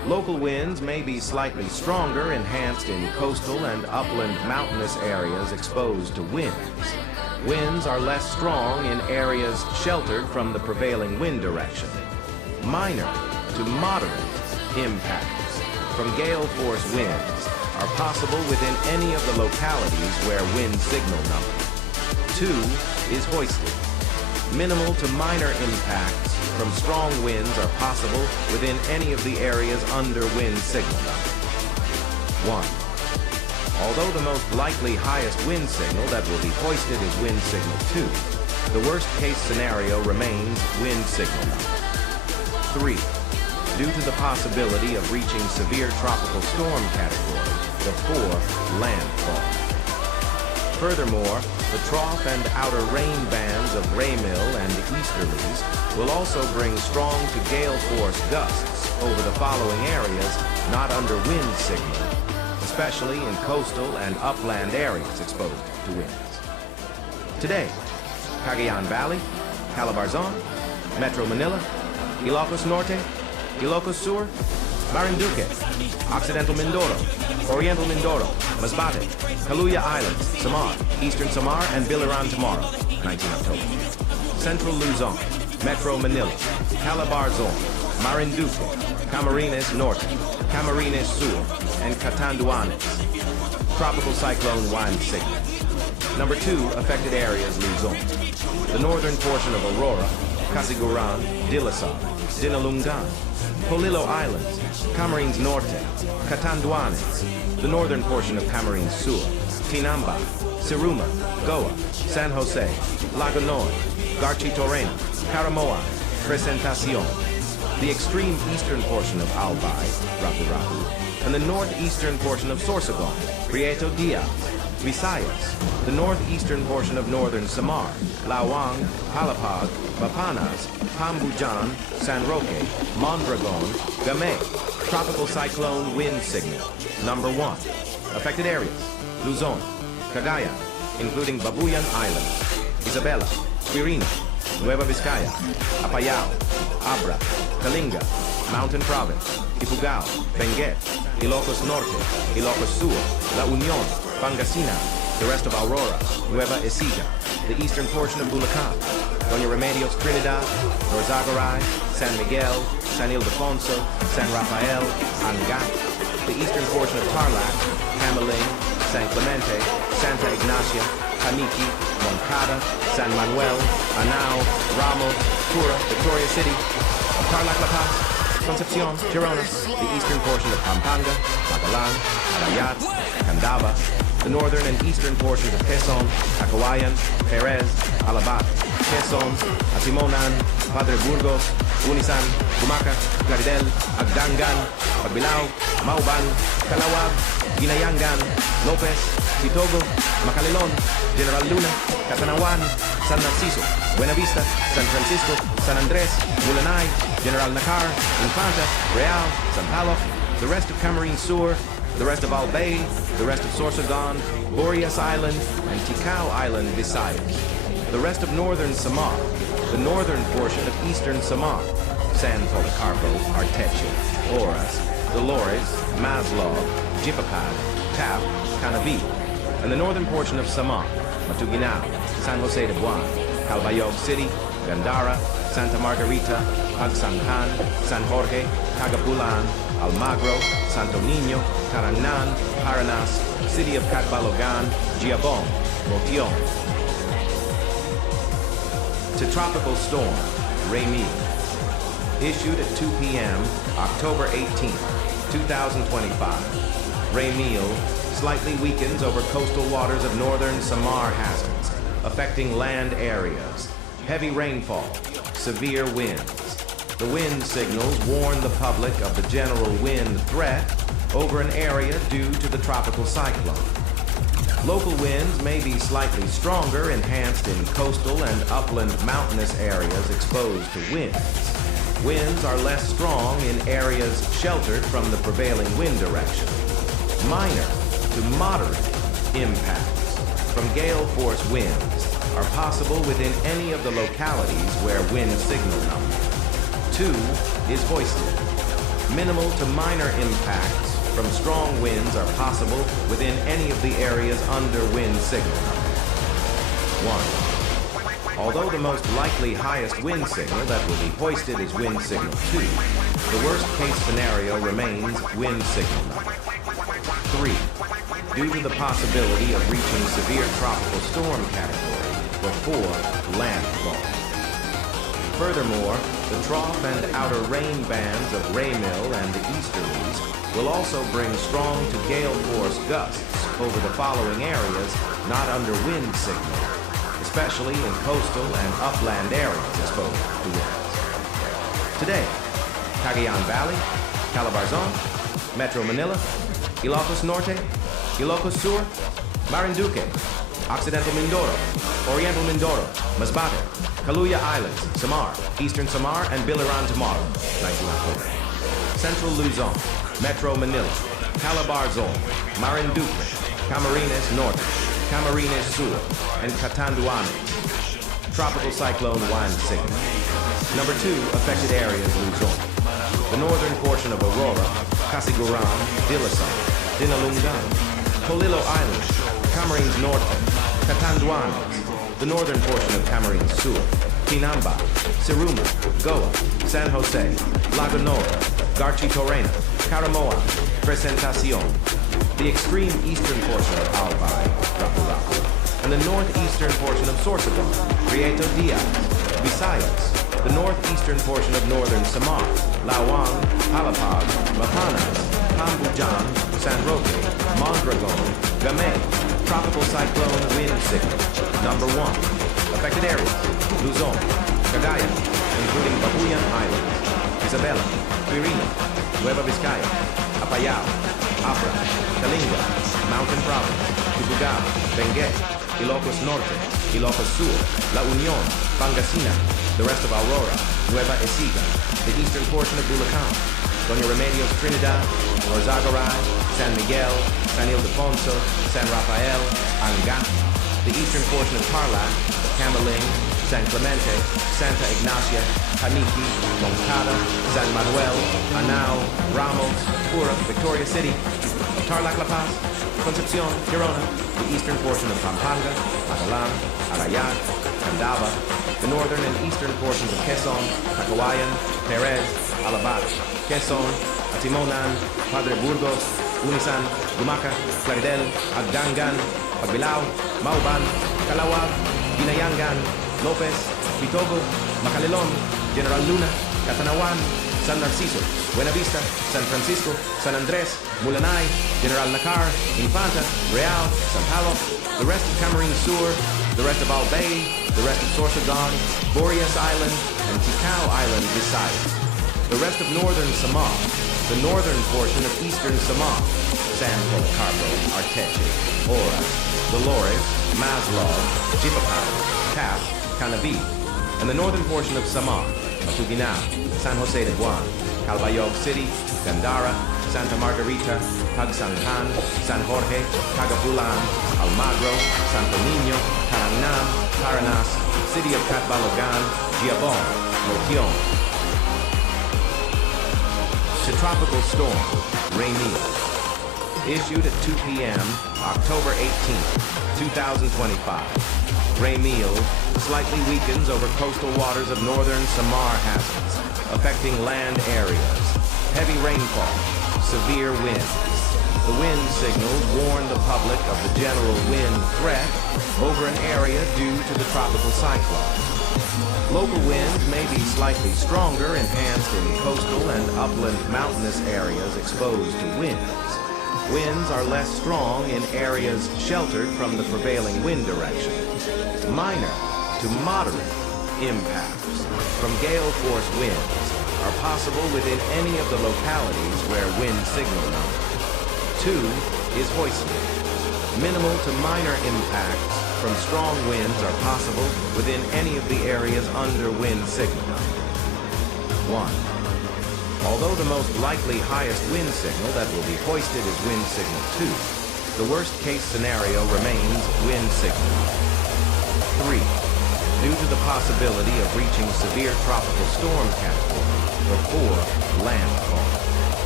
Local winds may be slightly stronger, enhanced in coastal and upland mountainous areas exposed to winds. Winds are less strong in areas sheltered from the prevailing wind direction. Minor to moderate impacts from gale force winds are possible within any of the localities where wind signal number 2 is hoisted. Minimal to minor impacts from strong winds are possible within any of the areas under wind signal number 1. Although the most likely highest wind signal that will be hoisted is wind signal 2, the worst case scenario remains wind signal number 3. Due to the possibility of reaching severe tropical storm category, the 4th landfall. Furthermore, the trough and outer rain bands of Ramil and easterlies will also bring strong to gale force gusts over the following areas not under wind signal, especially in coastal and upland areas exposed to winds. Today, Cagayan Valley, Calabarzon, Metro Manila, Ilocos Norte, Ilocos Sur, Marinduque, Occidental Mindoro, Oriental Mindoro, Masbate, Kaluya Islands, Samar, Eastern Samar, and Biliran tomorrow, 19 October. Central Luzon, Metro Manila, Calabarzon, Marinduque, Camarines Norte, Camarines Sur, and Catanduanes. Tropical cyclone wind signal. Number 2, affected areas Luzon. The northern portion of Aurora, Casiguran, Dilasar, Dinalungan, Polillo Islands, Camarines Norte, Catanduanes, the northern portion of Camarines Sur, Tinamba, Siruma, Goa, San Jose, Lagonoy, Garchitorena, Caramoa, Presentacion, the extreme eastern portion of Albay, Rapu-Rapu, and the northeastern portion of Sorsogon, Prieto Dia, Visayas, the northeastern portion of northern Samar, Lawang, Palapag, Bapanas, Pambujan, San Roque, Mondragon, Gamay. Tropical cyclone wind signal. Number 1. Affected areas: Luzon, Cagayan, including Babuyan Island, Isabela, Quirino, Nueva Vizcaya, Apayao, Abra, Kalinga, Mountain Province, Ifugao, Benguet, Ilocos Norte, Ilocos Sur, La Union, Pangasinan, the rest of Aurora, Nueva Ecija, the eastern portion of Bulacan, Doña Remedios Trinidad, Norzagaray, San Miguel, San Ildefonso, San Rafael, Angat, the eastern portion of Tarlac, Camaling, San Clemente, Santa Ignacia, Paniqui, Moncada, San Manuel, Anao, Ramos, Tura, Victoria City, Tarlac La Paz, Concepcion, Girona, the eastern portion of Pampanga, Magalan, Arayat, Candaba, the northern and eastern portions of Quezon, Acahuayan, Perez, Alabat, Quezon, Atimonan, Padre Burgos, Unisan, Bumaca, Garidel, Agdangan, Pagbilao, Mauban, Calawag, Ginayangan, Lopez, Titogo, Macalilon, General Luna, Catanawan, San Narciso, Buenavista, San Francisco, San Andres, Mulanay, General Nakar, Infanta, Real, San Paloc, the rest of Camarines Sur, the rest of Albay, the rest of Sorsogon, Boreas Island, and Ticao Island, Visayas. The rest of northern Samar, the northern portion of eastern Samar, San Policarpo, Arteche, Oras, Dolores, Maslov, Jipapad, Tap, Canavi, and the northern portion of Samar, Matuguinao, San Jose de Buan, Calbayog City, Gandara, Santa Margarita, Pagsanghan, San Jorge, Cagapulan, Almagro, Santo Niño, Carangnan, Paranas, City of Catbalogan, Giabon, Motion. To Tropical Storm Ramil. Issued at 2 p.m., October 18, 2025. Ramil slightly weakens over coastal waters of northern Samar hazards, affecting land areas, heavy rainfall, severe winds. The wind signals warn the public of the general wind threat over an area due to the tropical cyclone. Local winds may be slightly stronger, enhanced in coastal and upland mountainous areas exposed to winds. Winds are less strong in areas sheltered from the prevailing wind direction. Minor to moderate impacts from gale force winds are possible within any of the localities where wind signal number 2 is hoisted. Minimal to minor impacts from strong winds are possible within any of the areas under wind signal. 1. Although the most likely highest wind signal that will be hoisted is wind signal 2, the worst case scenario remains wind signal number 3. Due to the possibility of reaching severe tropical storm category before landfall. Furthermore, the trough and outer rain bands of Ramil and the easterlies will also bring strong to gale force gusts over the following areas not under wind signal, especially in coastal and upland areas exposed to winds. Today, Cagayan Valley, Calabarzon, Metro Manila, Ilocos Norte, Ilocos Sur, Marinduque, Occidental Mindoro, Oriental Mindoro, Masbate, Kaluya Islands, Samar, Eastern Samar, and Biliran tomorrow, 19 October. Central Luzon, Metro Manila, Calabarzon, Marinduque, Camarines Norte, Camarines Sur, and Catanduanes. Tropical cyclone wind signal. Number 2, affected areas Luzon. The northern portion of Aurora, Casiguran, Dilasang, Dinalungan, Polillo Island, Camarines Norte, Catanduanes, the northern portion of Camarines Sur, Pinamba, Siruma, Goa, San Jose, Lagunora, Garchitorena, Caramoa, Presentacion, the extreme eastern portion of Albay, Rapu, and the northeastern portion of Sorsogon, Prieto Diaz, Visayas, the northeastern portion of northern Samar, Lawang, Palapag, Mapanas, Tambujan, San Roque, Mondragon, Gamay, tropical cyclone wind signal. Number 1, affected areas, Luzon, Cagayan, including Babuyan Islands, Isabela, Quirino, Nueva Vizcaya, Apayao, Afra, Kalinga, Mountain Province, Tubugao, Benguet, Ilocos Norte, Ilocos Sur, La Union, Pangasinan, the rest of Aurora, Nueva Ecija, the eastern portion of Bulacan, Doña Remedios Trinidad, Orzagaray, San Miguel, San Ildefonso, San Rafael, Angat, the eastern portion of Tarlac, Camaling, San Clemente, Santa Ignacia, Haniki, Moncada, San Manuel, Anao, Ramos, Pura, Victoria City, Tarlac La Paz, Concepcion, Girona, the eastern portion of Pampanga, Matalan, Arayat, Candaba, the northern and eastern portions of Quezon, Tacawayan, Perez, Alabat, Quezon, Atimonan, Padre Burgos, Unisan, Gumaca, Claridel, Agdangan, Pagbilao, Mauban, Calawag, Ginayangan, Lopez, Pitogo, Macalelon, General Luna, Catanawan, San Narciso, Buenavista, San Francisco, San Andres, Mulanay, General Nakar, Infanta, Real, San Palo, the rest of Camarines Sur, the rest of Albay, the rest of Sorsogon, Boreas Island, and Ticao Island Visayas, the rest of northern Samar, the northern portion of eastern Samar, San Policarpo, Arteche, Ora, Dolores, Maslov, Jipapan, Cap, Canavi, and the northern portion of Samar, Matuguinao, San Jose de Guan, Calbayog City, Gandara, Santa Margarita, Pagsanjan, San Jorge, Cagapulan, Almagro, Santo Niño, Carangnan, Paranas, City of Catbalogan, Giabon, Motion. To Tropical Storm Ramil. Issued at 2 p.m., October 18, 2025. Ramil slightly weakens over coastal waters of northern Samar hazards, affecting land areas. Heavy rainfall, severe winds. The wind signals warn the public of the general wind threat over an area due to the tropical cyclone. Local winds may be slightly stronger, enhanced in coastal and upland mountainous areas exposed to winds. Winds are less strong in areas sheltered from the prevailing wind direction. Minor to moderate impacts from gale force winds are possible within any of the localities where wind signal number 2 is hoisted. Minimal to minor impacts from strong winds are possible within any of the areas under wind signal number 1. Although the most likely highest wind signal that will be hoisted is wind signal 2, the worst case scenario remains wind signal 3. Due to the possibility of reaching severe tropical storm category before landfall.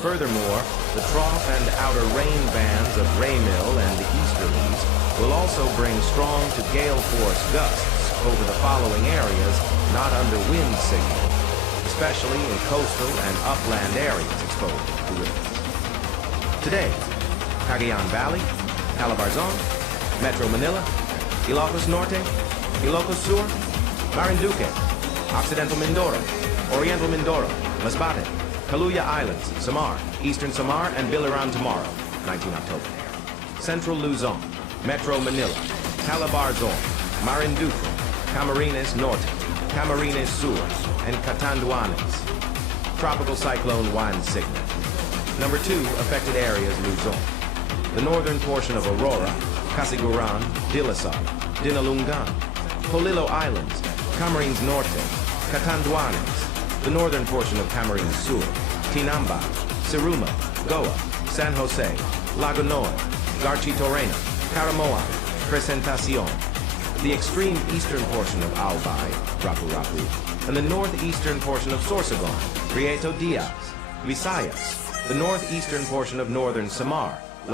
Furthermore, the trough and outer rain bands of Ramil and the easterlies will also bring strong to gale force gusts over the following areas not under wind signal, especially in coastal and upland areas exposed to winds. Today, Cagayan Valley, Calabarzon, Metro Manila, Ilocos Norte, Ilocos Sur, Marinduque, Occidental Mindoro, Oriental Mindoro, Masbate, Kaluya Islands, Samar, Eastern Samar, and Biliran tomorrow, 19 October. Central Luzon, Metro Manila, Calabarzon, Marinduque, Camarines Norte, Camarines Sur, and Catanduanes. Tropical Cyclone Juan Signet. Number 2, affected areas Luzon. The northern portion of Aurora, Casiguran, Dilasar, Dinalungan, Polillo Islands, Camarines Norte, Catanduanes, the northern portion of Camarines Sur, Tinamba, Siruma, Goa, San Jose, Lagonoy, Garchitorena, Caramoan, Presentacion, the extreme eastern portion of Albay, Rapu-Rapu, and the northeastern portion of Sorsogon, Prieto Diaz, Visayas, the northeastern portion of northern Samar,